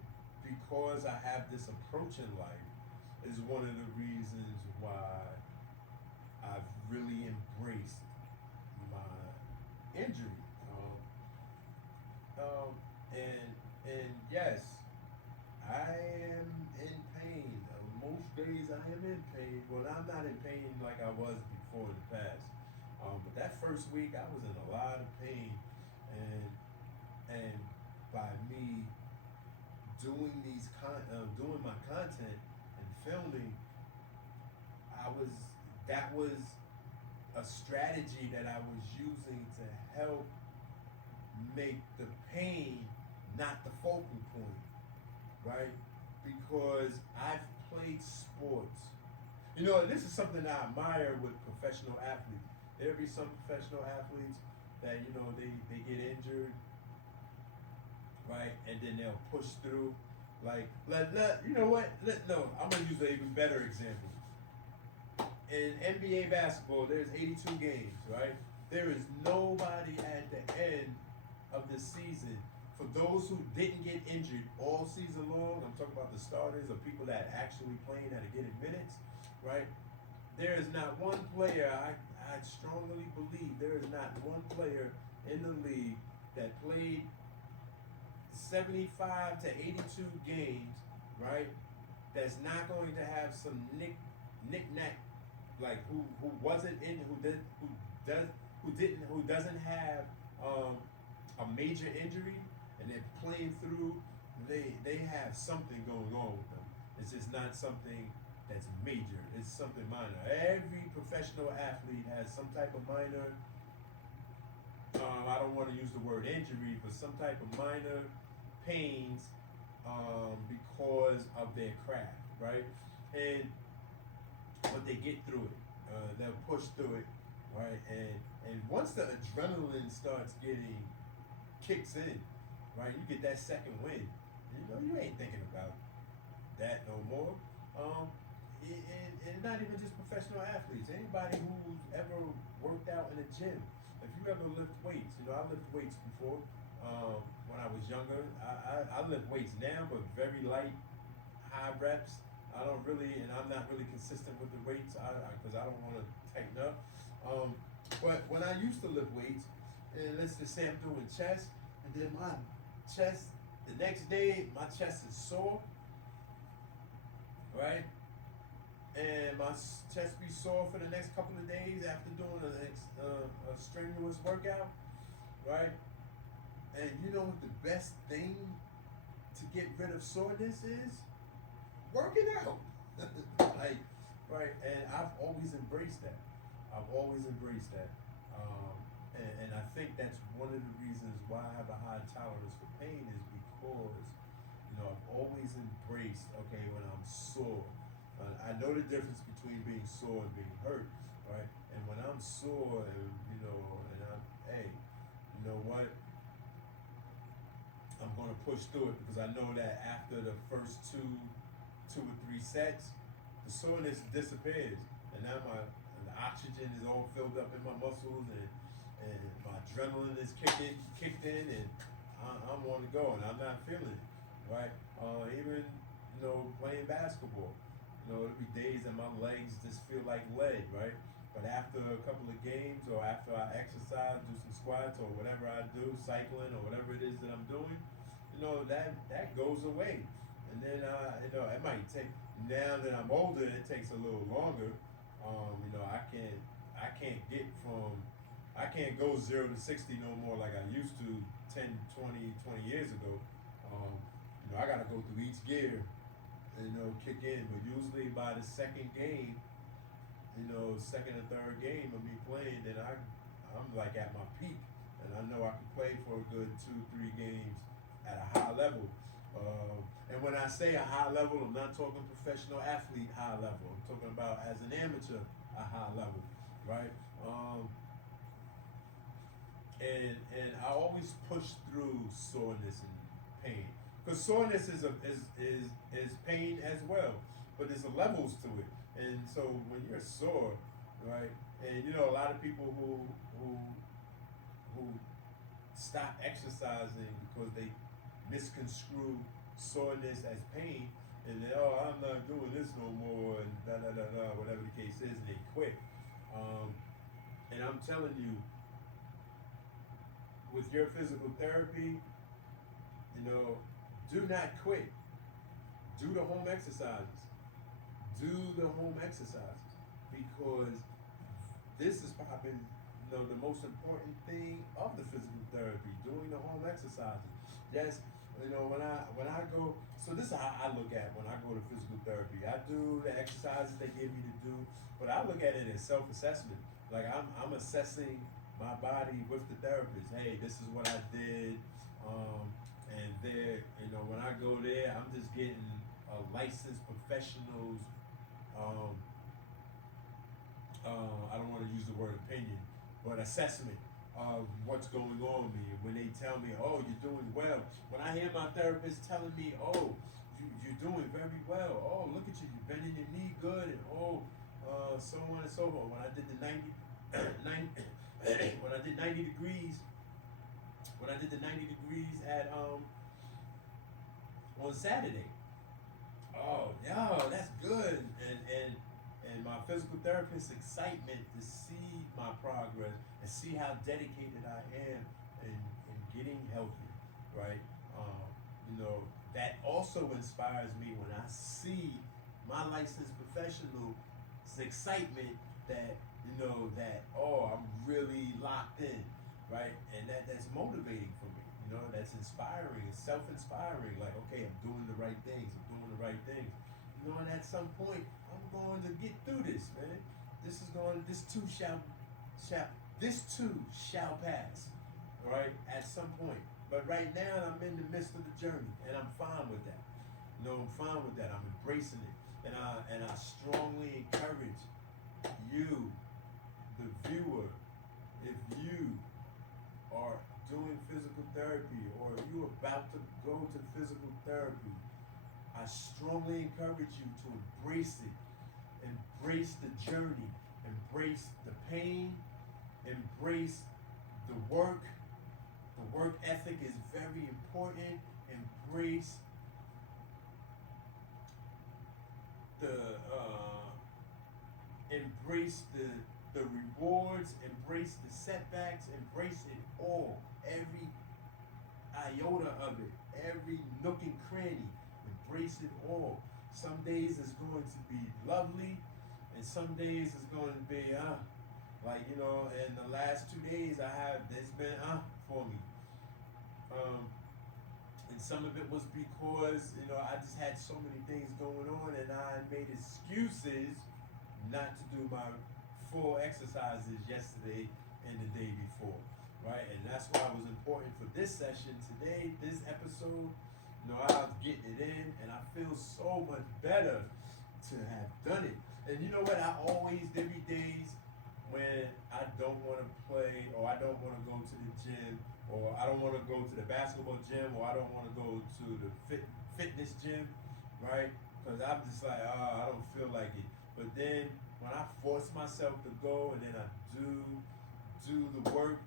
because I have this approach in life is one of the reasons why I've really embraced my injury. And yes, I am in pain. Most days I am in pain, but I'm not in pain like I was before in the past. But that first week I was in a lot of pain, and by me doing doing my content and filming, that was a strategy that I was using to help make the pain not the focal point, right? Because I've played sports. This is something I admire with professional athletes. There'll be some professional athletes that, they get injured, right? And then they'll push through. Like, I'm going to use an even better example. in NBA basketball, there's 82 games, right? There is nobody at the end of the season. For those who didn't get injured all season long, I'm talking about the starters or people that actually playing that are getting minutes, right? There is not one player, I strongly believe there is not one player in the league that played 75 to 82 games, right? That's not going to have some knick-knack, like who wasn't in, who doesn't have a major injury, and they're playing through. They have something going on with them. It's just not something that's major. It's something minor. Every professional athlete has some type of minor. I don't want to use the word injury, but some type of minor pains because of their craft, right? But they get through it. They'll push through it, right? And once the adrenaline starts getting kicks in, right? You get that second win. You ain't thinking about that no more. And not even just professional athletes. Anybody who's ever worked out in a gym. If you ever lift weights, I lift weights before. When I was younger, I lift weights now, but very light, high reps. I don't really, and I'm not really consistent with the weights because I don't want to tighten up. But when I used to lift weights, and let's just say I'm doing chest, and then my chest, the next day, my chest is sore, right? And my chest be sore for the next couple of days after doing a strenuous workout, right? And you know what the best thing to get rid of soreness is? Working out. Like, right? And I've always embraced that. And I think that's one of the reasons why I have a high tolerance for pain is because, I've always embraced, okay, when I'm sore. I know the difference between being sore and being hurt, right? And when I'm sore and, and I'm, hey, you know what? I'm going to push through it because I know that after the first two or three sets, the soreness disappears. And now the oxygen is all filled up in my muscles and my adrenaline is kicked in and I'm on the go and I'm not feeling it, right? Even, playing basketball. There'll be days that my legs just feel like lead, right? But after a couple of games or after I exercise, do some squats or whatever I do, cycling or whatever it is that I'm doing, that goes away. And then, it might take, now that I'm older, it takes a little longer. I can't go 0 to 60 no more like I used to 10, 20 years ago. I got to go through each gear, kick in. But usually by the second game, second or third game of me playing, then I'm like at my peak. And I know I can play for a good 2-3 games at a high level. And when I say a high level, I'm not talking professional athlete high level. I'm talking about as an amateur, a high level, right? And I always push through soreness and pain. Because soreness is pain as well, but there's levels to it. And so when you're sore, right, and a lot of people who stop exercising because they misconstrue soreness as pain, and they, I'm not doing this no more, and whatever the case is, and they quit. And I'm telling you, with your physical therapy, do not quit. Do the home exercises. Because this is probably the most important thing of the physical therapy, doing the home exercises. Yes, when I go, so this is how I look at when I go to physical therapy. I do the exercises they give me to do, but I look at it as self-assessment. Like I'm assessing my body with the therapist. Hey, this is what I did. And there, when I go there, I'm just getting a licensed professional's, I don't want to use the word opinion, but assessment of what's going on with me. When they tell me, oh, you're doing well. When I hear my therapist telling me, oh, you're doing very well. Oh, look at you, you're bending your knee good. And oh, so on and so forth. When I did the 90, when I did 90 degrees, at on Saturday. Oh, yo, that's good. And my physical therapist's excitement to see my progress and see how dedicated I am in getting healthy, right? That also inspires me when I see my licensed professional's excitement that, I'm really locked in, right? And that's motivating for me, that's inspiring, it's self-inspiring, like, okay, I'm doing the right things, and at some point, I'm going to get through this, man. This too shall pass, all right, at some point. But right now, I'm in the midst of the journey, and I'm fine with that. I'm fine with that. I'm embracing it, and I strongly encourage you, the viewer, if you are doing physical therapy or you're about to go to physical therapy, I strongly encourage you to embrace it. Embrace the journey. Embrace the pain. Embrace the work. The work ethic is very important. Embrace the rewards, embrace the setbacks, embrace it all. Every iota of it, every nook and cranny, embrace it all. Some days it's going to be lovely, and some days it's going to be in the last 2 days it's been for me. And some of it was because I just had so many things going on, and I made excuses not to do my full exercises yesterday and the day before, right? And that's why it was important for this session today, this episode. I was getting it in, and I feel so much better to have done it. And you know what? There be days when I don't want to play, or I don't want to go to the gym, or I don't want to go to the basketball gym, or I don't want to go to the fitness gym, right? Because I'm just like, I don't feel like it. But then when I force myself to go, and then I do the work,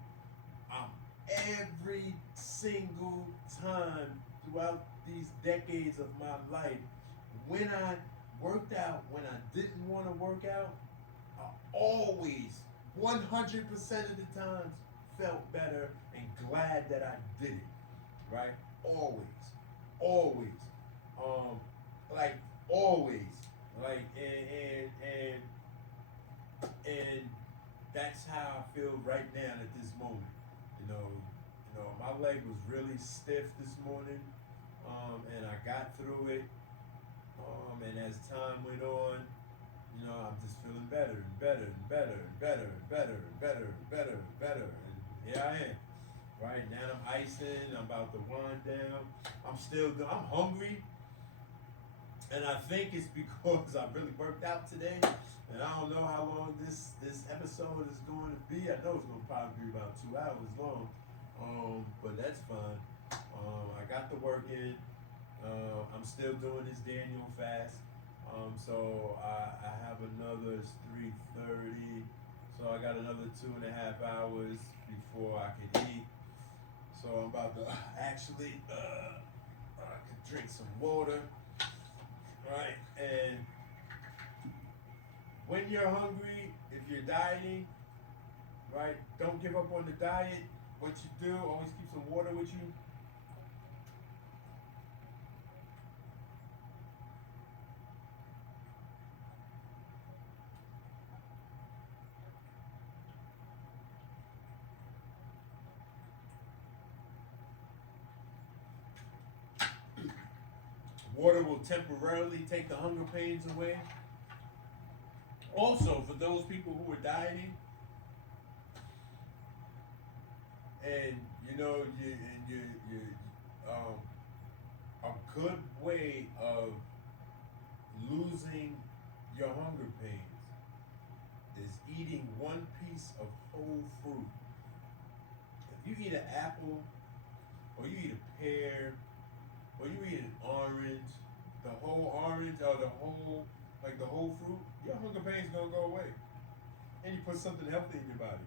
every single time throughout these decades of my life, when I worked out, when I didn't want to work out, I always, 100% of the times, felt better and glad that I did it, right? Always. Always. And that's how I feel right now at this moment. My leg was really stiff this morning, and I got through it. And as time went on, I'm just feeling better and better and better and better and better and better and better and better. And here I am. Right now I'm icing, I'm about to wind down. I'm hungry. And I think it's because I really worked out today. And I don't know how long this episode is going to be. I know it's going to probably be about 2 hours long. But that's fine. I got the work in. I'm still doing this Daniel fast. So I have another 3:30. So I got another 2.5 hours before I can eat. So I'm about to I could drink some water. Right? And when you're hungry, if you're dieting, right, don't give up on the diet. What you do, always keep some water with you. Water will temporarily take the hunger pains away. Also, for those people who are dieting, and a good way of losing your hunger pains is eating one piece of whole fruit. If you eat an apple, or you eat a pear, or you eat an orange, the whole orange or the whole like the whole fruit, your hunger pain's gonna go away. And you put something healthy in your body.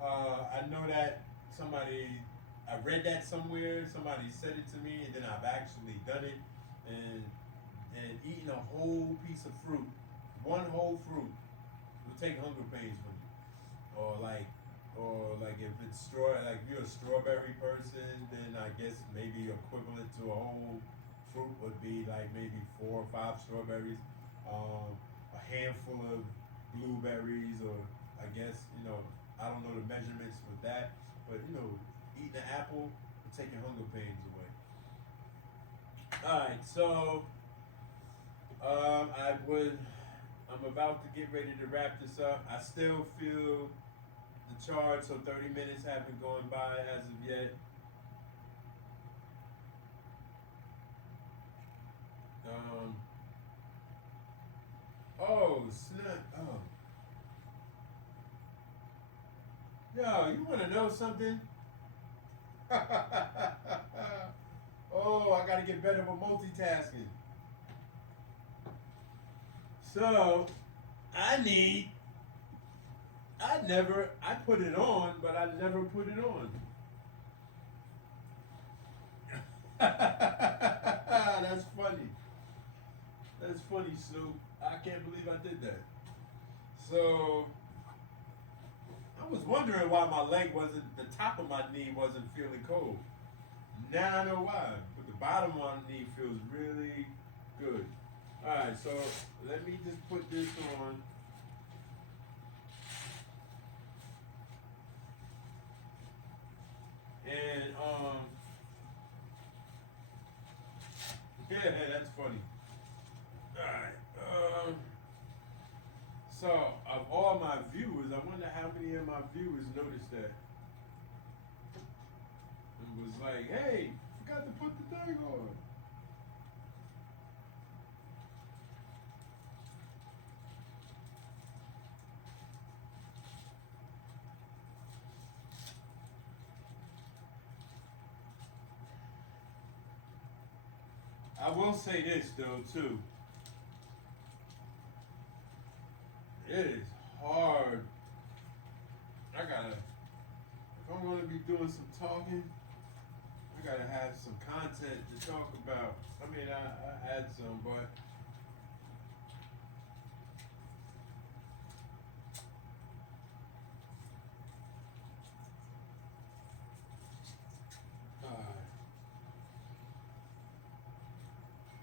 I know that I read that somewhere, somebody said it to me, and then I've actually done it. And eating a whole piece of fruit, one whole fruit, will take hunger pains from you. Or like if it's like if you're a strawberry person, then I guess maybe equivalent to a whole fruit would be like maybe 4 or 5 strawberries, a handful of blueberries, or I guess I don't know the measurements with that, but eating an apple will take your hunger pains away. All right, so I'm about to get ready to wrap this up. I still feel the charge, so 30 minutes haven't gone by as of yet. Oh snap! Oh, yo, you want to know something? Oh, I gotta get better with multitasking. So, I put it on, but I never put it on. That's funny. That's funny, Snoop. I can't believe I did that. So, I was wondering why the top of my knee wasn't feeling cold. Now I know why. But the bottom of my knee feels really good. Alright, so let me just put this on. And yeah, that's funny. Alright. So of all my viewers, I wonder how many of my viewers noticed that. It was like, hey, forgot to put the thing on. I will say this though too. It is hard. If I'm gonna be doing some talking, I gotta have some content to talk about. I mean, I had some, but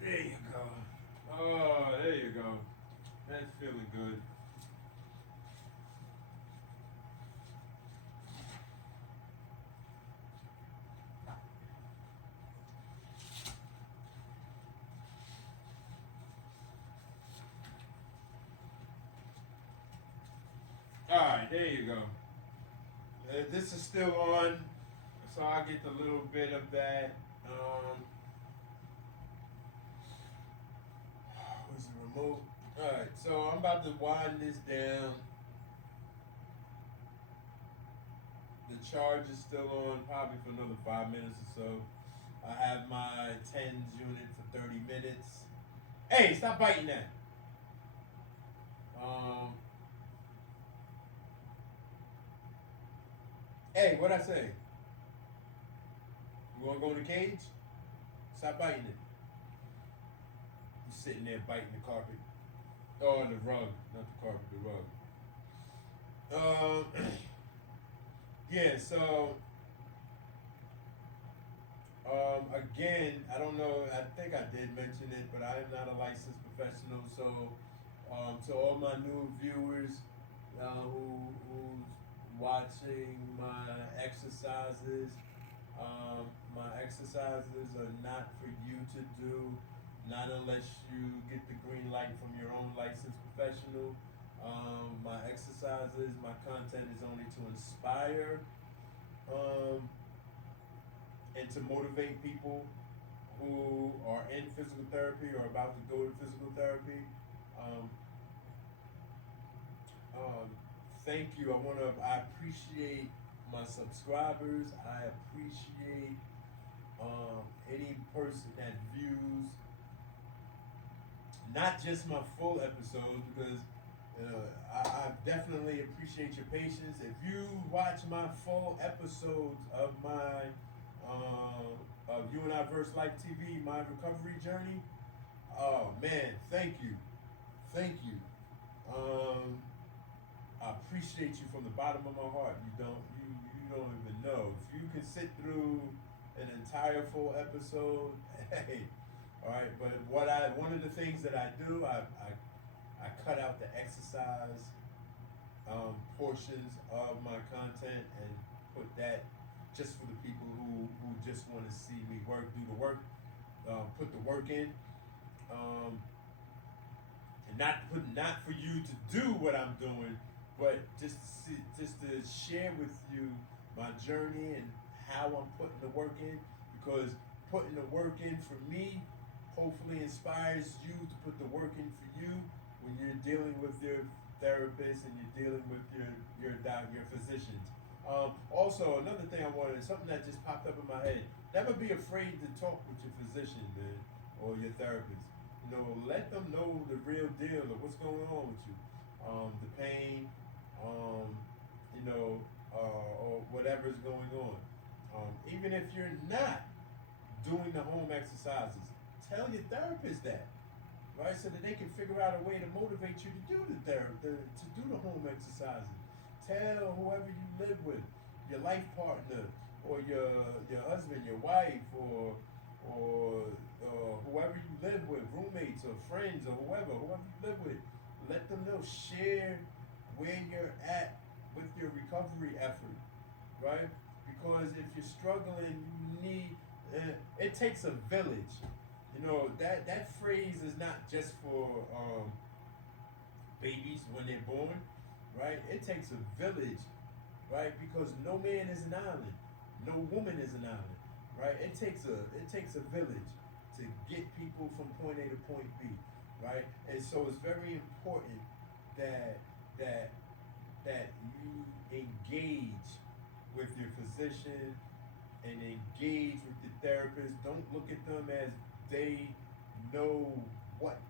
there you go. Oh, there you go. That's feeling good. Alright, there you go. This is still on, so I get a little bit of that. Where's the remote? Alright, so I'm about to wind this down. The charge is still on, probably for another 5 minutes or so. I have my 10s unit for 30 minutes. Hey, stop biting that. Hey, what'd I say? You wanna go in the cage? Stop biting it. You sitting there biting the carpet. Oh, the rug, not the carpet, the rug. Yeah, so again, I don't know, I think I did mention it, but I am not a licensed professional, so to all my new viewers who's watching my exercises are not for you to do, not unless you get the green light from your own licensed professional. My exercises, my content is only to inspire and to motivate people who are in physical therapy or about to go to physical therapy. Thank you. I appreciate my subscribers. I appreciate any person that views not just my full episodes, because I definitely appreciate your patience. If you watch my full episodes of my of U-N-I-VERSELIFETV, my recovery journey, oh man, thank you. I appreciate you from the bottom of my heart. You don't even know. If you can sit through an entire full episode, hey, all right. But one of the things that I do, I cut out the exercise portions of my content and put that just for the people who just want to see me do the work, put the work in, and not for you to do what I'm doing, but just to share with you my journey and how I'm putting the work in, because putting the work in for me hopefully inspires you to put the work in for you when you're dealing with your therapist and you're dealing with your physicians. Also, another thing something that just popped up in my head: never be afraid to talk with your physician, man, or your therapist. Let them know the real deal of what's going on with you, the pain, or whatever's going on. Even if you're not doing the home exercises, tell your therapist that, right? So that they can figure out a way to motivate you to do to do the home exercises. Tell whoever you live with, your life partner, or your husband, your wife, or whoever you live with, roommates or friends or whoever you live with, let them know. Share where you're at with your recovery effort, right? Because if you're struggling, you need. It takes a village. That phrase is not just for babies when they're born, right? It takes a village, right? Because no man is an island, no woman is an island, right? It takes a village to get people from point A to point B, right? And so it's very important that you engage with your physician and engage with the therapist. Don't look at them as they know what's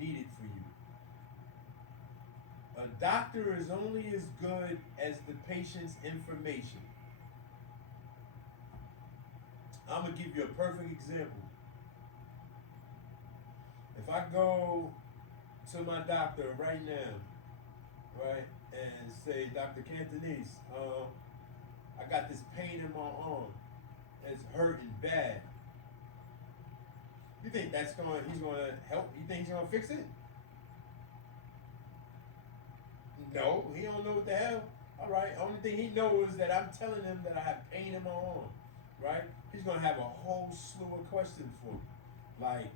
needed for you. A doctor is only as good as the patient's information. I'm going to give you a perfect example. If I go to my doctor right now, right, and say, Dr. Cantonese, I got this pain in my arm. It's hurting bad. You think he's going to help? You think he's going to fix it? No, he don't know what the hell. All right, only thing he knows is that I'm telling him that I have pain in my arm, right? He's going to have a whole slew of questions for me. Like,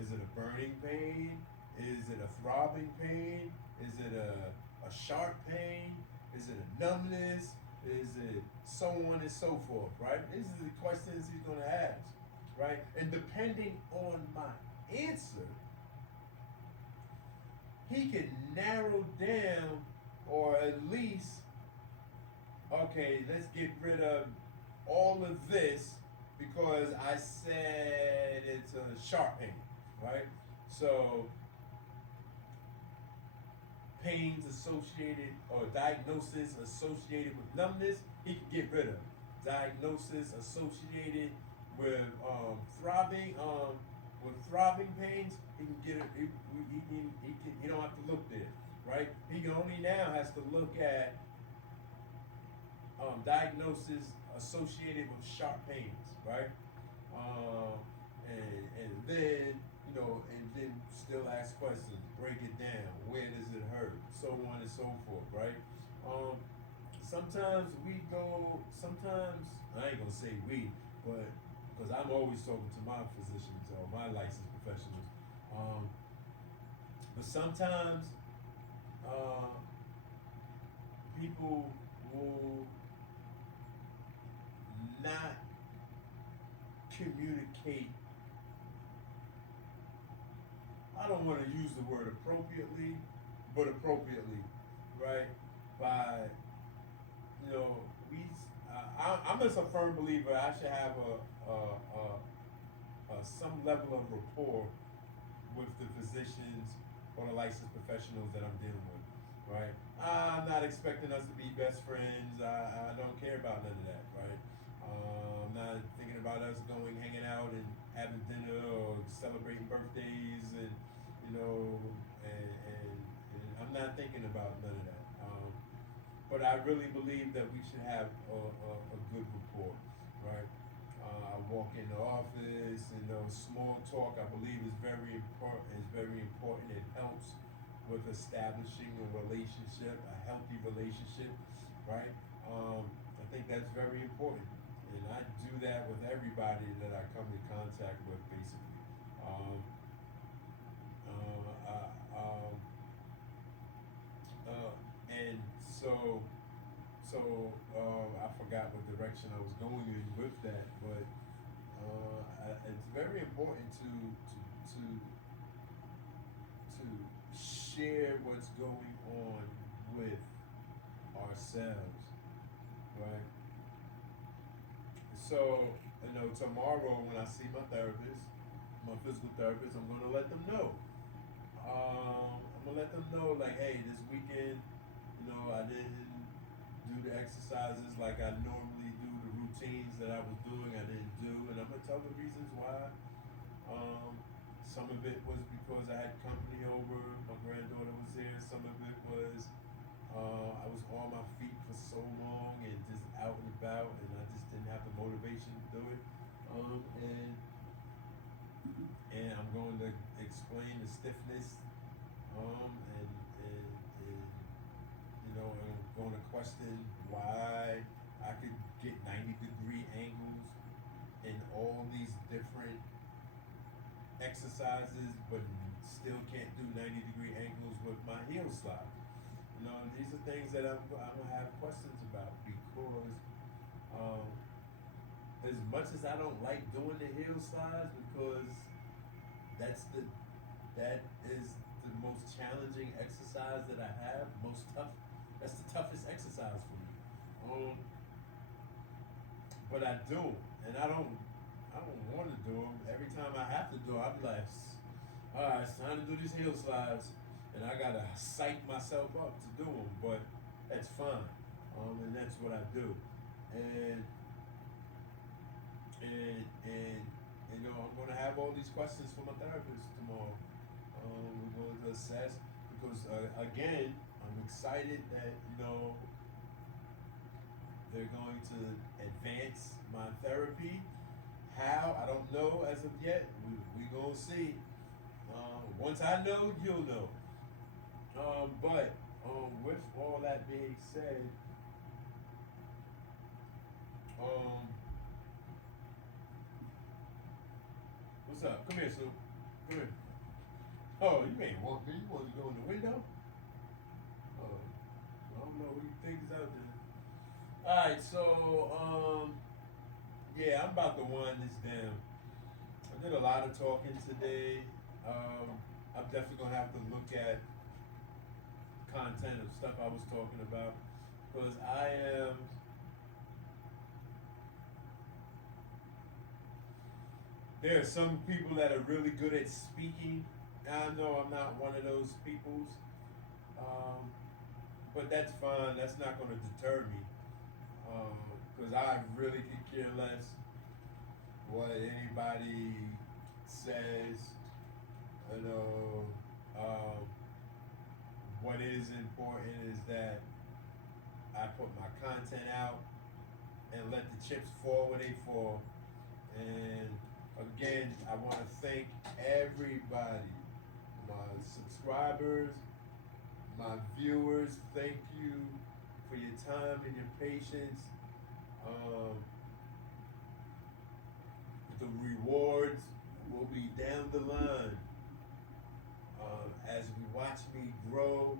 is it a burning pain? Is it a throbbing pain? Is it a sharp pain? Is it a numbness? Is it so on and so forth, right? These are the questions he's going to ask, right? And depending on my answer, he can narrow down, or at least, okay, let's get rid of all of this because I said it's a sharp pain, right? So pains associated or diagnosis associated with numbness, he can get rid of. Diagnosis associated with throbbing pains, he can get it. He don't have to look there, right? He only now has to look at diagnosis associated with sharp pains, right? And then and then still ask questions, break it down, where does it hurt, so on and so forth, right? Sometimes I ain't gonna say we, but because I'm always talking to my physicians or my licensed professionals. But sometimes people will not communicate. I don't want to use the word appropriately, but appropriately, right? By I'm just a firm believer I should have some level of rapport with the physicians or the licensed professionals that I'm dealing with, right? I'm not expecting us to be best friends. I don't care about none of that, right? I'm not thinking about us going, hanging out and having dinner or celebrating birthdays and, you know, and I'm not thinking about none of that. But I really believe that we should have a good rapport, right? I walk in the office, you know, small talk I believe is very important. It helps with establishing a relationship, a healthy relationship, right? I think that's very important. And I do that with everybody that I come in contact with, basically. Um, uh, uh, um, and I forgot what direction I was going in with that, but it's very important to share what's going on with ourselves, right? So, you know, tomorrow when I see my therapist, my physical therapist, I'm gonna let them know. I'm gonna let them know, like, hey, this weekend, you know, I didn't do the exercises like I normally do, the routines that I was doing, I didn't do, and I'm gonna tell the reasons why. Some of it was because I had company over, my granddaughter was there, some of it was I was on my feet for so long and just out and about, and I just didn't have the motivation to do it. And I'm going to explain the stiffness, and you know, and I'm going to question why I could get 90-degree angles in all these different exercises, but still can't do 90-degree angles with my heel slide. You know, these are things that I'm gonna have questions about, because as much as I don't like doing the heel slides, because that is the most challenging exercise that I have, that's the toughest exercise for me. But I do 'em, and I don't want to do them. Every time I have to do them, I'll be like, all right, it's time to do these heel slides, and I gotta psych myself up to do them, but that's fine. And that's what I do. And you know, I'm gonna have all these questions for my therapist tomorrow. We're going to assess, because again, I'm excited that, you know, they're going to advance my therapy. How? I don't know as of yet. We gonna see. Once I know, you'll know. But with all that being said, what's up? Come here, Sue. Come here. Oh, you ain't walk me. You want to go in the window? Oh, I don't know who you think is out there. All right, so yeah, I'm about to wind this down. I did a lot of talking today. I'm definitely gonna have to look at content of stuff I was talking about, because there are some people that are really good at speaking. I know I'm not one of those peoples, but that's fine. That's not gonna deter me, because I really could care less what anybody says. You know, what is important is that I put my content out and let the chips fall where they fall. And again, I want to thank everybody, my subscribers, my viewers. Thank you for your time and your patience. The rewards will be down the line. As we watch me grow,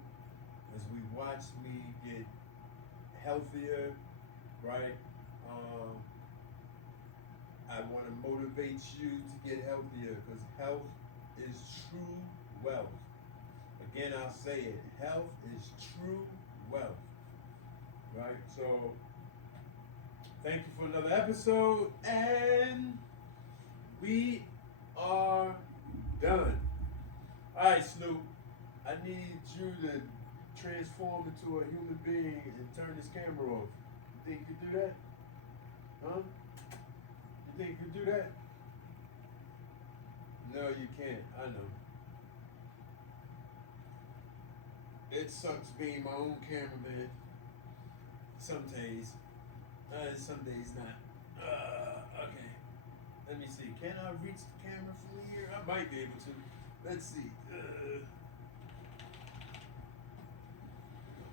as we watch me get healthier, right? I want to motivate you to get healthier, because health is true wealth. Again, I'll say it, health is true wealth, right? So, thank you for another episode, and we are done. Alright, Snoop. I need you to transform into a human being and turn this camera off. You think you can do that? Huh? You think you can do that? No, you can't. I know. It sucks being my own cameraman. Some days. Some days not. Okay. Let me see. Can I reach the camera from here? I might be able to. Let's see.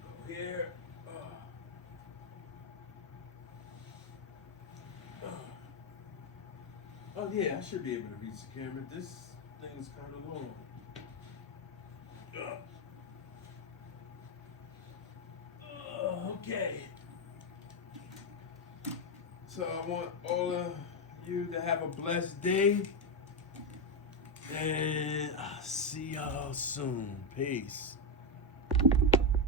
Go here. Oh yeah, I should be able to reach the camera. This thing's kind of long. Okay. So I want all of you to have a blessed day. And I'll see y'all soon. Peace.